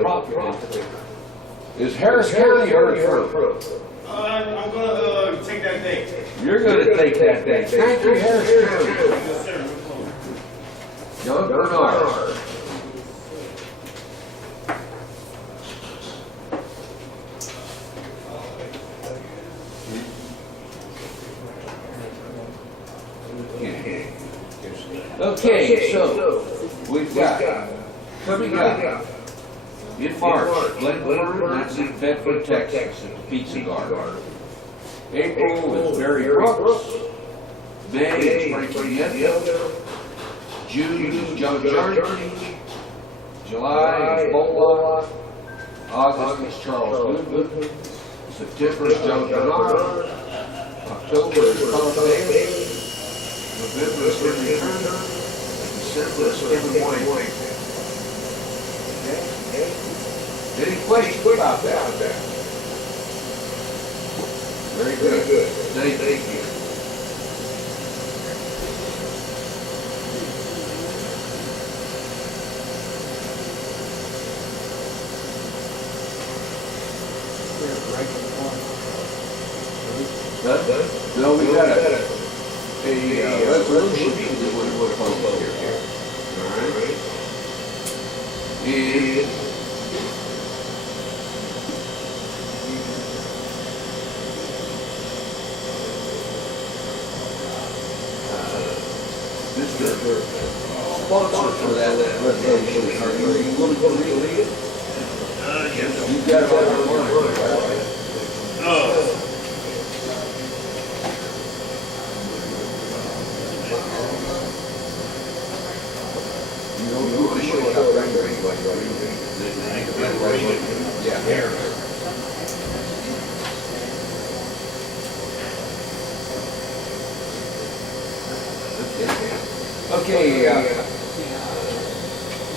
profit. Is Harris County heard from? I'm gonna take that date. You're gonna take that date. Thank you, Harris County. Yes, sir. John Bernard. Okay, so we've got coming up in March, Glenburn, that's in Bedford, Texas, at the Pizza Garden. April is Mary Brooks. May is Frankie Nieto. June is Joe Journey. July is Bola. August is Charles Goodman. September is Joe Bernard. October is Carl Bailey. November is Henry Turner. December is Kevin White. Okay? Any questions about that? Very good. Thank you. No, we got a resolution that we would post here. All right. And Mr. Sponsor for that resolution, are you willing to read it? Yes. You've got it on your mind, right? You want to show it up right there, you like yeah, here. Okay,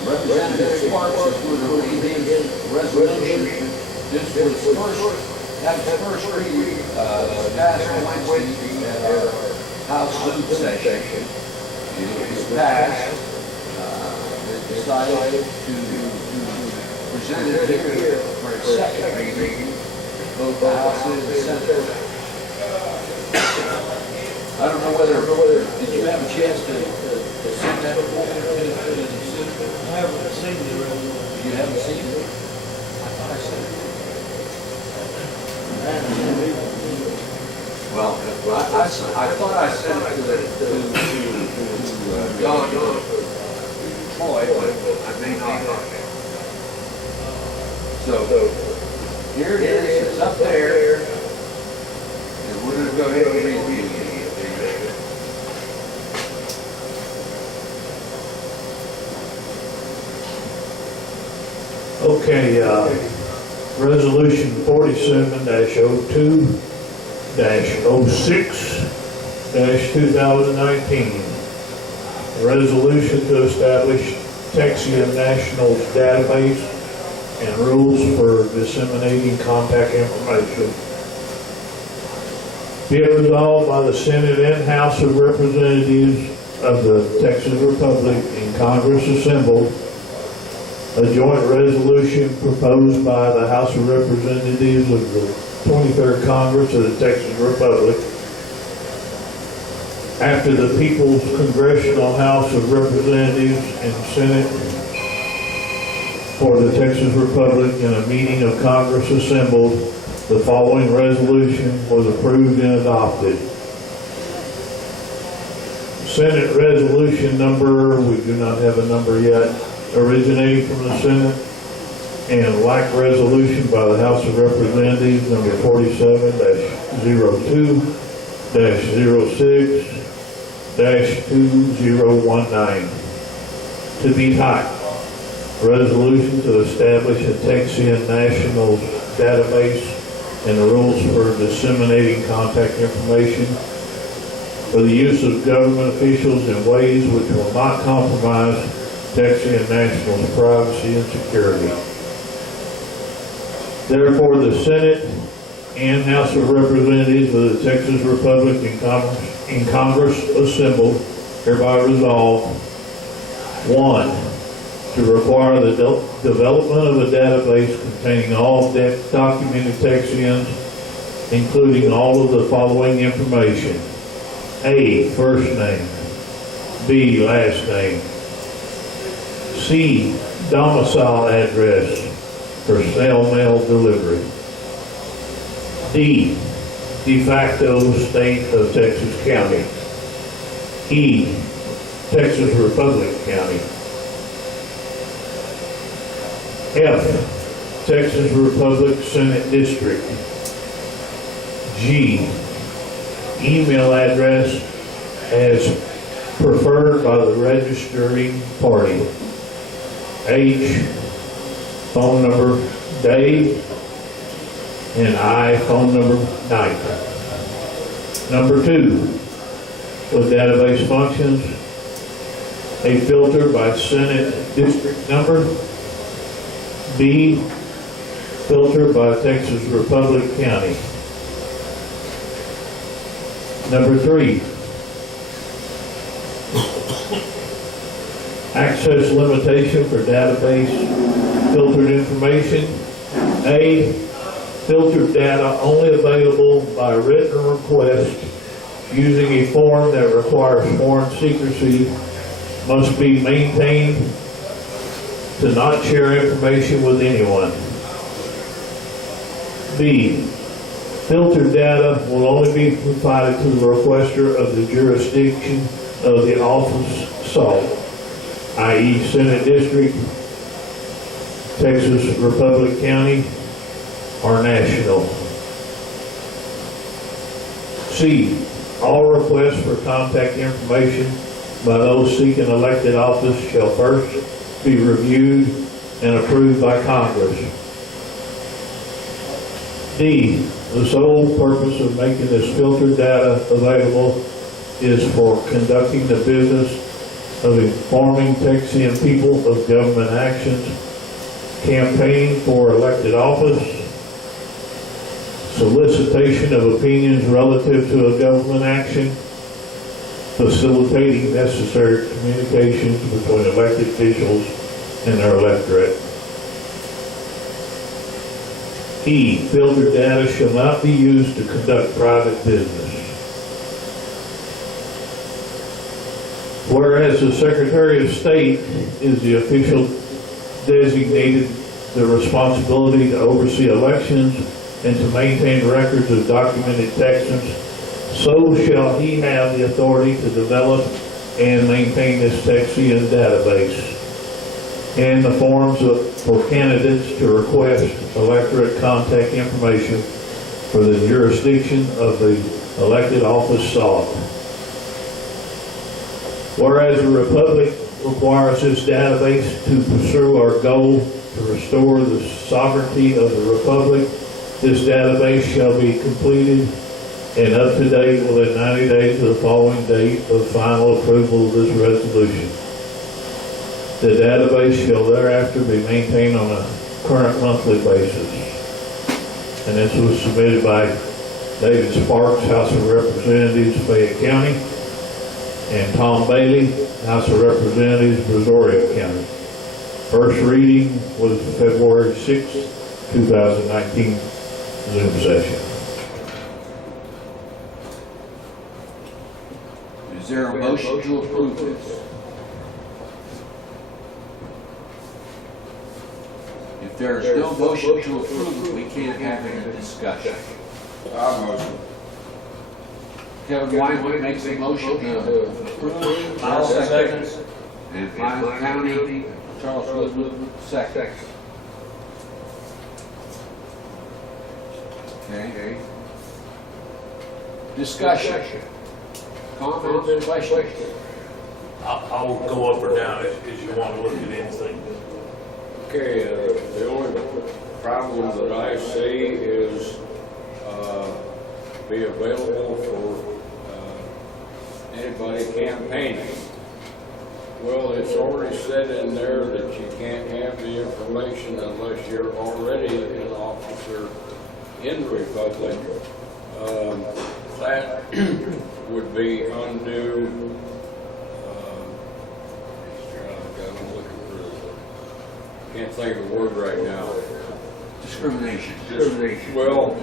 Representative Sparks is going to read his resolution. This was that was first reading, passed Wednesday at our House Food session. It was passed. They decided to present it here for a second reading, both the House and the Senate. I don't know whether, did you have a chance to send that report to the Senate? I haven't seen the resolution. You haven't seen it? I thought I sent it. Well, I thought I sent it to John Troy, but I may not have. So, here it is, it's up there, and we're going to go ahead and read it. Okay, resolution 47-02-06-2019. Resolution to establish Texian National's database and rules for disseminating contact information. Be it resolved by the Senate and House of Representatives of the Texas Republic in Congress assembled, a joint resolution proposed by the House of Representatives of the 23rd Congress of the Texas Republic after the People's Congressional House of Representatives and Senate for the Texas Republic in a meeting of Congress assembled, the following resolution was approved and adopted. Senate resolution number, we do not have a number yet, originating from the Senate, and like resolution by the House of Representatives number 47-02-06-2019. To be typed, resolution to establish a Texian National database and the rules for disseminating contact information for the use of government officials in ways which will not compromise Texian National's privacy and security. Therefore, the Senate and House of Representatives of the Texas Republic in Congress assembled hereby resolve: 1. To require the development of a database containing all documented Texians, including all of the following information: A, first name; B, last name; C, domicile address for snail mail delivery; D, de facto state of Texas County; E, Texas Republic County. F, Texas Republic Senate District. G, email address as preferred by the registering party. H, phone number Dave, and I, phone number Knight. Number 2, with database functions, a filter by Senate district number. B, filter by Texas Republic County. Number 3, access limitation for database filtered information. A, filtered data only available by written request using a form that requires foreign secrecy must be maintained to not share information with anyone. B, filtered data will only be provided to the requester of the jurisdiction of the office sought, i.e. Senate District, Texas Republic County, or national. C, all requests for contact information by those seeking elected office shall first be reviewed and approved by Congress. D, the sole purpose of making this filtered data available is for conducting the business of informing Texian people of government actions, campaigning for elected office, solicitation of opinions relative to a government action, facilitating necessary communications between elected officials and their electorate. E, filtered data shall not be used to conduct private business. Whereas the Secretary of State is the official designated the responsibility to oversee elections and to maintain records of documented Texans, so shall he have the authority to develop and maintain this Texian database and the forms for candidates to request electorate contact information for the jurisdiction of the elected office sought. Whereas the Republic requires this database to pursue our goal to restore the sovereignty of the Republic, this database shall be completed and up to date within 90 days of the following date of final approval of this resolution. The database shall thereafter be maintained on a current monthly basis. And this was submitted by David Sparks, House of Representatives, Fayette County, and Tom Bailey, House of Representatives, Brazoria County. First reading was February 6, 2019, Zoom session. Is there a motion to approve this? If there is no motion to approve, we can't have any discussion. Motion. Kevin Weinberg makes a motion to approve. I'll second. And Final County, Charles Woodward, second. Okay. Discussion. Comments, questions? I'll go up or down if you want to look at anything. Okay, the only problem that I see is be available for anybody campaigning. Well, it's already said in there that you can't have the information unless you're already an officer in the Republic. That would be undue. I'm looking for can't think of the word right now. Discrimination. Well,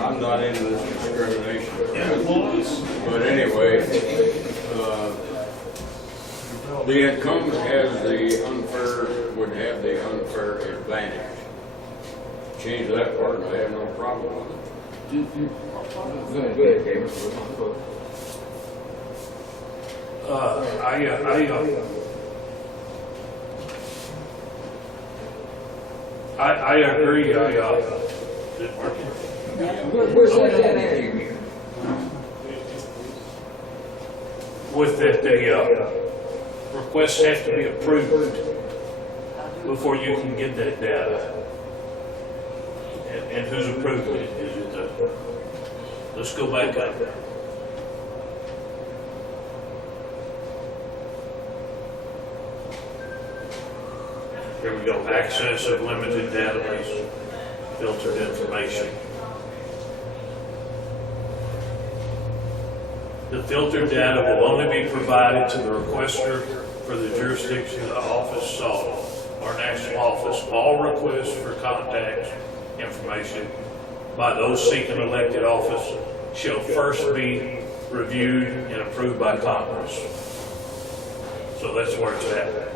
I'm not into this discrimination. But anyway, the incumbent would have the unfair advantage. Change that part, I have no problem with it. I agree, is it working? Where's that at here? With that, the requests have to be approved before you can get that data. And who's approving it? Is it the, let's go back up. Here we go, access of limited database, filtered information. The filtered data will only be provided to the requester for the jurisdiction of the office sought or national office. All requests for contact information by those seeking elected office shall first be reviewed and approved by Congress. So that's where it's at.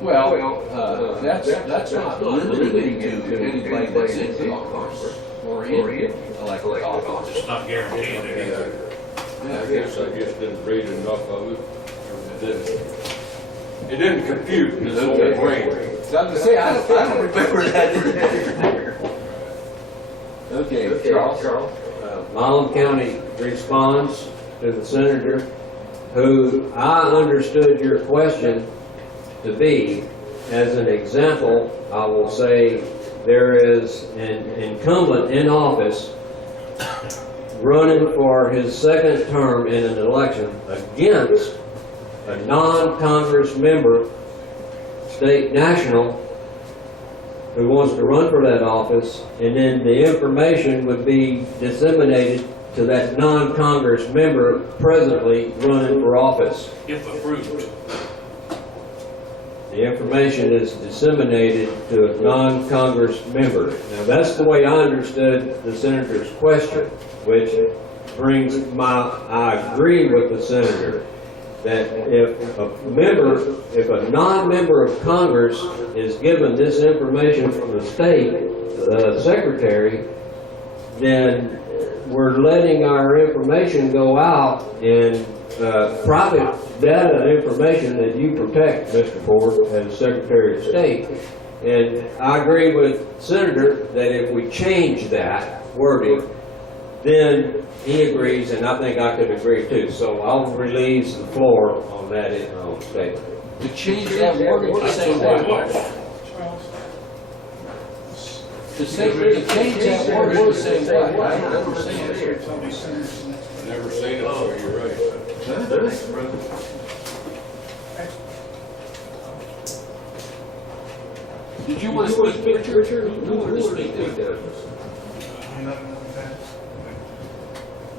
Well, that's not limited to anybody that's in Congress or in elected office. It's not guaranteeing it either. I guess I just didn't read enough of it. It didn't compute in his own brain. So I'm to say, I don't remember that. Okay, Charles. Alamo County responds to the senator, who I understood your question to be, as an example, I will say there is an incumbent in office running for his second term in an election against a non-Congress member, state national, who wants to run for that office, and then the information would be disseminated to that non-Congress member presently running for office. If approved. The information is disseminated to a non-Congress member. Now, that's the way I understood the senator's question, which brings I agree with the senator that if a non-member of Congress is given this information from the state secretary, then we're letting our information go out in private data and information that you protect, Mr. Ford, as Secretary of State. And I agree with the Senator that if we change that wording, then he agrees, and I think I could agree too. So I'll release the floor on that statement. To change that wording to say what? To change that wording to say what? I don't understand. Never seen it, so you're right. Did you want to speak, Richard? Who wanted to speak there?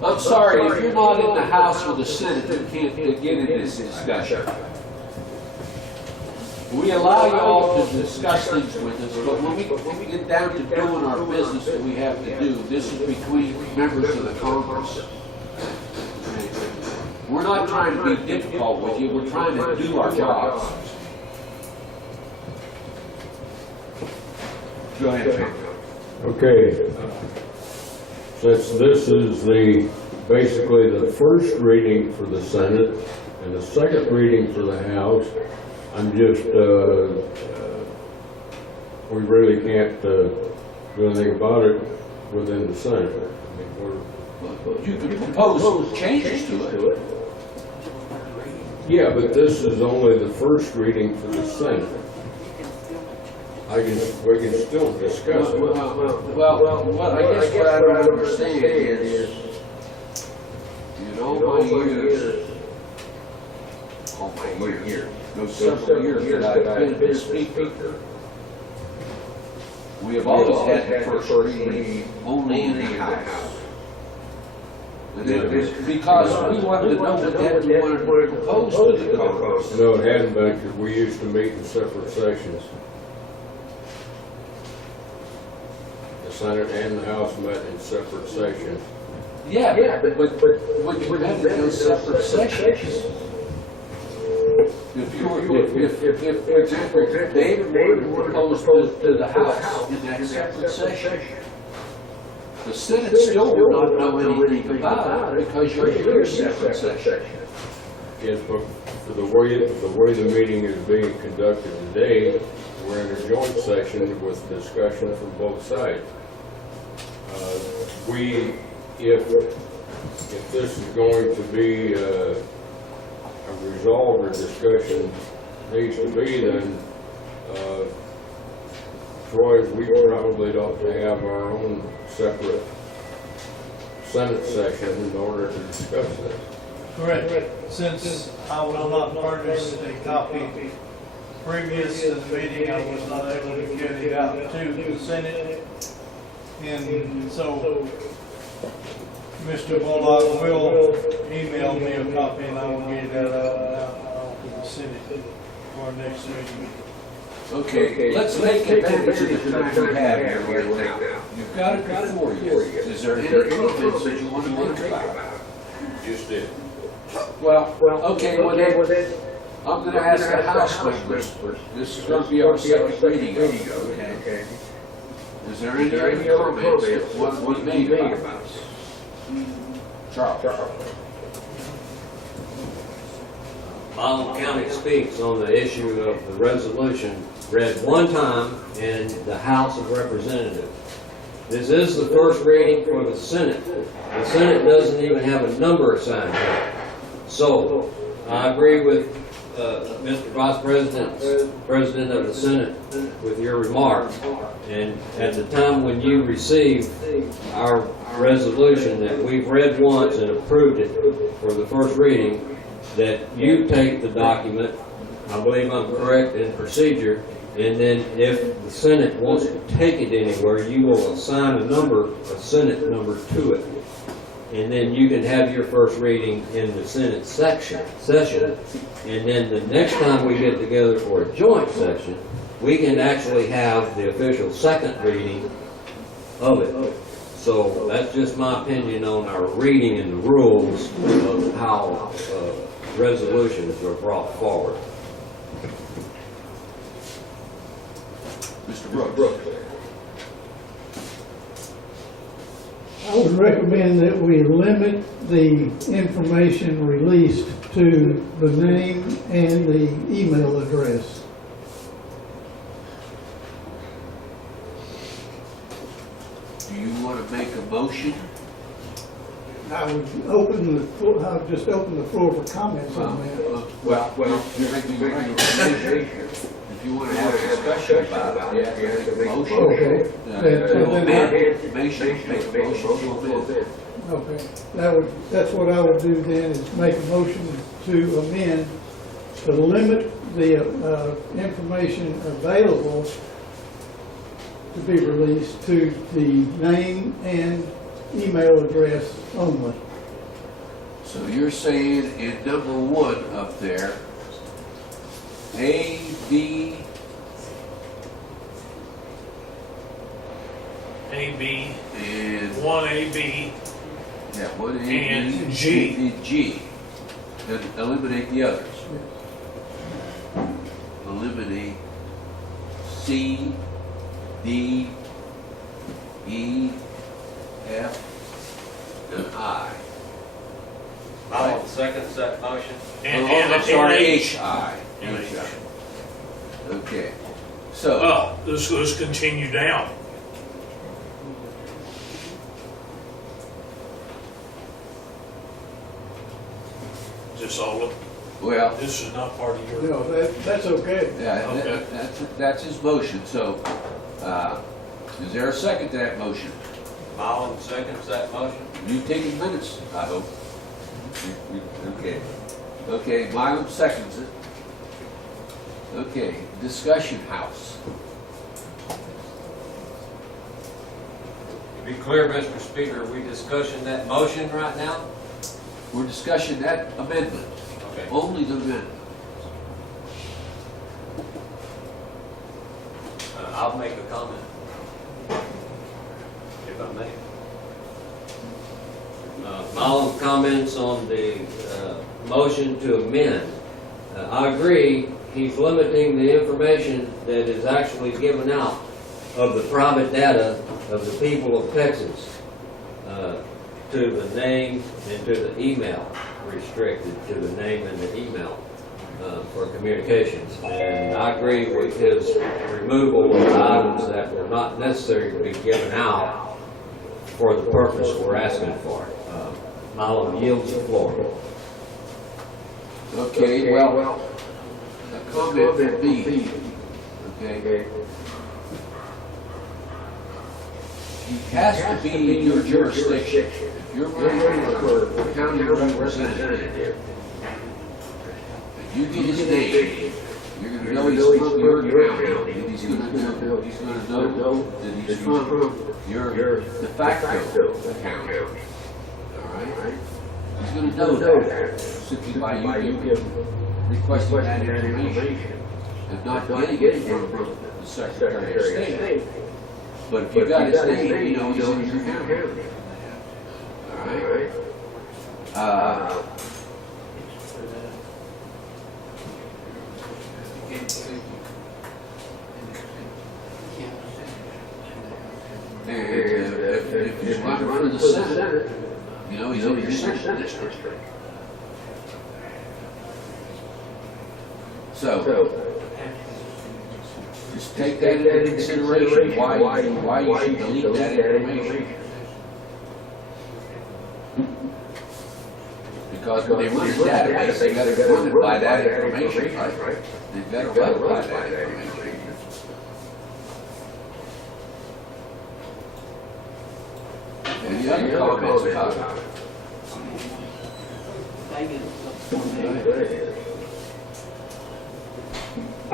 I'm sorry, if you're not in the House or the Senate, you can't get in this discussion. We allow you all to discuss things with us, but when we get down to doing our business that we have to do, this is between members of the Congress. We're not trying to be difficult with you, we're trying to do our jobs. Go ahead, Tom. Okay. Since this is basically the first reading for the Senate and the second reading for the House, I'm just, we really can't do anything about it within the Senate. I mean, You could propose changes to it. yeah, but this is only the first reading for the Senate. We can still discuss it. Well, I guess what I don't understand is, all my years, those several years that I've been a speaker, we have always had the first reading only in the House. Because we wanted to know what we wanted to propose to the Congress. No, it hadn't been, because we used to meet in separate sessions. The Senate and the House met in separate sessions. Yeah, but when you met in those separate sessions, if, for example, David were proposed to the House in that separate session, the Senate still would not know anything about it because you're in your separate session. is for the way the meeting is being conducted today, we're in a joint session with discussion from both sides. If this is going to be a resolve or discussion needs to be, then Troy, we probably ought to have our own separate Senate session in order to discuss this. Correct. Since I was not furnished a copy previous to the meeting, I was not able to get it out to the Senate. And so Mr. Bullock will email me a copy and I will get that out to the Senate for our next meeting. Okay, let's take advantage of the time we have here right now. You've got it before you. Is there any comments that you want to make about it? Just did. Well, okay, well then, I'm gonna ask the House members. This is gonna be our second reading of it, okay? Is there any other comments that want to be made about this? Charles? Alamo County speaks on the issue of the resolution read one time in the House of Representatives. This is the first reading for the Senate. The Senate doesn't even have a number assigned to it. So, I agree with Mr. Vice President, President of the Senate, with your remarks. And at the time when you received our resolution that we've read once and approved it for the first reading, that you take the document, I believe I'm correct in procedure, and then if the Senate wants to take it anywhere, you will assign a number, a Senate number to it. And then you can have your first reading in the Senate session. And then the next time we get together for a joint session, we can actually have the official second reading of it. So that's just my opinion on our reading and the rules of how resolutions are brought forward. Mr. Brooks? I would recommend that we limit the information released to the name and the email address. Do you want to make a motion? I would open the floor, I would just open the floor for comments on that. Well, you're making a recommendation. If you want to have a discussion about it, you have to make a motion. Okay. To amend, make a motion to amend. Okay, that's what I would do then, is make a motion to amend, to limit the information available to be released to the name and email address only. So you're saying in number 1 up there, A, B, and and 1AB, yeah, 1A, and B, G. and G, and eliminate the others. Eliminate C, D, E, F, and I. I'll second that motion. I'm sorry, H, H. I. And H. Okay, so, Oh, let's continue down. Is this all of, well, this is not part of your. No, that's okay. yeah, Okay. that's his motion, so, is there a second to that motion? Mullin seconds that motion. You taking minutes, I hope. Okay. Okay, Mylum seconds it. Okay, discussion house. To be clear, Mr. Speaker, are we discussing that motion right now? We're discussing that amendment, Okay. only the amendment. I'll make a comment. If I may. Mullin comments on the motion to amend. I agree, he's limiting the information that is actually given out of the private data of the people of Texas to the name and to the email. restricted to the name and the email for communications. And I agree with his removal of items that were not necessary to be given out for the purpose we're asking for. Alamo yields the floor. Okay, well, a comment from me, okay? It has to be in your jurisdiction. If you're running for county representative, you get his name, you're gonna know he's from your county, and he's gonna know that he's from your de facto county. All right? He's gonna know that simply by you requesting that information and not getting it from the Secretary of State. But if you got his name, you know he's in your county. All right? If he's running for the Senate, you know he's in your Senate district. So, just take that into consideration, why you should delete that information. Because when they run the database, they gotta run it by that information, right? They've gotta run it by that information. Any other comments about it? I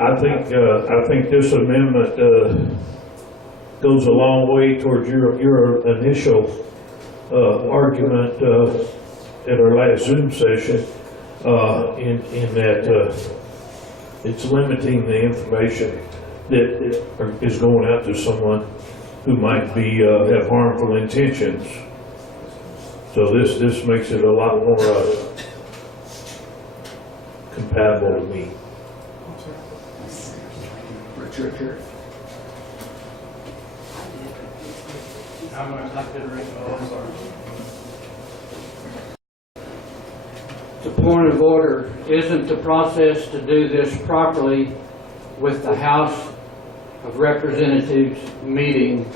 think this amendment goes a long way towards your initial argument at our last Zoom session in that it's limiting the information that is going out to someone who might be have harmful intentions. So this makes it a lot more compatible to me. Richard? I'm not good at I'm sorry. The point of order, isn't the process to do this properly with the House of Representatives meeting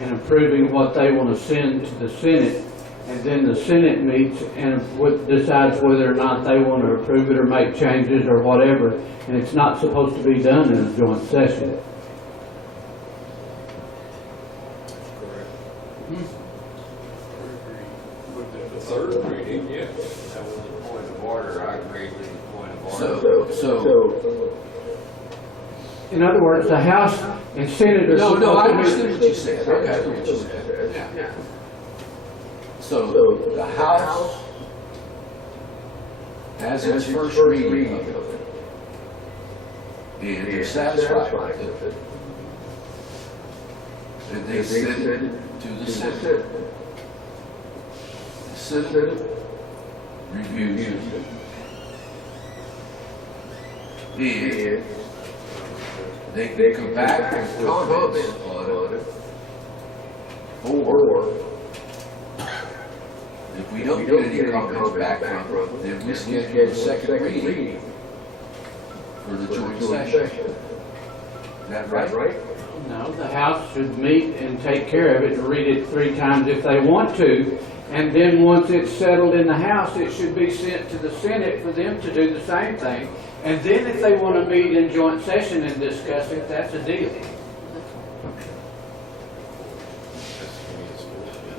and approving what they want to send to the Senate, and then the Senate meets and decides whether or not they want to approve it or make changes or whatever, and it's not supposed to be done in a joint session. With the third reading, yes, that was the point of order. I agree with the point of order. So, in other words, the House and Senate are supposed no, I to understand what you said. I understand what you said. Yeah. So, the House has its first reading of it, and they're satisfied with it, and they send it to the Senate. The Senate reviews it, and they come back with comments on it, or if we don't get any comments back from it, then we schedule a second reading for the joint session. Is that right? No, the House should meet and take care of it and read it 3 times if they want to. And then once it's settled in the House, it should be sent to the Senate for them to do the same thing. And then if they want to meet in joint session and discuss it, that's a deal.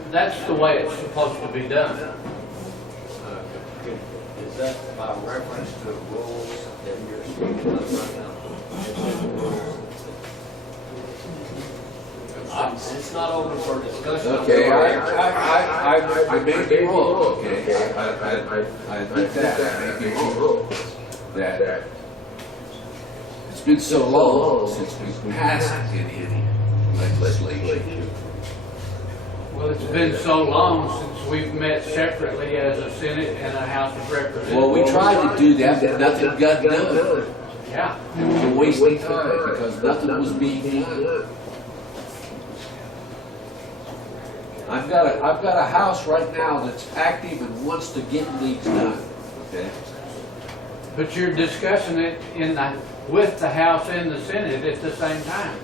That's the way it's supposed to be done. Is that by reference to the rules that you're speaking of right now? It's not open for discussion. Okay, I may be wrong, okay? I admit that, I may be wrong. That it's been so long since we've passed any legislation. Well, it's been so long since we've met separately as a Senate and a House of Representatives. Well, we tried to do that, but nothing got done. Yeah. It was a waste of time because nothing was being done. I've got a house right now that's active and wants to get things done. Okay. But you're discussing it with the House and the Senate at the same time.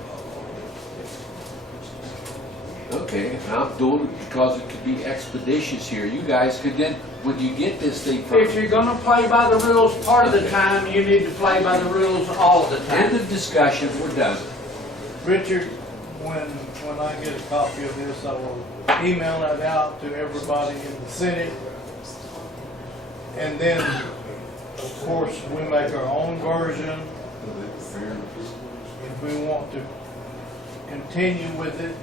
Okay, and I'm doing it because it could be expeditious here. You guys could then, when you get this thing from... If you're gonna play by the rules part of the time, you need to play by the rules all the time. End of discussion, we're done. Richard, when I get a copy of this, I will email it out to everybody in the Senate. And then, of course, we make our own version. If we want to continue with it,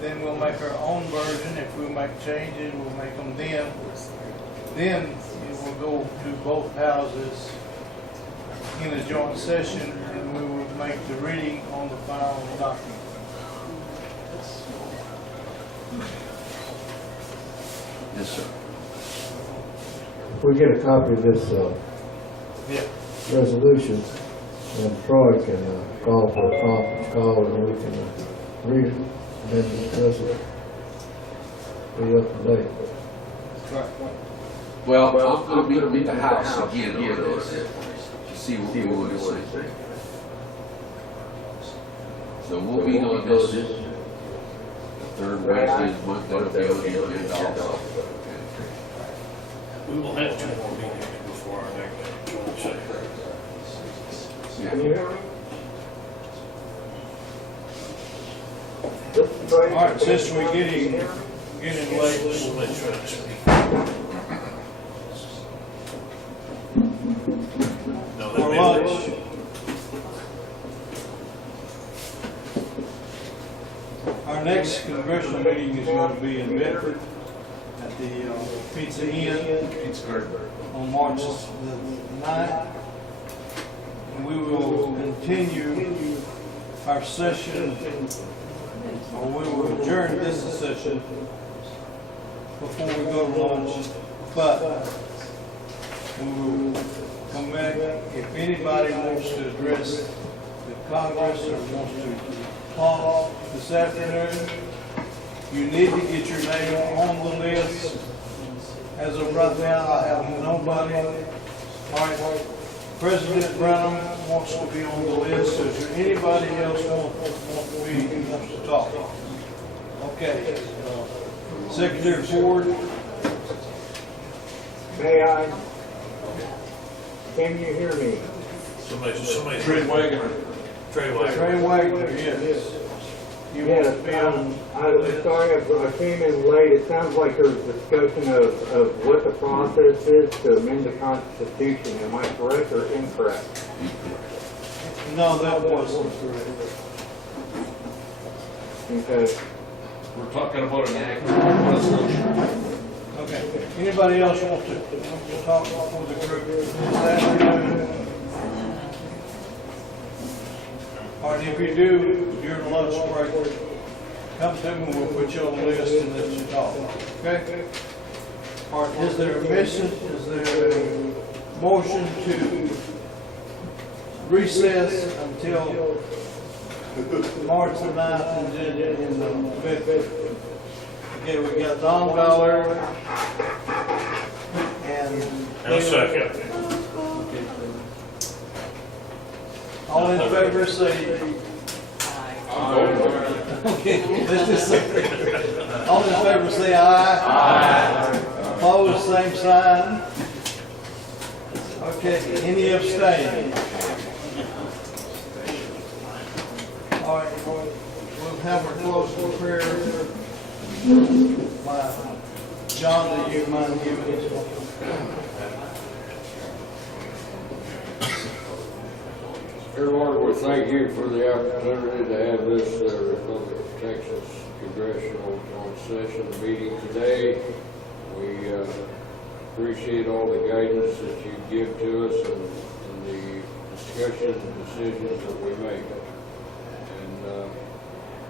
then we'll make our own version. If we make changes, we'll make them then. Then it will go to both houses in a joint session, and we will make the reading on the final document. Yes, sir. If we get a copy of this resolution, then Troy can call for a conference call and we can read it and then discuss it. Be up to date. Well, I'm going to meet the House again on this to see what we want to say. So we'll meet on this the third Wednesday of the month. That'll be on the agenda also. We will have 2 more meetings before our next joint session. Yeah. All right, since we're getting late, Somebody trying to speak. No, for lunch, our next congressional meeting is going to be in Bedford at the Pizza Inn on March the 9th. And we will continue our session, or we will adjourn this session before we go to lunch. But we will come back. If anybody wants to address the Congress or wants to talk this afternoon, you need to get your name on the list. As of right now, I have nobody. All right, President Brown wants to be on the list. So is there anybody else wants to talk? Okay. Secretary Ford. May I? Can you hear me? Somebody. Trey Wagner. Trey Wagner. Trey Wagner, yes. You want Yes, to be on? I'm sorry I came in late. It sounds like there's discussion of what the process is to amend the Constitution. Am I correct or incorrect? No, that wasn't correct. Okay. We're talking about an act resolution. Okay. Anybody else want to talk for the group this afternoon? All right, if you do, during lunch break, come to me, we'll put you on the list and let you talk. Okay? All right, is there a mission, is there a motion to recess until March the 9th and then in the Bedford? Okay, we got Don Ballard and... And a second. All in favor, say... Okay, let's just say... All in favor, say aye. Aye. Opposed, same sign. Okay, any abstain? All right, we'll have our closing prayer. John, do you mind giving us one? Dear Lord, we thank you for the opportunity to have this Republic of Texas Congressional Joint Session meeting today. We appreciate all the guidance that you give to us and the discussion and decisions that we make. And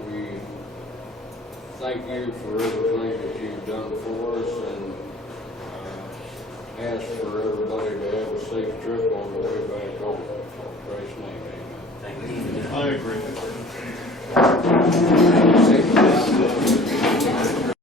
we thank you for everything that you've done for us and ask for everybody to have a safe trip on the way back home. In Christ's name, amen. I agree.